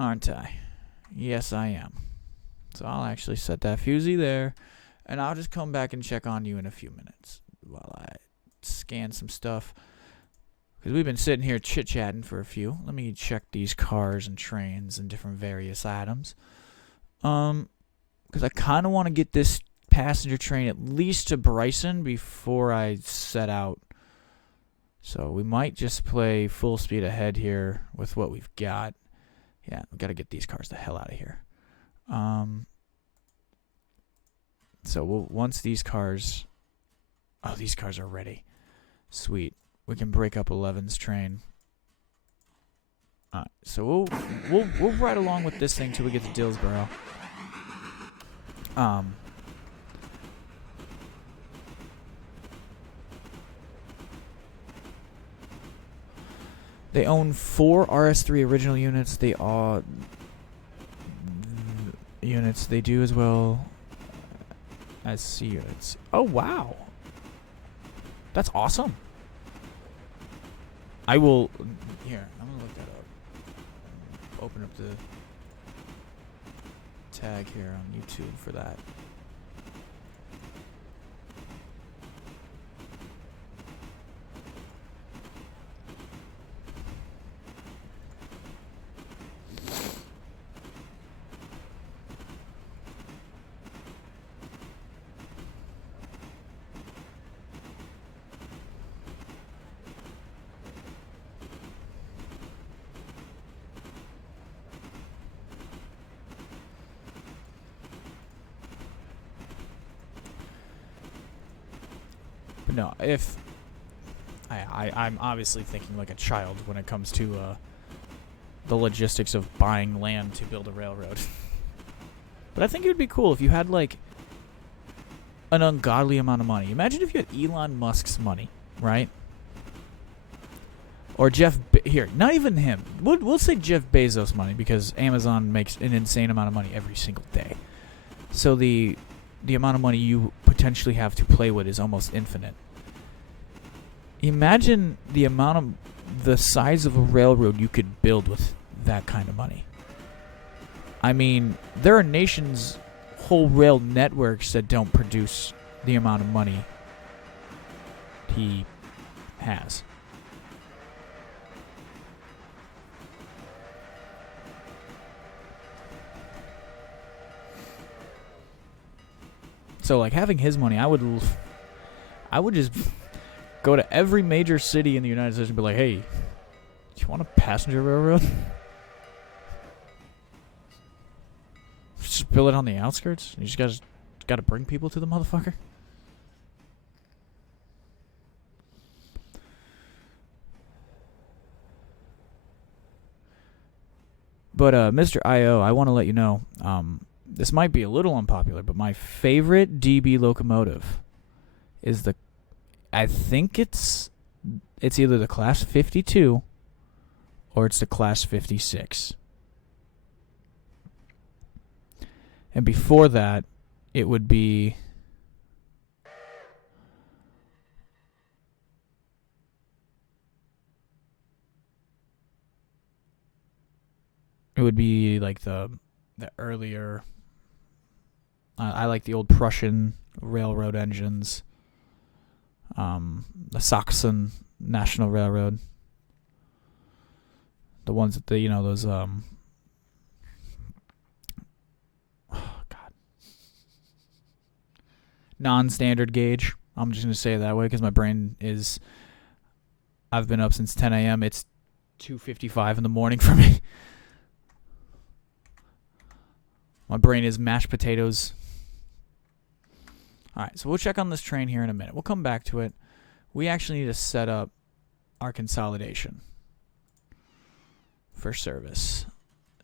aren't I? Yes, I am. So I'll actually set that fusee there, and I'll just come back and check on you in a few minutes while I scan some stuff. Because we've been sitting here chit-chatting for a few. Let me check these cars and trains and different various items. Because I kind of want to get this passenger train at least to Bryson before I set out. So we might just play full speed ahead here with what we've got. Yeah, we've got to get these cars the hell out of here. So once these cars... Oh, these cars are ready. Sweet. We can break up 11's train. Alright, so we'll ride along with this thing till we get to Dillsboro. They own 4 RS3 original units. They are units. They do as well as C units. Oh wow, that's awesome. I will here. I'm gonna look that up. Open up the tag here on YouTube for that. No, if I'm obviously thinking like a child when it comes to the logistics of buying land to build a railroad. But I think it would be cool if you had like an ungodly amount of money. Imagine if you had Elon Musk's money, right? Or here, not even him. We'll say Jeff Bezos' money because Amazon makes an insane amount of money every single day. So the amount of money you potentially have to play with is almost infinite. Imagine the size of a railroad you could build with that kind of money. I mean, there are nations, whole rail networks that don't produce the amount of money he has. So, like, having his money, I would just go to every major city in the United States and be like, hey, do you want a passenger railroad? Just build it on the outskirts? You just gotta bring people to the motherfucker? But, Mr. I.O., I want to let you know, this might be a little unpopular, but my favorite DB locomotive is I think it's either the Class 52 or it's the Class 56. And before that, it would be like the earlier I like the old Prussian railroad engines. The Saxon National Railroad. The ones that those oh god. Non-standard gauge. I'm just going to say it that way because my brain is I've been up since 10 a.m. It's 2:55 in the morning for me. My brain is mashed potatoes. Alright, so we'll check on this train here in a minute. We'll come back to it. We actually need to set up our consolidation for service.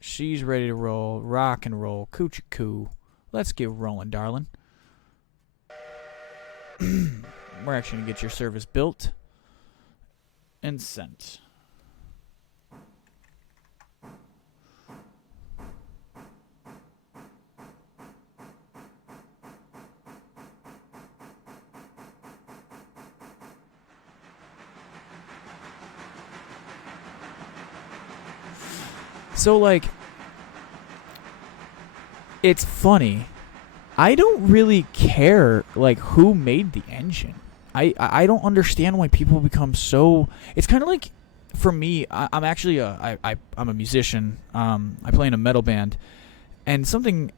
She's ready to roll. Rock and roll. Coochie coo. Let's get rolling, darling. We're actually going to get your service built and sent. So, like, it's funny. I don't really care like who made the engine. I don't understand why people become so. It's kind of like, for me, I'm actually I'm a musician. I play in a metal band, and something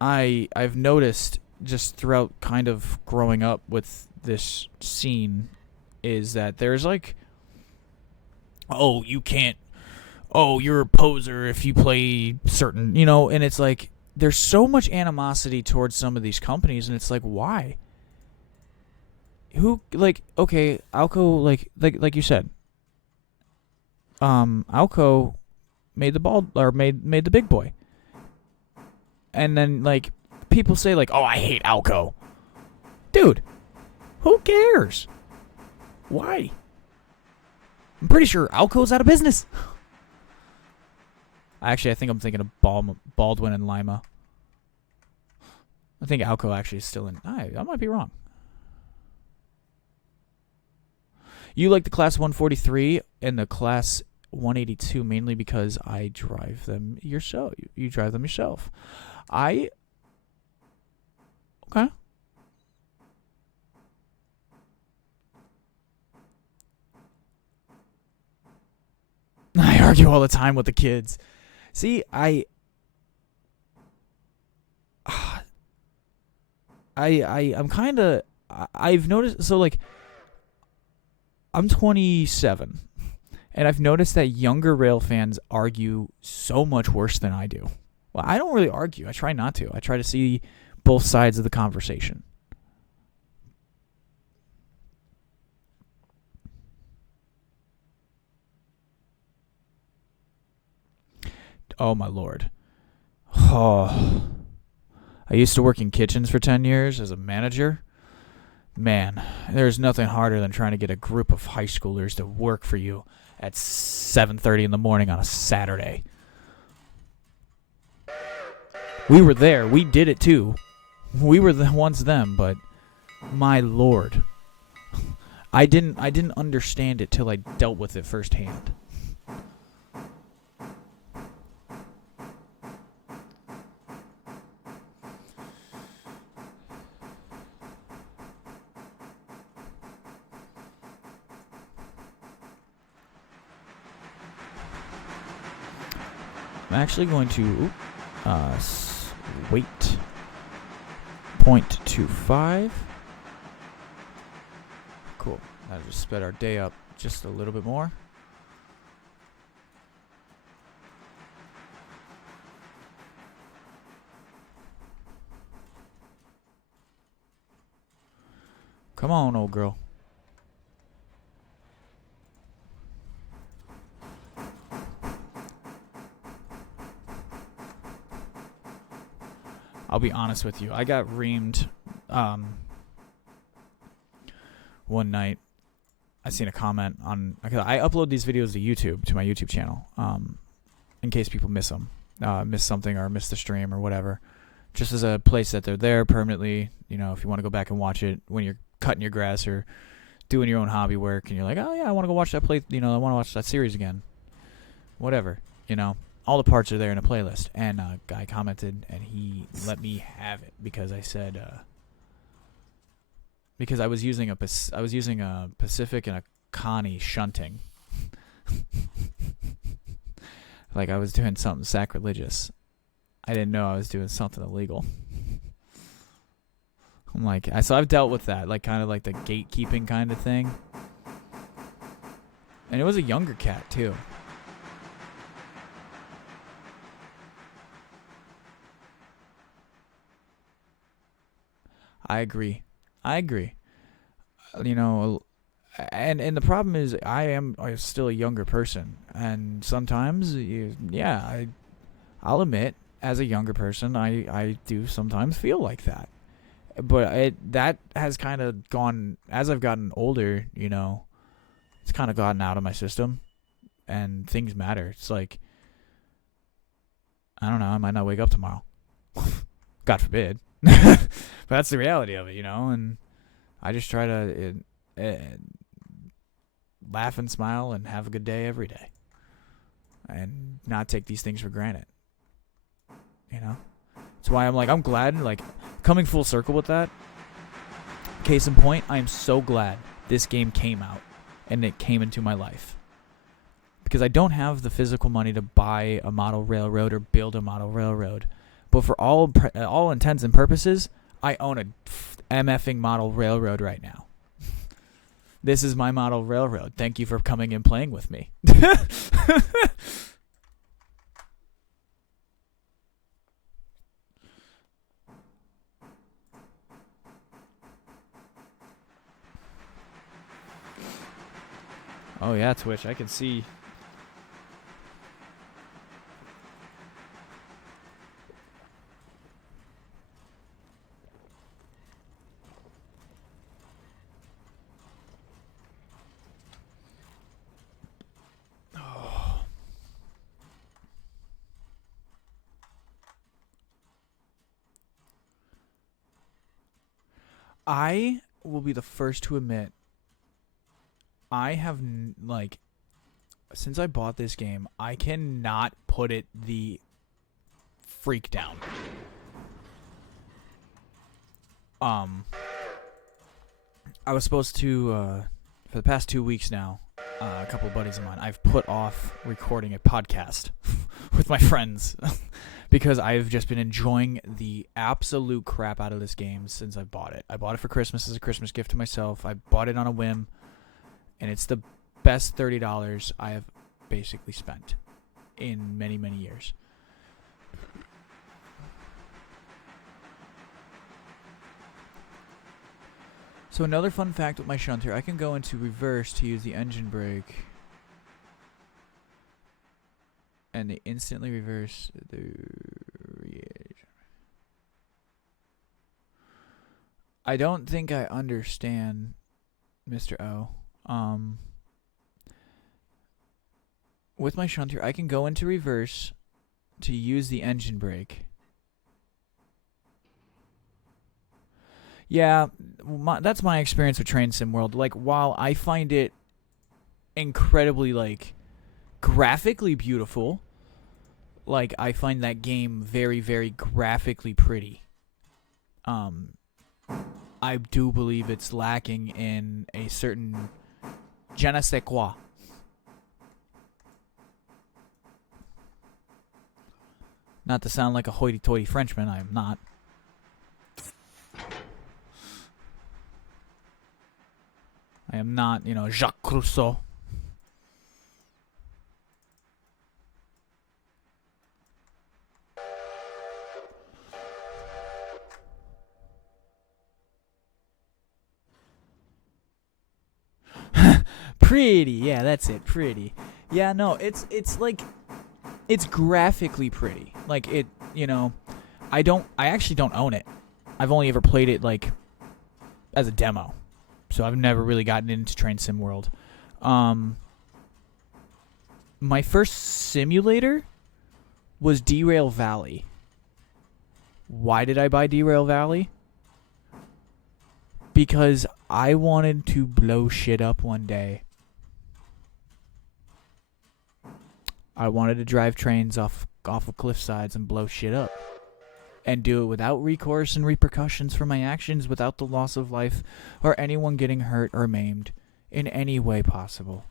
I've noticed just throughout kind of growing up with this scene is that there's like, oh, you can't, oh, you're a poser if you play certain, and it's like there's so much animosity towards some of these companies, and it's like, why? Who, like, okay, Alco, like you said, Alco made the ball, or made the big boy, and then like people say like, oh, I hate Alco, dude. Who cares? Why? I'm pretty sure Alco's out of business. Actually, I think I'm thinking of Baldwin and Lima. I think Alco actually is still in. I might be wrong. You like the Class 143 and the Class 182 mainly because I drive them yourself. You drive them yourself. Okay. I argue all the time with the kids. See, I'm kind of, I've noticed, so like, I'm 27, and I've noticed that younger rail fans argue so much worse than I do. Well, I don't really argue. I try not to. I try to see both sides of the conversation. Oh, my Lord. Oh. I used to work in kitchens for 10 years as a manager. Man, there's nothing harder than trying to get a group of high schoolers to work for you at 7:30 in the morning on a Saturday. We were there. We did it too. We were the ones them, but my Lord. I didn't understand it till I dealt with it firsthand. I'm actually going to wait 0.25. Cool. That'll just sped our day up just a little bit more. Come on, old girl. I'll be honest with you. I got reamed one night. I seen a comment on. I upload these videos to YouTube, to my YouTube channel, in case people miss them, miss something or miss the stream or whatever. Just as a place that they're there permanently. If you want to go back and watch it when you're cutting your grass or doing your own hobby work, and you're like, oh yeah, I want to go watch that play. I want to watch that series again. Whatever. All the parts are there in a playlist. And a guy commented, and he let me have it because I said, because I was using a Pacific and a Connie shunting, like I was doing something sacrilegious. I didn't know I was doing something illegal. I'm like, so I've dealt with that, like kind of like the gatekeeping kind of thing. And it was a younger cat too. I agree. And the problem is I am still a younger person, and sometimes, I'll admit, as a younger person, I do sometimes feel like that. But that has kind of gone, as I've gotten older, it's kind of gotten out of my system, and things matter. It's like, I don't know, I might not wake up tomorrow. God forbid. But that's the reality of it, and I just try to laugh and smile and have a good day every day and not take these things for granted, That's why I'm glad, like, coming full circle with that. Case in point, I am so glad this game came out and it came into my life. Because I don't have the physical money to buy a model railroad or build a model railroad. But for all intents and purposes, I own a MFing model railroad right now. This is my model railroad. Thank you for coming and playing with me. Oh yeah, Twitch, I can see. I will be the first to admit, I have, like, since I bought this game, I cannot put it the freak down. I was supposed to, for the past 2 weeks now, a couple of buddies of mine, I've put off recording a podcast with my friends because I've just been enjoying the absolute crap out of this game since I bought it. I bought it for Christmas as a Christmas gift to myself. I bought it on a whim, and it's the best $30 I have basically spent in many, many years. So another fun fact with my shunter, I can go into reverse to use the engine brake, and they instantly reverse the reagent. I don't think I understand, Mr. O. With my shunter, I can go into reverse to use the engine brake. Yeah, that's my experience with Train Sim World. Like, while I find it incredibly, like, graphically beautiful, like, I find that game very, very graphically pretty. I do believe it's lacking in a certain je ne sais quoi. Not to sound like a hoity-toity Frenchman, I am not. I am not, Jacques Rousseau. Pretty, yeah, that's it, pretty. Yeah, no, it's like, it's graphically pretty. Like, it, I actually don't own it. I've only ever played it, like, as a demo. So I've never really gotten into Train Sim World. My first simulator was Derail Valley. Why did I buy Derail Valley? Because I wanted to blow shit up one day. I wanted to drive trains off of cliff sides and blow shit up. And do it without recourse and repercussions for my actions, without the loss of life or anyone getting hurt or maimed in any way possible.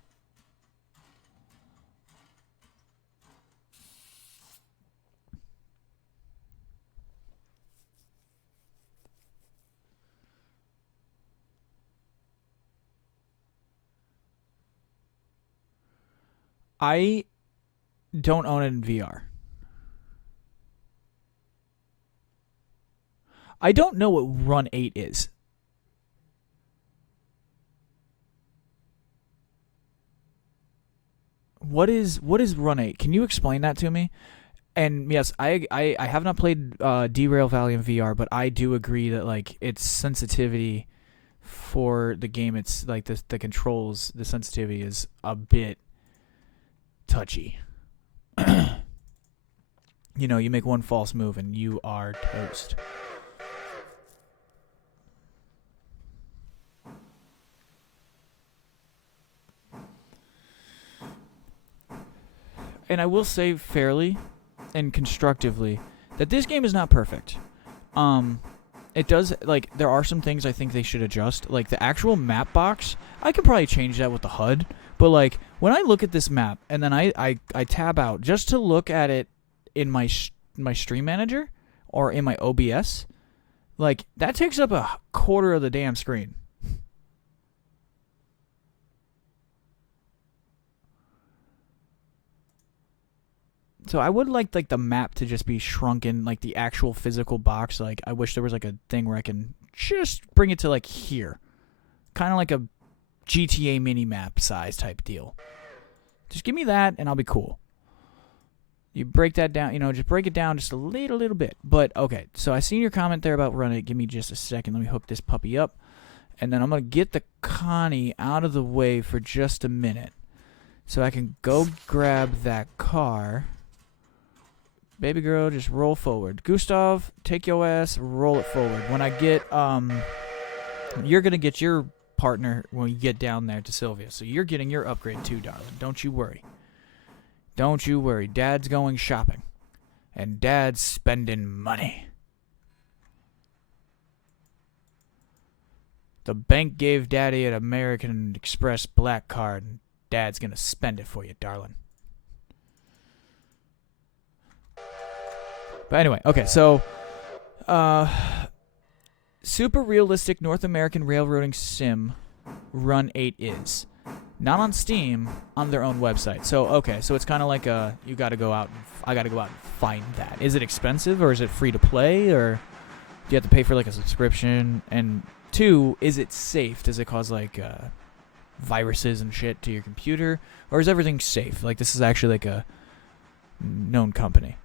I don't own it in VR. I don't know what Run 8 is. What is Run 8? Can you explain that to me? And yes, I have not played Derail Valley in VR, but I do agree that, like, its sensitivity for the game, it's like the controls, the sensitivity is a bit touchy. You make one false move and you are toast. And I will say fairly and constructively that this game is not perfect. It does, like, there are some things I think they should adjust. Like, the actual map box, I could probably change that with the HUD. But, like, when I look at this map, and then I tab out just to look at it in my Stream Manager or in my OBS, like, that takes up a quarter of the damn screen. So I would like the map to just be shrunken, like the actual physical box. Like, I wish there was like a thing where I can just bring it to like here, kind of like a GTA mini map size type deal. Just give me that, and I'll be cool. You break that down, just break it down just a little bit. But okay, so I seen your comment there about running it. Give me just a second. Let me hook this puppy up, and then I'm gonna get the Connie out of the way for just a minute, so I can go grab that car. Baby girl, just roll forward. Gustav, take your ass, roll it forward. When I get, you're going to get your partner when you get down there to Sylvia. So you're getting your upgrade too, darling. Don't you worry. Don't you worry. Dad's going shopping. And Dad's spending money. The bank gave Daddy an American Express black card, and Dad's going to spend it for you, darling. But anyway, okay, so super realistic North American railroading sim Run 8 is. Not on Steam, on their own website. So, okay, so it's kind of like you got to go out, I got to go out and find that. Is it expensive, or is it free to play, or do you have to pay for like a subscription? And 2, is it safe? Does it cause like viruses and shit to your computer, or is everything safe? Like, this is actually like a known company.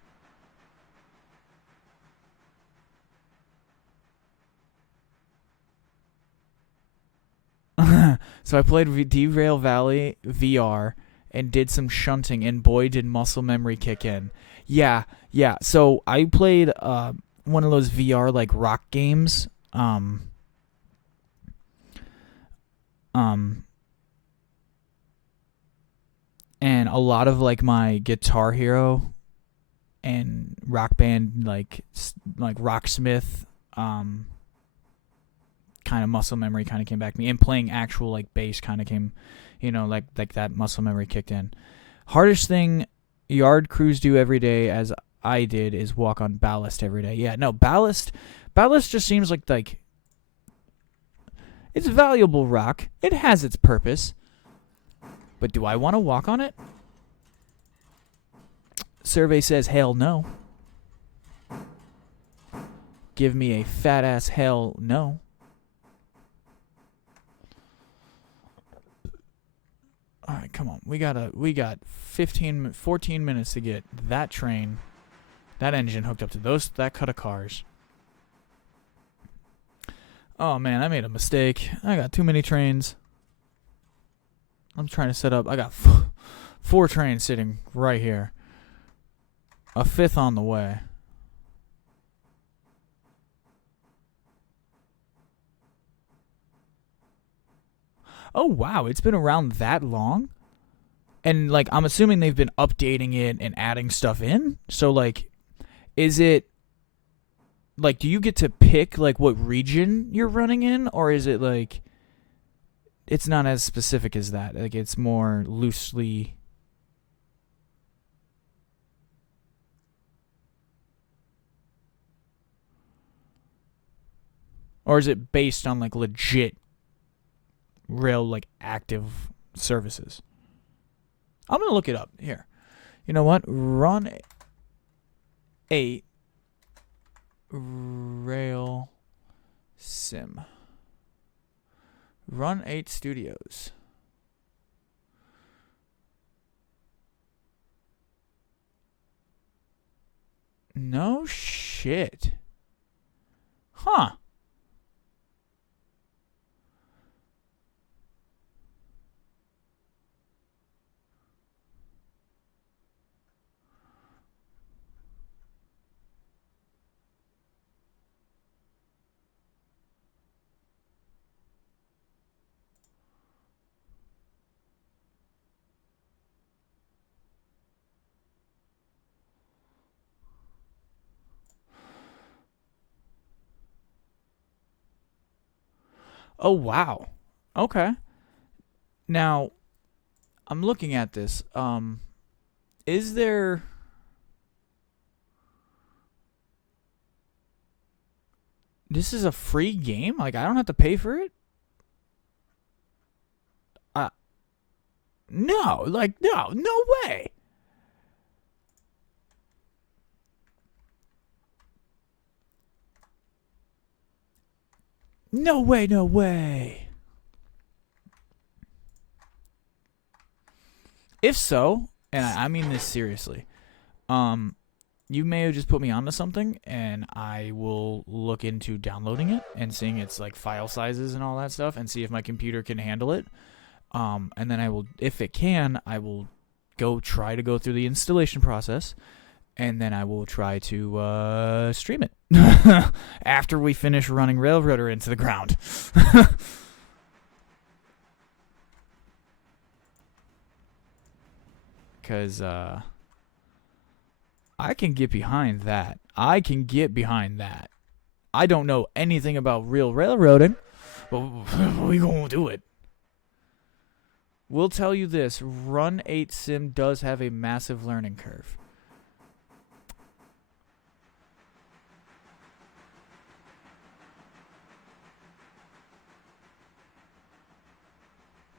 So I played Derail Valley VR and did some shunting, and boy, did muscle memory kick in. Yeah. So I played one of those VR like rock games. And a lot of like my Guitar Hero and Rock Band like Rocksmith kind of muscle memory kind of came back to me, and playing actual like bass kind of came, like that muscle memory kicked in. Hardest thing yard crews do every day, as I did, is walk on ballast every day. Yeah, no, ballast just seems like it's valuable rock. It has its purpose, but do I want to walk on it? Survey says hell no. Give me a fat ass hell no. All right, come on. We got 14 minutes to get that train, that engine hooked up to that cut of cars. Oh man, I made a mistake. I got too many trains. I'm trying to set up. I got 4 trains sitting right here. A 5th on the way. Oh wow, it's been around that long? And like, I'm assuming they've been updating it and adding stuff in? So like, is it like, do you get to pick like what region you're running in, or is it like it's not as specific as that? Like, it's more loosely. Or is it based on like legit real like active services? I'm gonna look it up here. You know what? Run 8 rail sim. Run 8 Studios. No shit. Huh. Oh wow. Okay. Now I'm looking at this. Is there? This is a free game. Like I don't have to pay for it. Uh, no. Like no. No way. No way. No way. If so, and I mean this seriously, um, you may have just put me onto something, and I will look into downloading it and seeing its like file sizes and all that stuff, and see if my computer can handle it. And then I will, if it can, I will try to go through the installation process, and then I will try to stream it after we finish running Railroader into the ground. Because I can get behind that. I can get behind that. I don't know anything about real railroading, but we gonna do it. We'll tell you this: Run 8 Sim does have a massive learning curve.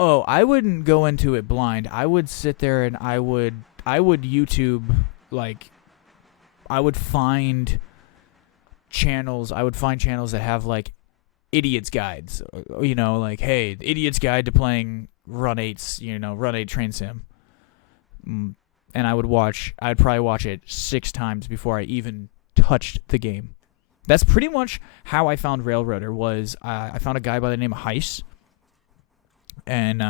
Oh, I wouldn't go into it blind. I would sit there and I would YouTube, like I would find channels. I would find channels that have like idiots guides. You know, like hey, idiot's guide to playing Run 8's. You know, Run 8 Train Sim. And I'd probably watch it 6 times before I even touched the game. That's pretty much how I found Railroader. Was I found a guy by the name of Heist, and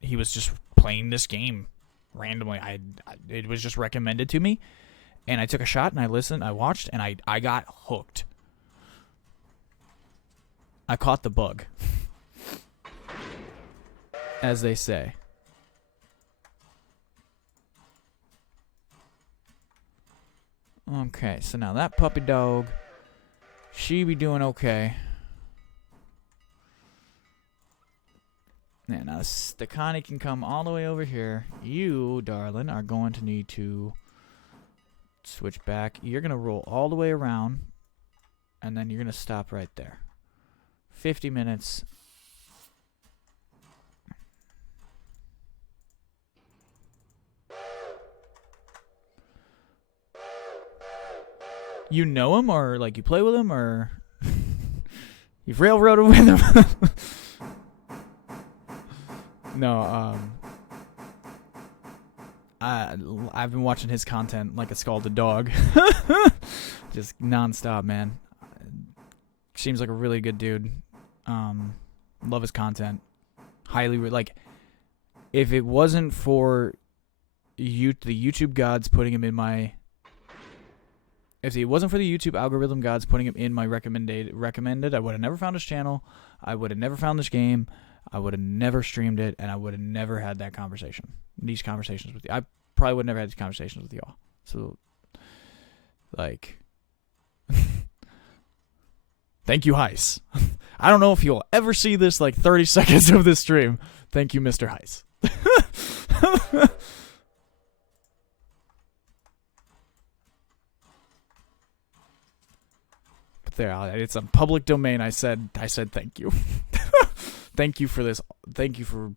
he was just playing this game randomly. It was just recommended to me, and I took a shot and I listened, I watched, and I got hooked. I caught the bug, as they say. Okay, so now that puppy dog, she be doing okay. Yeah, now the Connie can come all the way over here. You, darling, are going to need to switch back. You're going to roll all the way around, and then you're going to stop right there. 50 minutes. You know him, or like you play with him, or you've railroaded with him? No, I've been watching his content like a scalded dog. Just nonstop, man. Seems like a really good dude. Love his content. Highly like. If it wasn't for the YouTube gods putting him in my, if it wasn't for the YouTube algorithm gods putting him in my recommended, I would have never found his channel. I would have never found this game. I would have never streamed it, and I would have never had that conversation. These conversations with you. I probably would have never had these conversations with y'all. So, like, thank you, Heiss. I don't know if you'll ever see this, like, 30 seconds of this stream. Thank you, Mr. Heiss. But there, it's a public domain. I said thank you. Thank you for this. Thank you for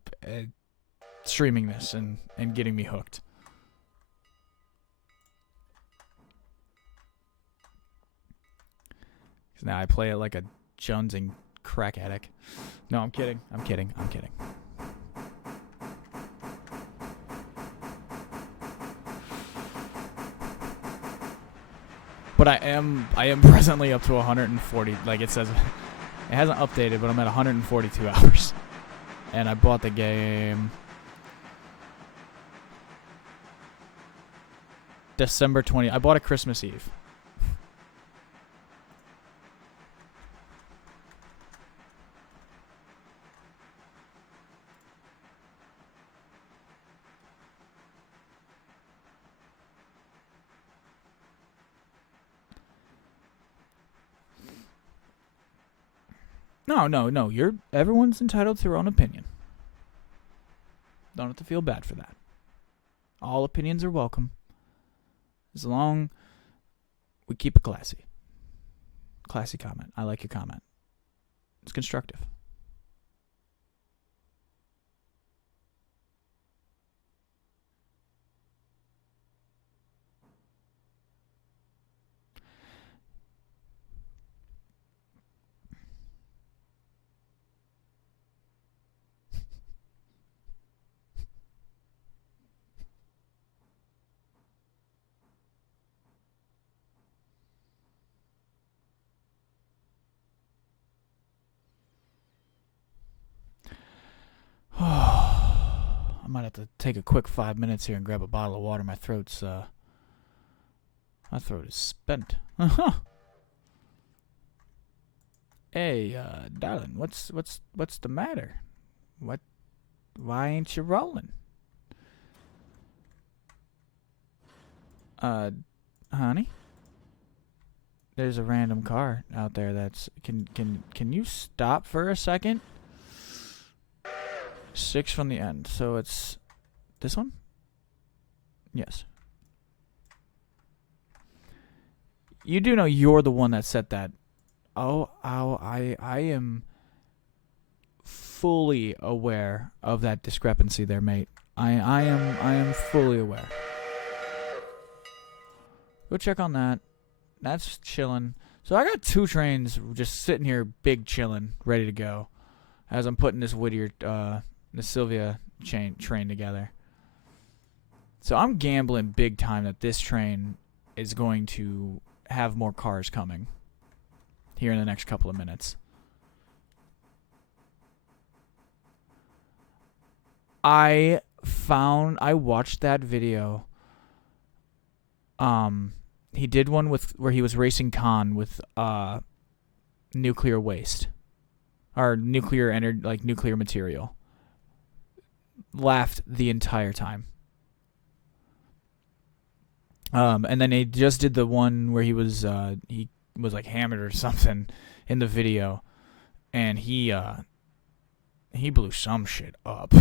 streaming this and getting me hooked. Now I play it like a jonesing crack addict. No, I'm kidding. I'm kidding. But I am presently up to 140. Like it says, it hasn't updated, but I'm at 142 hours. And I bought the game December 20. I bought it Christmas Eve. No. Everyone's entitled to their own opinion. Don't have to feel bad for that. All opinions are welcome, as long we keep it classy. Classy comment. I like your comment. It's constructive. I might have to take a quick 5 minutes here and grab a bottle of water. My throat is spent. Hey, darling, what's the matter? Why ain't you rolling? Honey? There's a random car out there that's can you stop for a second? 6 from the end. So it's this one? Yes. You do know you're the one that set that. I am fully aware of that discrepancy there, mate. I am fully aware. Go check on that. That's chilling. So I got 2 trains just sitting here, big chilling, ready to go, as I'm putting this Whittier, the Sylvia train together. So I'm gambling big time that this train is going to have more cars coming here in the next couple of minutes. I watched that video. He did one where he was racing Khan with nuclear waste or nuclear material. Laughed the entire time. And then he just did the one where he was like hammered or something in the video, and he blew some shit up.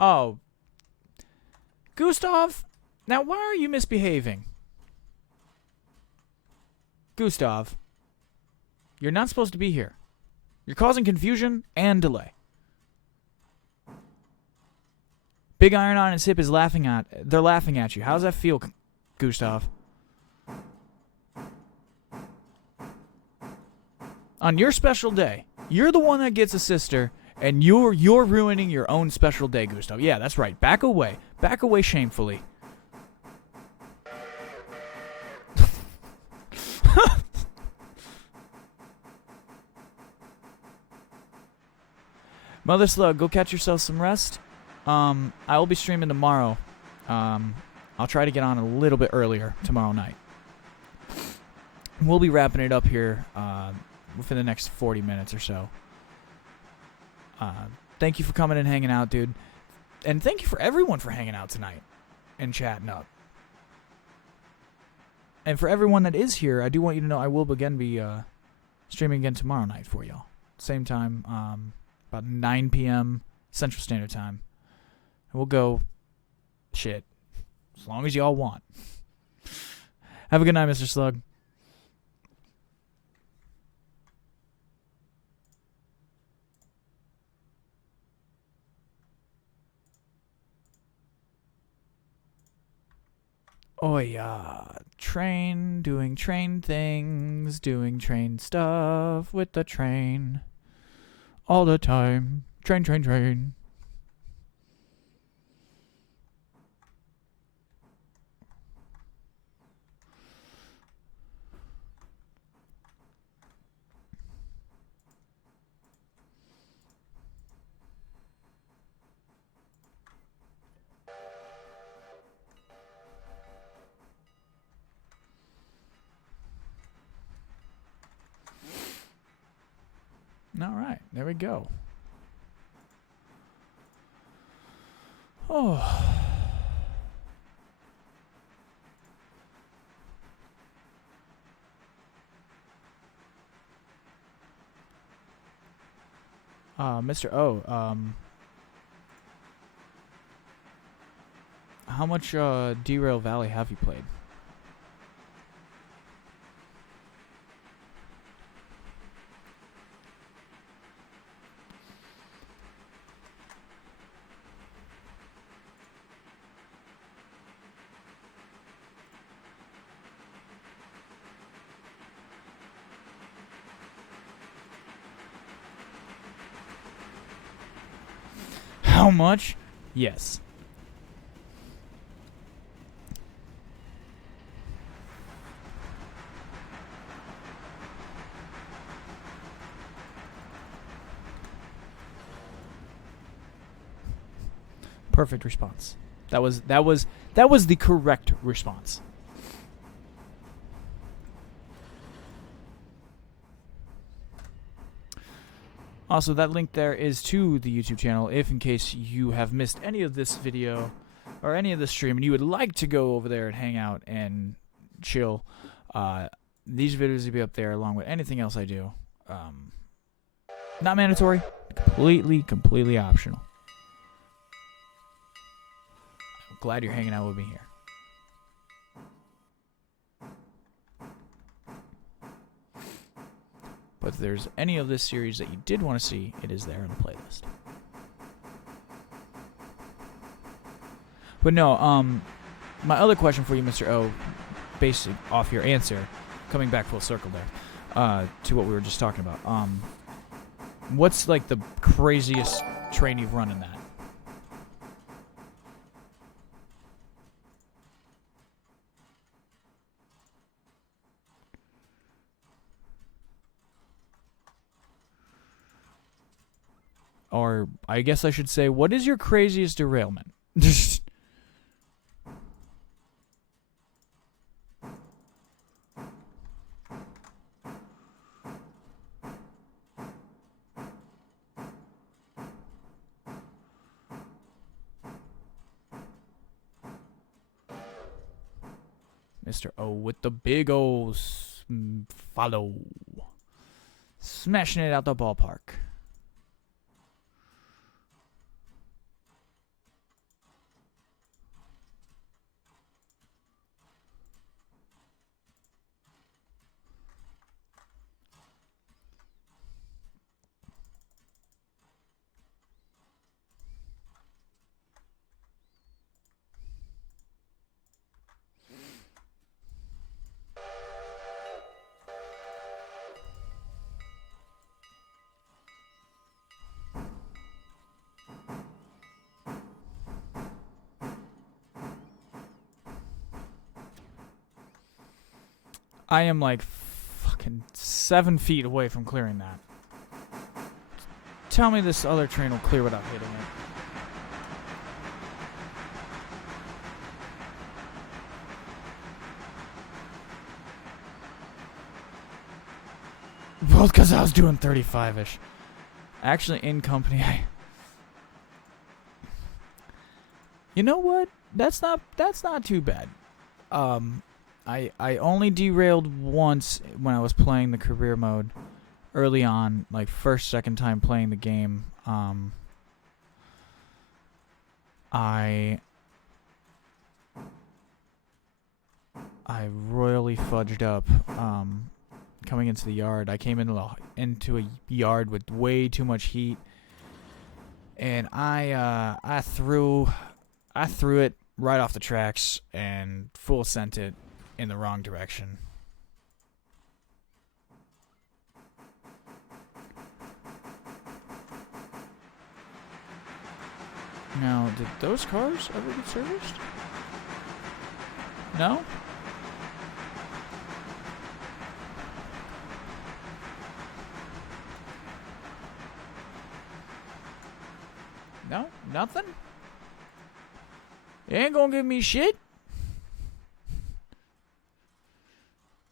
Oh, Gustav, now why are you misbehaving? Gustav, you're not supposed to be here. You're causing confusion and delay. Big Iron On and Sip they're laughing at you. How does that feel, Gustav? On your special day, you're the one that gets a sister, and you're ruining your own special day, Gustav. Yeah, that's right. Back away shamefully. Mother Slug, go catch yourself some rest. I will be streaming tomorrow. I'll try to get on a little bit earlier tomorrow night. We'll be wrapping it up here within the next 40 minutes or so. Thank you for coming and hanging out, dude. And thank you for everyone for hanging out tonight and chatting up. And for everyone that is here, I do want you to know I will again be streaming again tomorrow night for y'all. Same time, about 9 p.m. Central Standard Time. And we'll go, shit, as long as y'all want. Have a good night, Mr. Slug. Oh yeah, train, doing train things, doing train stuff with the train. All the time. Train. Alright, there we go. Oh. Mr. O, how much Derail Valley have you played? How much? Yes. Perfect response. That was the correct response. Also, that link there is to the YouTube channel if in case you have missed any of this video or any of the stream and you would like to go over there and hang out and chill. These videos will be up there along with anything else I do. Not mandatory, completely optional. I'm glad you're hanging out with me here. But if there's any of this series that you did want to see, it is there in the playlist. But no, my other question for you, Mr. O, based off your answer, coming back full circle there, to what we were just talking about. What's like the craziest train you've run in that? Or I guess I should say, what is your craziest derailment? Mr. O with the big old follow. Smashing it out the ballpark. I am like fucking 7 feet away from clearing that. Tell me this other train will clear without hitting it. Well, because I was doing 35-ish. Actually, in company, you know what? That's not too bad. I only derailed once when I was playing the career mode early on, like second time playing the game. I royally fudged up coming into the yard. I came into a yard with way too much heat, and I threw it right off the tracks and full sent it in the wrong direction. Now, did those cars ever get serviced? No? No? Nothing? You ain't gonna give me shit?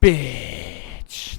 Bitch.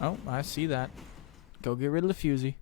Oh, I see that. Go get rid of the fusee.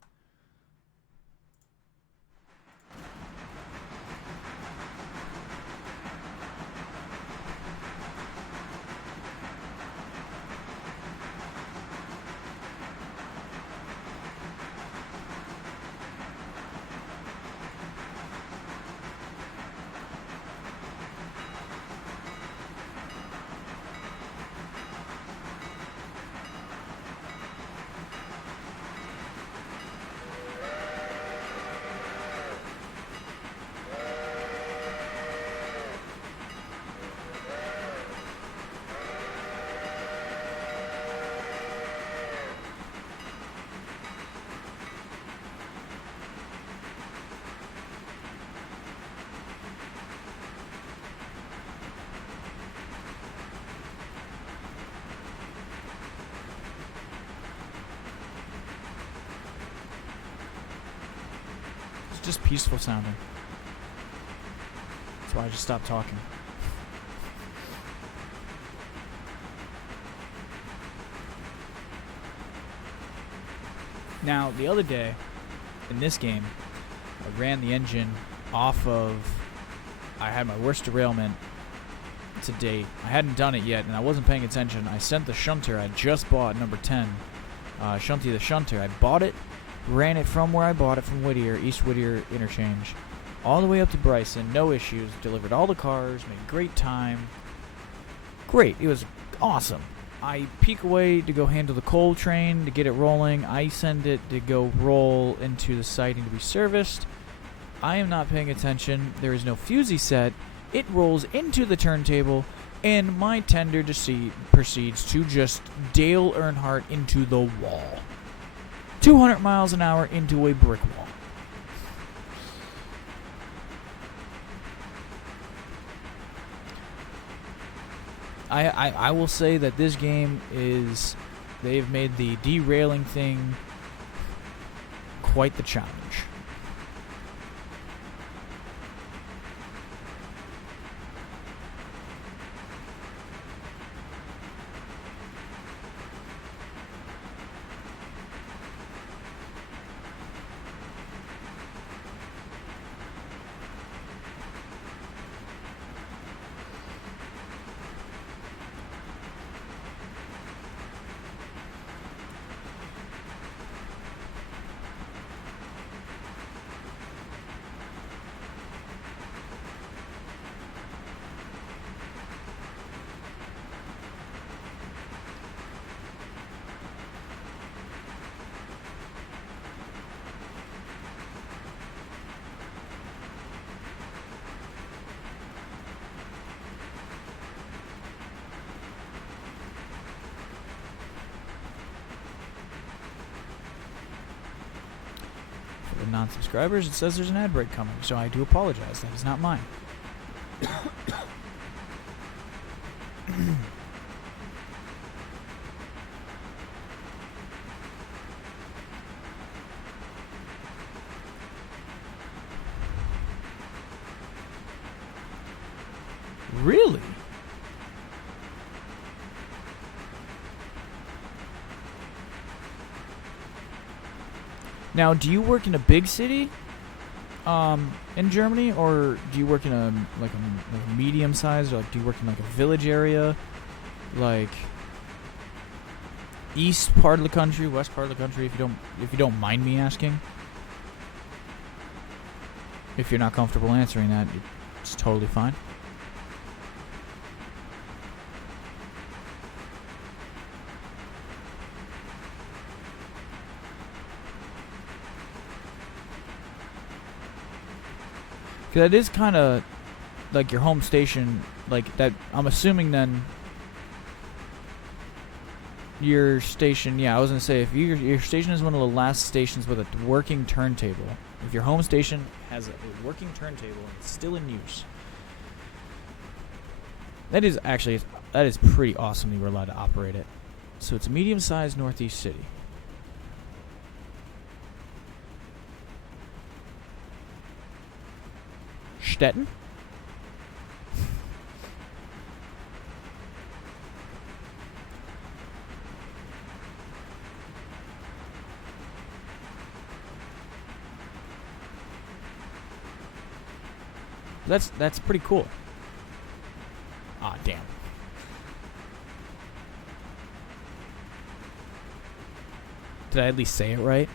Just peaceful sounding. That's why I just stopped talking. Now, the other day, in this game, I ran the engine off of... I had my worst derailment to date. I hadn't done it yet, and I wasn't paying attention. I sent the shunter I just bought, number 10, Shunty the shunter. I bought it, ran it from where I bought it, from Whittier, East Whittier interchange, all the way up to Bryson, no issues, delivered all the cars, made great time. Great, it was awesome. I peek away to go handle the coal train, to get it rolling. I send it to go roll into the siding to be serviced. I am not paying attention. There is no fusee set. It rolls into the turntable, and my tender proceeds to just Dale Earnhardt into the wall. 200 miles an hour into a brick wall. I will say that this game is... They've made the derailing thing quite the challenge. For the non-subscribers, it says there's an ad break coming, so I do apologize. That is not mine. Really? Now, do you work in a big city, in Germany, or do you work in a medium size, or like do you work in like a village area, like east part of the country, west part of the country? If you don't mind me asking. If you're not comfortable answering that, it's totally fine. That is kind of like your home station, like that. I'm assuming then your station, yeah, I was going to say, if your station is one of the last stations with a working turntable, if your home station has a working turntable and it's still in use, that is pretty awesome that you were allowed to operate it. So it's a medium-sized northeast city. Stettin? That's pretty cool. Ah, damn. Did I at least say it right?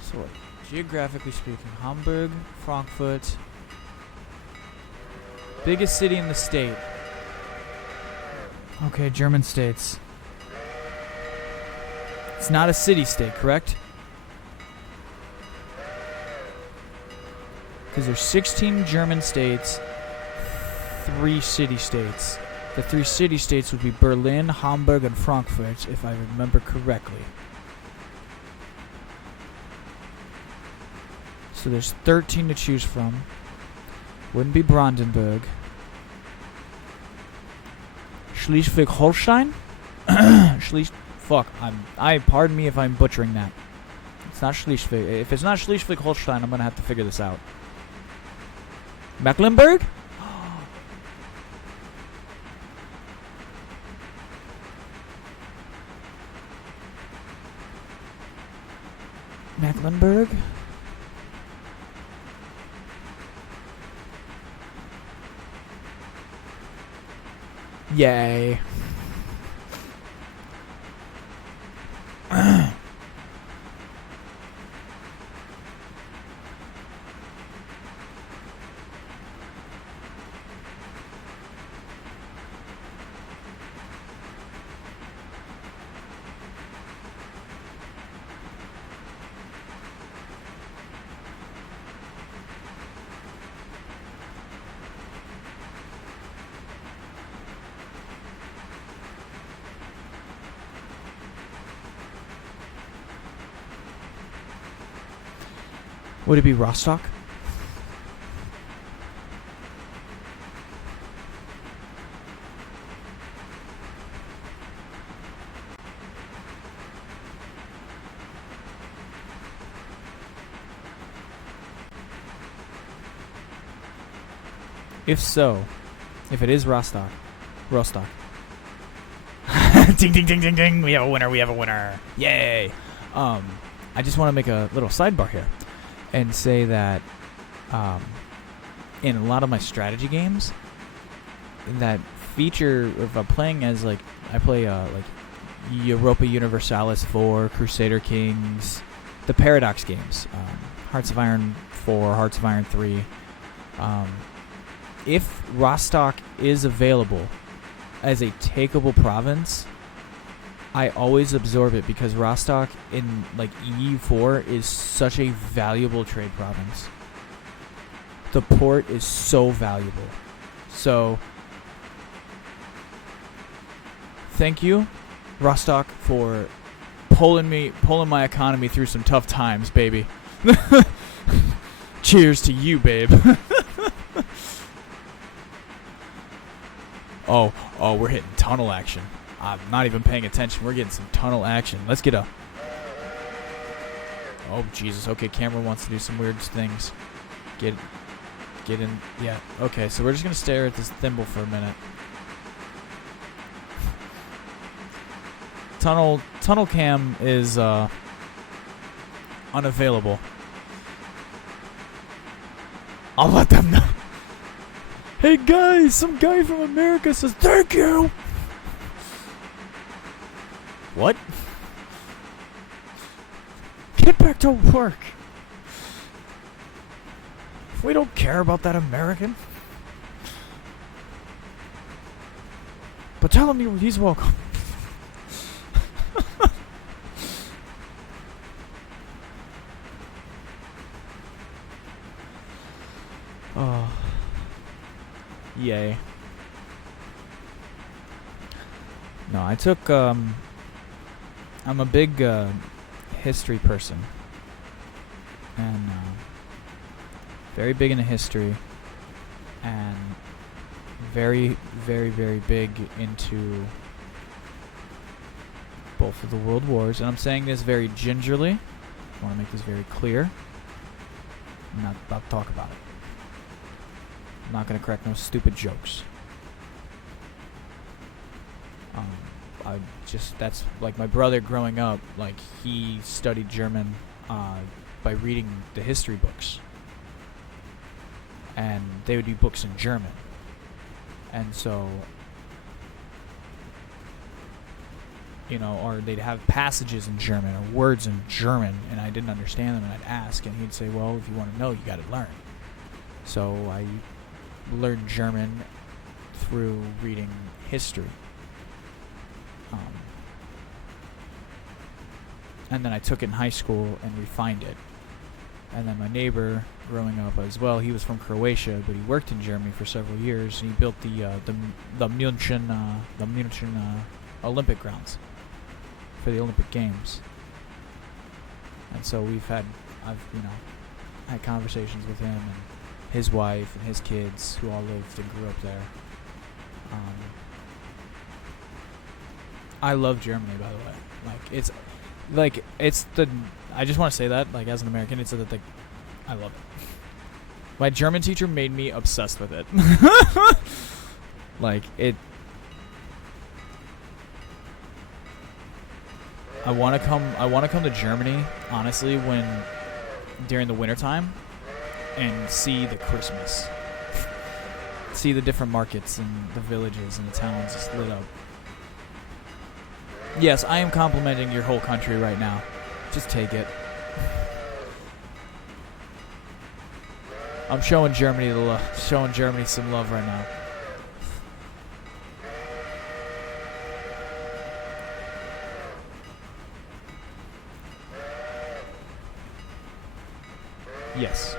So what? Geographically speaking, Hamburg, Frankfurt, biggest city in the state. Okay, German states. It's not a city-state, correct? Because there's 16 German states, 3 city-states. The 3 city-states would be Berlin, Hamburg, and Frankfurt, if I remember correctly. So there's 13 to choose from. Wouldn't be Brandenburg. Schleswig-Holstein? Fuck, pardon me if I'm butchering that. It's not Schleswig. If it's not Schleswig-Holstein, I'm gonna have to figure this out. Mecklenburg? Mecklenburg? Yay. Would it be Rostock? If so, if it is Rostock. Ding ding ding ding ding, we have a winner. Yay. I just want to make a little sidebar here and say that in a lot of my strategy games, that feature of playing as I play like Europa Universalis 4, Crusader Kings, the Paradox games, Hearts of Iron 4, Hearts of Iron 3. If Rostock is available as a takeable province, I always absorb it because Rostock in EU4 is such a valuable trade province. The port is so valuable. So thank you, Rostock, for pulling my economy through some tough times, baby. Cheers to you, babe. Oh, we're hitting tunnel action. I'm not even paying attention. We're getting some tunnel action. Let's get a... Oh, Jesus. Okay, camera wants to do some weird things. Get in... Yeah, okay, so we're just going to stare at this thimble for a minute. Tunnel cam is, unavailable. I'll let them know. Hey, guys, some guy from America says, thank you! What? Get back to work. We don't care about that American. But tell him he's welcome. Oh. Yay. No, I took, I'm a big history person, and very big into history, and very, very, very big into both of the world wars. And I'm saying this very gingerly. I want to make this very clear. I'm not about to talk about it. I'm not gonna crack no stupid jokes. That's like my brother growing up, like he studied German by reading the history books. And they would be books in German. And so, you know, or they'd have passages in German or words in German, and I didn't understand them, and I'd ask, and he'd say, well, if you want to know, you got to learn. So I learned German through reading history. And then I took it in high school and refined it. And then my neighbor, growing up as well, he was from Croatia, but he worked in Germany for several years, and he built the München Olympic grounds for the Olympic Games. And so I've had conversations with him and his wife and his kids, who all lived and grew up there. I love Germany, by the way. I just want to say that, like, as an American, I love it. My German teacher made me obsessed with it. I want to come to Germany, honestly, during the wintertime, and see the Christmas. See the different markets and the villages and the towns just lit up. Yes, I am complimenting your whole country right now. Just take it. I'm showing Germany some love right now. Yes.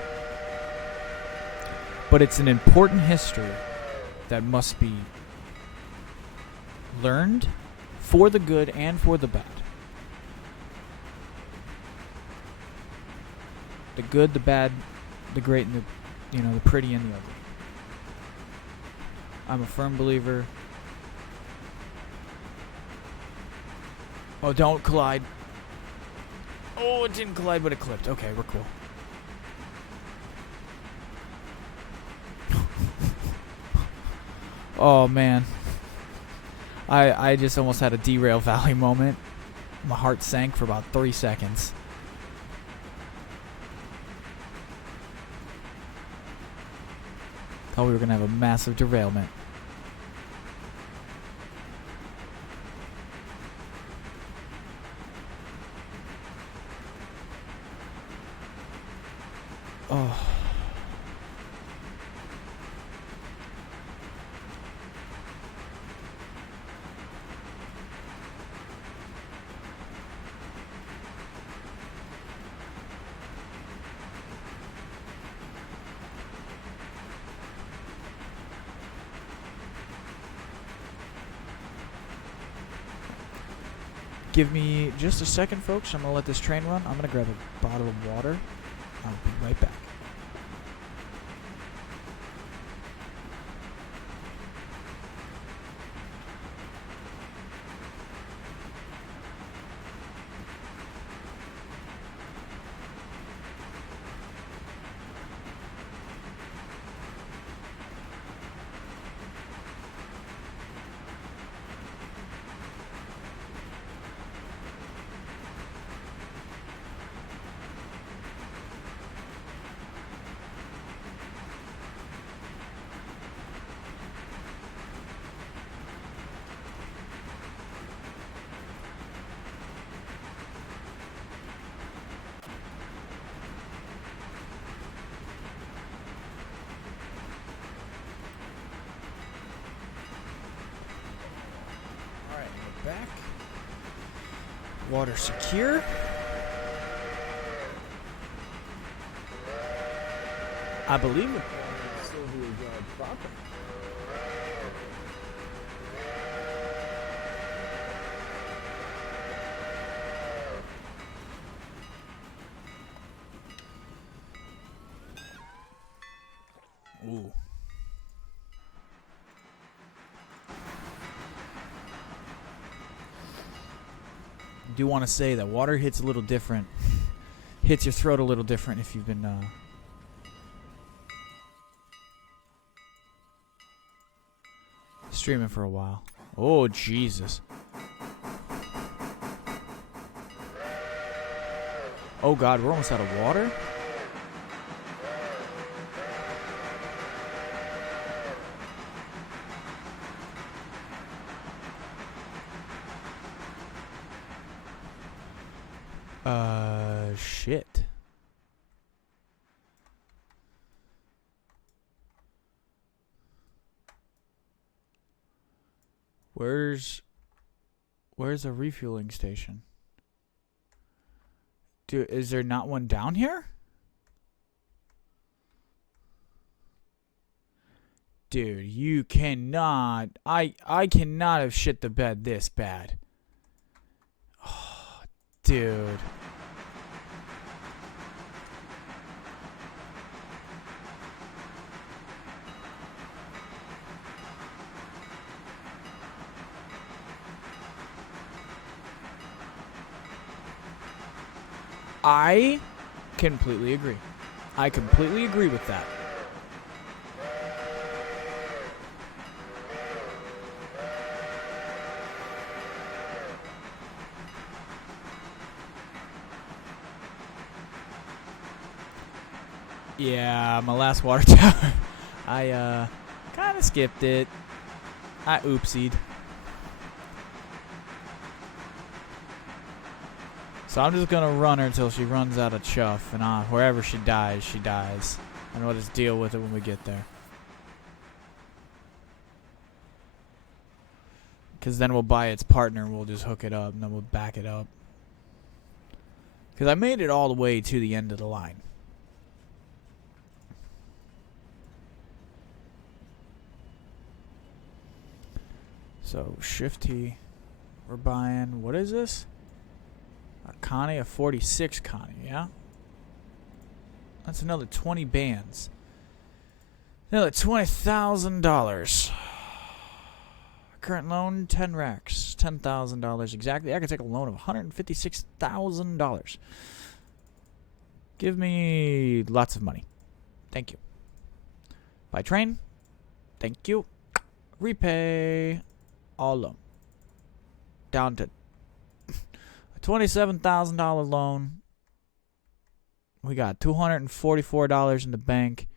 But it's an important history that must be learned for the good and for the bad. The good, the bad, the great, and the pretty and the ugly. I'm a firm believer. Oh, don't collide. Oh, it didn't collide, but it clipped. Okay, we're cool. Oh, man. I just almost had a derail valley moment. My heart sank for about 3 seconds. Thought we were going to have a massive derailment. Oh. Give me just a second, folks. I'm going to let this train run. I'm going to grab a bottle of water. I'll be right back. Back. Water secure. I believe the water is still being dried properly. Ooh. Do want to say that water hits a little different, hits your throat a little different if you've been streaming for a while. Oh, Jesus. Oh, God, we're almost out of water? Shit. Where's a refueling station? Dude, is there not one down here? Dude, you cannot. I cannot have shit the bed this bad. Oh, dude. I completely agree. I completely agree with that. Yeah, my last water tower. I kind of skipped it. I oopsied. So I'm just gonna run her until she runs out of chuff, and wherever she dies, she dies. And we'll just deal with it when we get there. Because then we'll buy its partner, and we'll just hook it up, and then we'll back it up. Because I made it all the way to the end of the line. So, Shift T. We're buying, what is this? A Connie, a 46 Connie, yeah? That's another 20 bands. Another $20,000. Current loan, 10 racks. $10,000 exactly. I could take a loan of $156,000. Give me lots of money. Thank you. By train. Thank you. Repay all loan. Down to a $27,000 loan. We got $244 in the bank.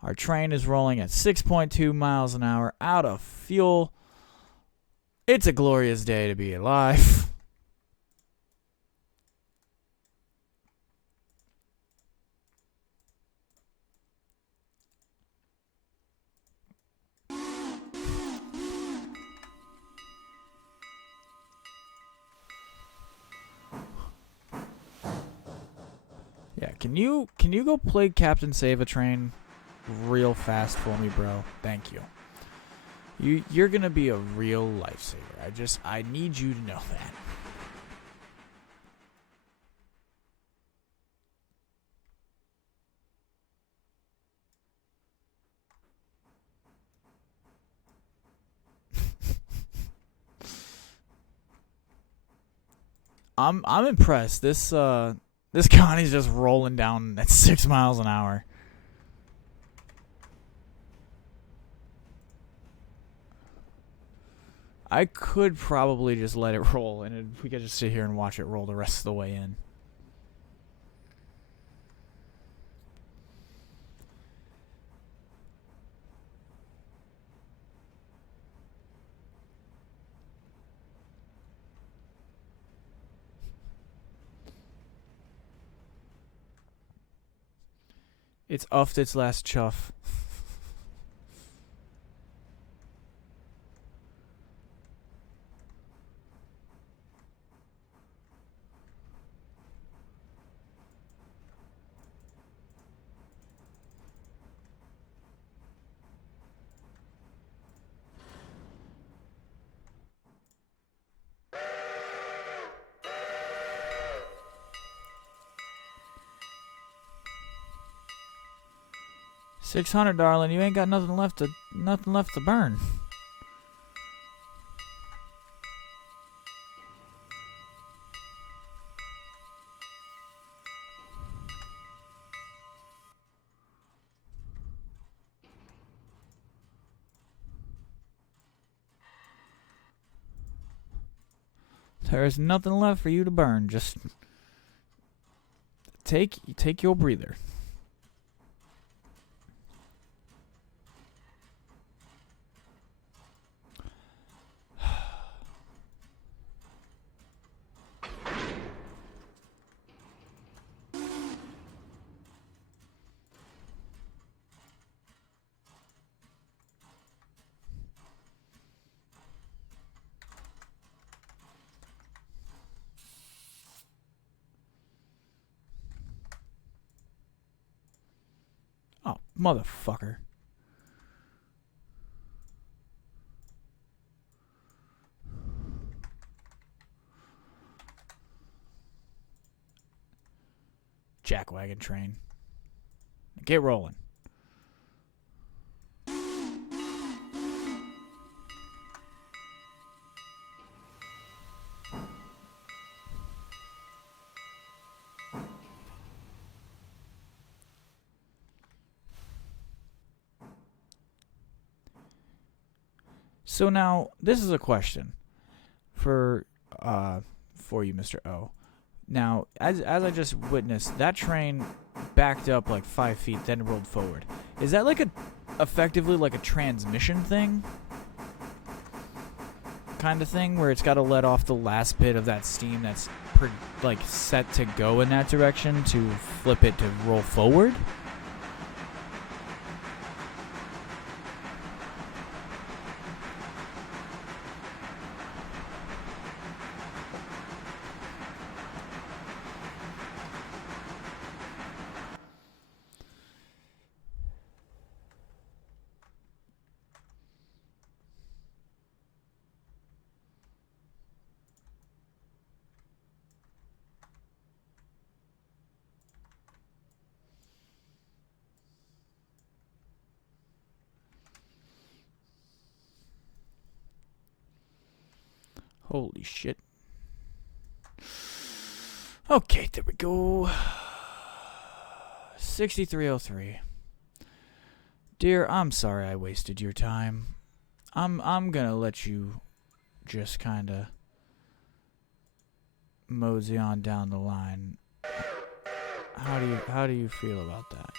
Our train is rolling at 6.2 miles an hour out of fuel. It's a glorious day to be alive. Yeah, can you go play Captain Save a Train real fast for me, bro? Thank you. You're gonna be a real lifesaver. I need you to know that. I'm impressed. This Connie's just rolling down at 6 miles an hour. I could probably just let it roll, and we could just sit here and watch it roll the rest of the way in. It's off its last chuff. $600, darling. You ain't got nothing left to burn. There is nothing left for you to burn. Just take your breather. Oh, motherfucker. Jackwagon train. Get rolling. So now, this is a question for you, Mr. O. Now, as I just witnessed, that train backed up like 5 feet, then rolled forward. Is that like effectively like a transmission thing? Kind of thing, where it's got to let off the last bit of that steam that's like set to go in that direction to flip it to roll forward? Holy shit. Okay, there we go. 6303. Dear, I'm sorry I wasted your time. I'm gonna let you just kinda mosey on down the line. How do you feel about that?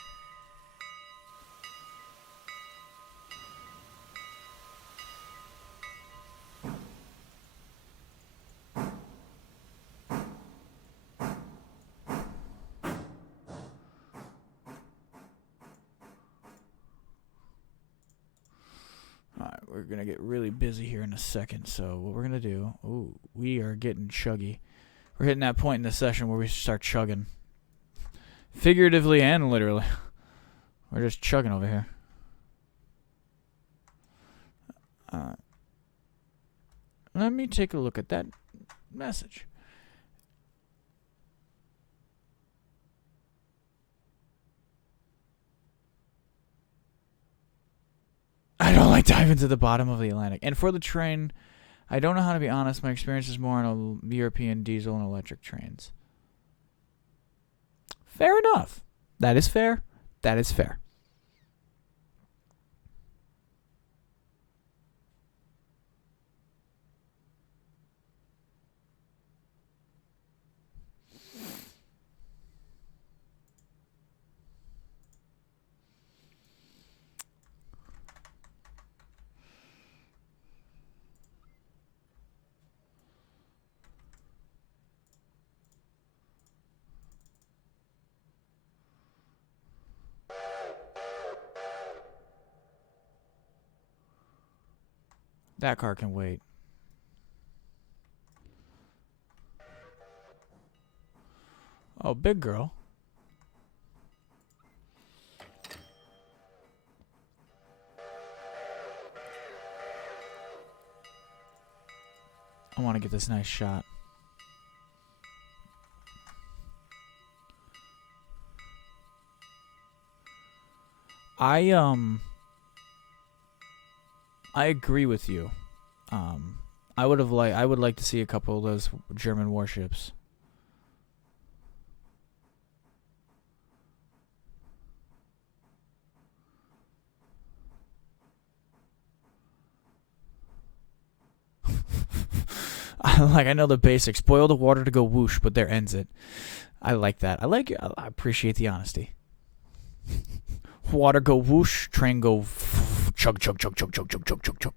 Alright, we're gonna get really busy here in a second, so what we're gonna do... Ooh, we are getting chuggy. We're hitting that point in the session where we start chugging. Figuratively and literally. We're just chugging over here. Let me take a look at that message. I don't like diving to the bottom of the Atlantic. And for the train, I don't know how to be honest. My experience is more on European diesel and electric trains. Fair enough. That is fair. That is fair. That car can wait. Oh, big girl. I want to get this nice shot. I agree with you. I would like to see a couple of those German warships. Like, I know the basics. Boil the water to go whoosh, but there ends it. I like that. I appreciate the honesty. Water go whoosh, train go chug chug chug chug chug chug chug chug chug.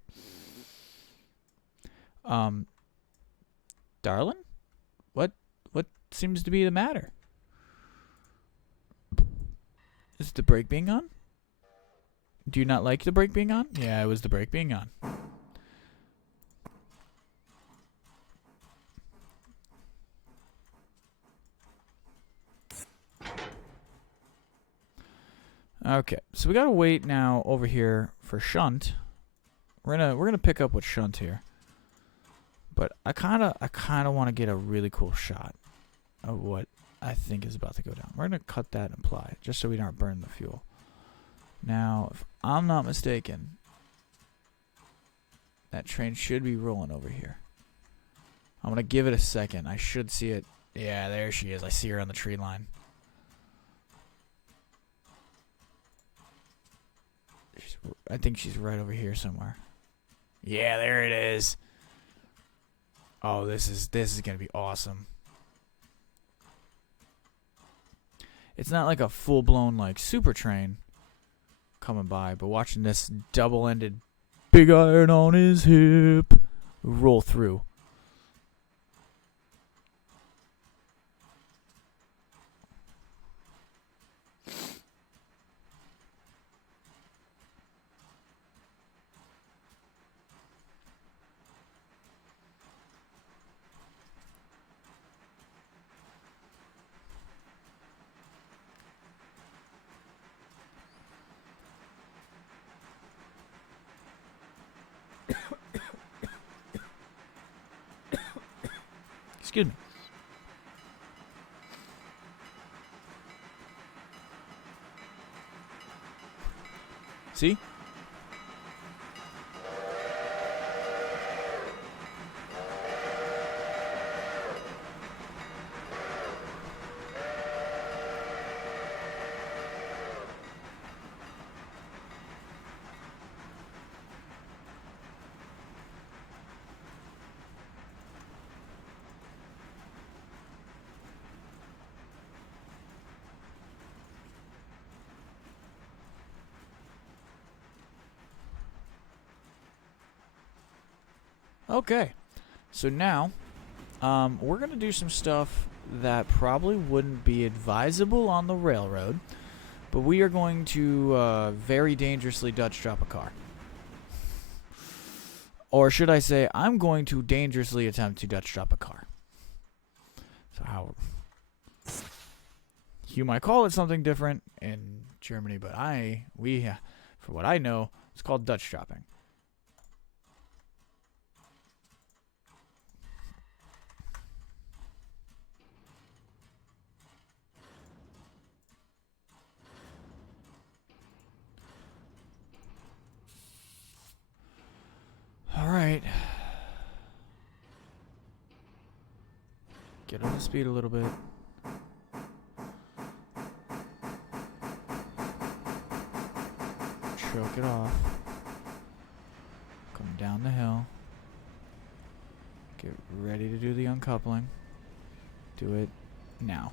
Darling, what seems to be the matter? Is the brake being on? Do you not like the brake being on? Yeah, it was the brake being on. Okay, so we gotta wait now over here for Shunt. We're gonna pick up with Shunt here, but I kind of want to get a really cool shot of what I think is about to go down. We're gonna cut that and apply it, just so we don't burn the fuel. Now, if I'm not mistaken, that train should be rolling over here. I'm gonna give it a second. I should see it. Yeah, there she is. I see her on the tree line. I think she's right over here somewhere. Yeah, there it is. Oh, this is gonna be awesome. It's not like a full-blown like super train coming by, but watching this double-ended big iron on his hip roll through. Excuse me. See? Okay, so now we're going to do some stuff that probably wouldn't be advisable on the railroad, but we are going to very dangerously Dutch drop a car. Or should I say, I'm going to dangerously attempt to Dutch drop a car. So how... You might call it something different in Germany, but for what I know, it's called Dutch dropping. Alright. Get up to speed a little bit. Choke it off. Come down the hill. Get ready to do the uncoupling. Do it now.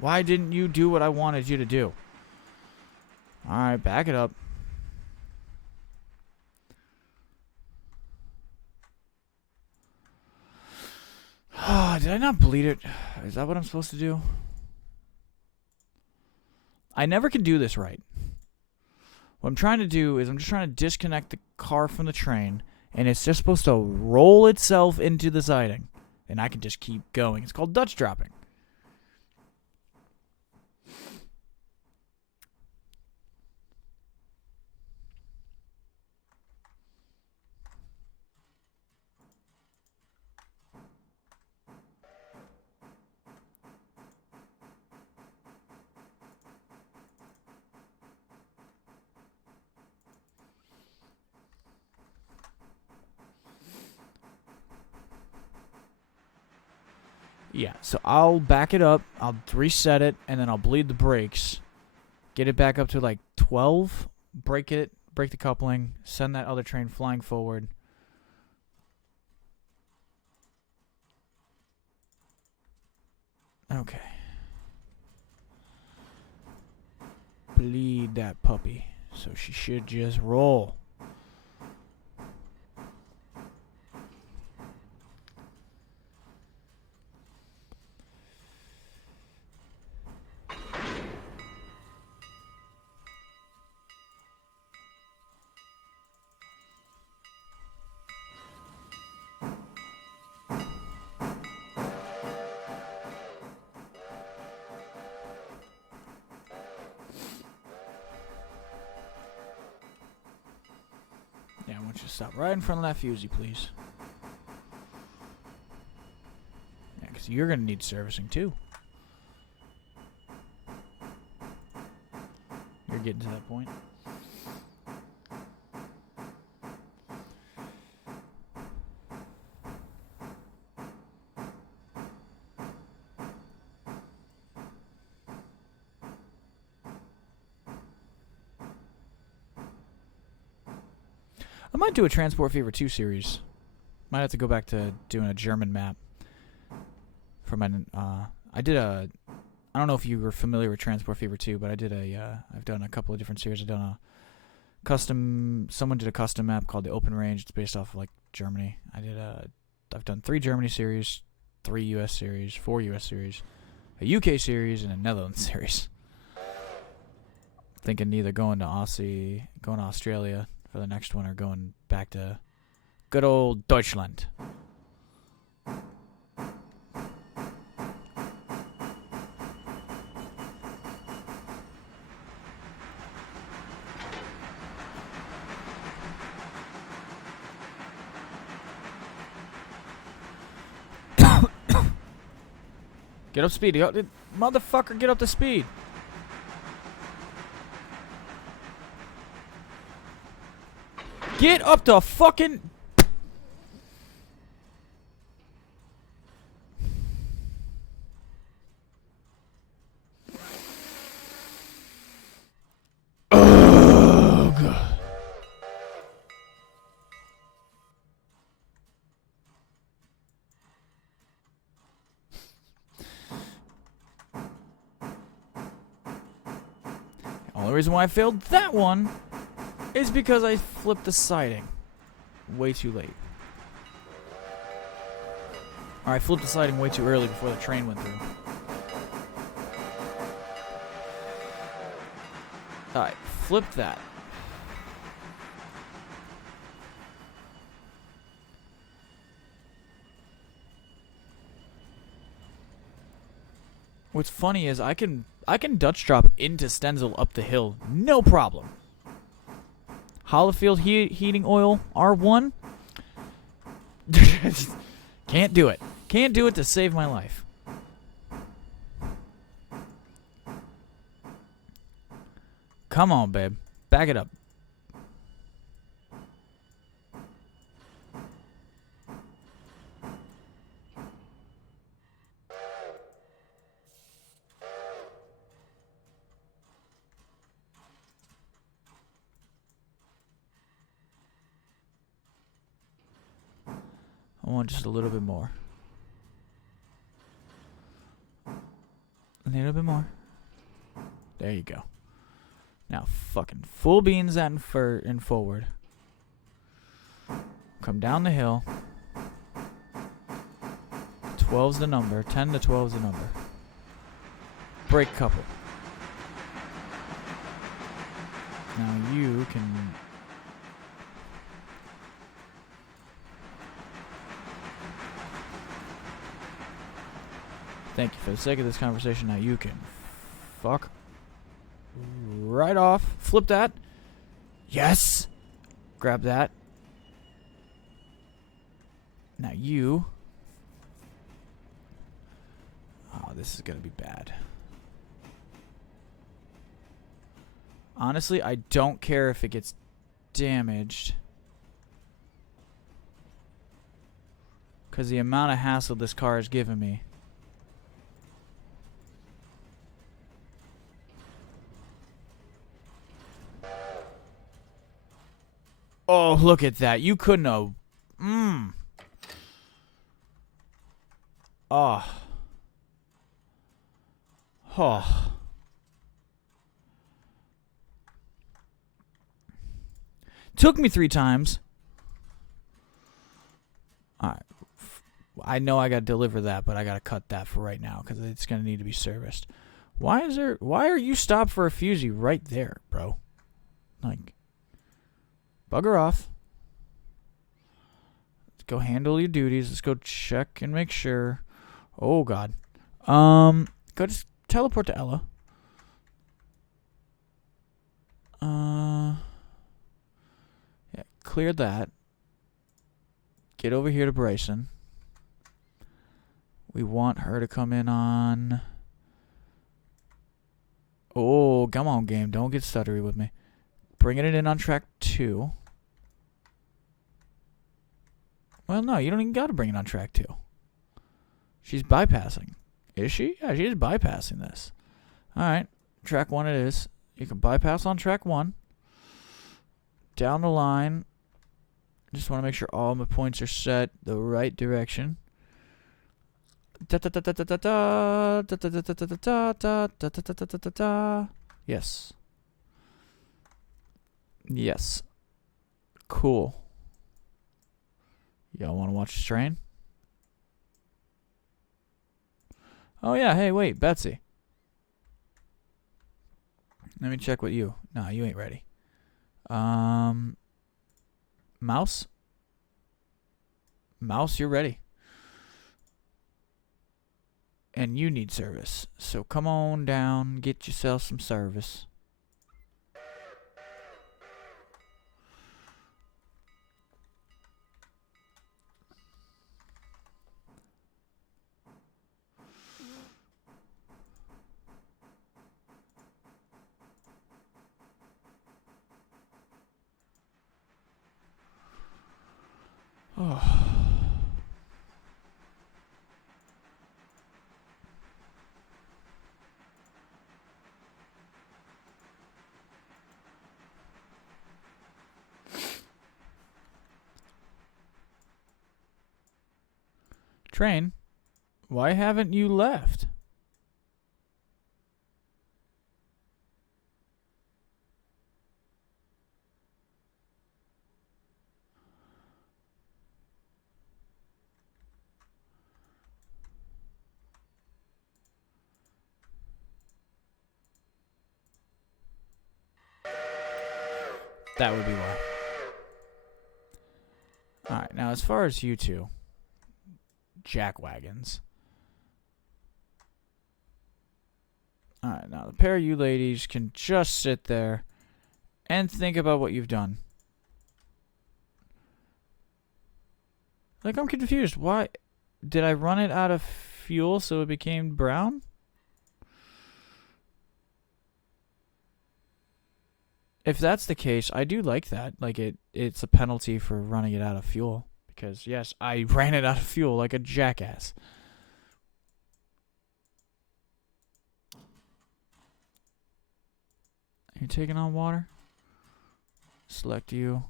Why didn't you do what I wanted you to do? Alright, back it up. Did I not bleed it? Is that what I'm supposed to do? I never can do this right. What I'm trying to do is I'm just trying to disconnect the car from the train, and it's just supposed to roll itself into the siding. And I can just keep going. It's called Dutch dropping. Yeah, so I'll back it up, I'll reset it, and then I'll bleed the brakes. Get it back up to like 12, break the coupling, send that other train flying forward. Okay. Bleed that puppy. So she should just roll. Yeah, I want you to stop right in front of that fusee, please. Yeah, because you're going to need servicing, too. You're getting to that point. I might do a Transport Fever 2 series. Might have to go back to doing a German map. For my, I don't know if you were familiar with Transport Fever 2, but I've done a couple of different series. Someone did a custom map called the Open Range. It's based off of, like, Germany. I've done 3 Germany series, 3 US series, 4 US series, a UK series, and a Netherlands series. Thinking either going to Australia for the next one, or going back to good old Deutschland. Get up speed. Motherfucker, get up to speed. Get up to fucking... Ugh. The only reason why I failed that one is because I flipped the siding way too late. Or I flipped the siding way too early before the train went through. Alright, flip that. What's funny is I can Dutch drop into Stenzel up the hill, no problem. Hollifield heating oil R1. Can't do it. Can't do it to save my life. Come on, babe. Back it up. I want just a little bit more. A little bit more. There you go. Now fucking full beans that in forward. Come down the hill. 12's the number. 10 to 12's the number. Brake couple. Now you can... Thank you. For the sake of this conversation, now you can fuck right off. Flip that. Yes. Grab that. Now you... Oh, this is going to be bad. Honestly, I don't care if it gets damaged. Because the amount of hassle this car has given me. Oh, look at that. You couldn't have... Oh. Oh. Took me 3 times. Alright. I know I gotta deliver that, but I gotta cut that for right now because it's gonna need to be serviced. Why are you stopped for a fusee right there, bro? Like, bugger off. Let's go handle your duties. Let's go check and make sure. Oh God. Go just teleport to Ella. Yeah, clear that. Get over here to Bryson. We want her to come in on... Oh, come on, game. Don't get stuttery with me. Bringing it in on track 2. Well, no, you don't even got to bring it on track 2. She's bypassing. Is she? Yeah, she is bypassing this. Alright, track 1 it is. You can bypass on track 1. Down the line. Just want to make sure all my points are set the right direction. Yes. Yes. Cool. Y'all want to watch this train? Oh yeah, hey, wait, Betsy. Let me check with you. Nah, you ain't ready. Mouse? Mouse, you're ready. And you need service. So come on down, get yourself some service. Oh. Train, why haven't you left? That would be why. Alright, now as far as you two, jackwagons. Alright, now the pair of you ladies can just sit there and think about what you've done. Like, I'm confused. Why? Did I run it out of fuel so it became brown? If that's the case, I do like that. Like, it's a penalty for running it out of fuel. Because, yes, I ran it out of fuel like a jackass. Are you taking on water? Select you.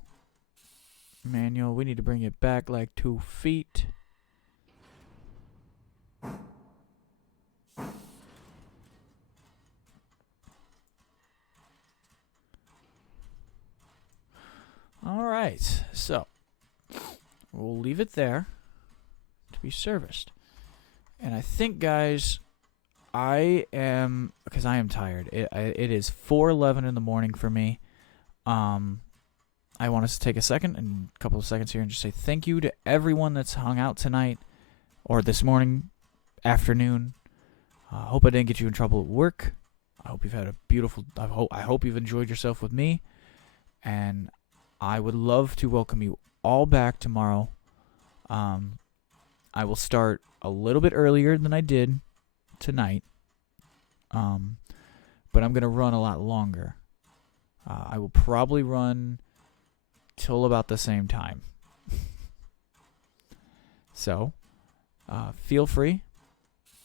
Manual. We need to bring it back like 2 feet. Alright, so we'll leave it there to be serviced. And I think, guys, I am, because I am tired. It is 4:11 in the morning for me. I want us to take a second and a couple of seconds here and just say thank you to everyone that's hung out tonight or this morning, afternoon. I hope I didn't get you in trouble at work. I hope you've had a beautiful, I hope you've enjoyed yourself with me. And I would love to welcome you all back tomorrow. I will start a little bit earlier than I did tonight. But I'm going to run a lot longer. I will probably run till about the same time. So, feel free.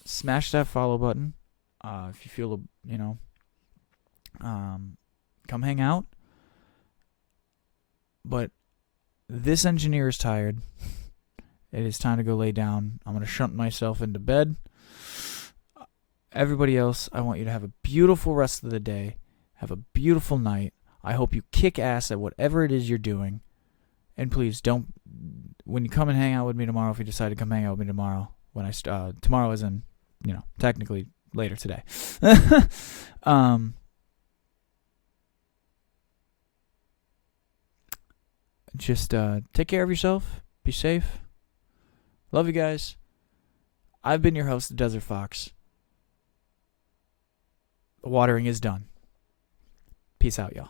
Smash that follow button. If you feel, come hang out. But This engineer is tired. It is time to go lay down. I'm going to shunt myself into bed. Everybody else, I want you to have a beautiful rest of the day. Have a beautiful night. I hope you kick ass at whatever it is you're doing. And please don't, when you come and hang out with me tomorrow, if you decide to come hang out with me tomorrow, tomorrow is in, technically later today. Just take care of yourself. Be safe. Love you guys. I've been your host, the Desert Fox. The watering is done. Peace out, y'all.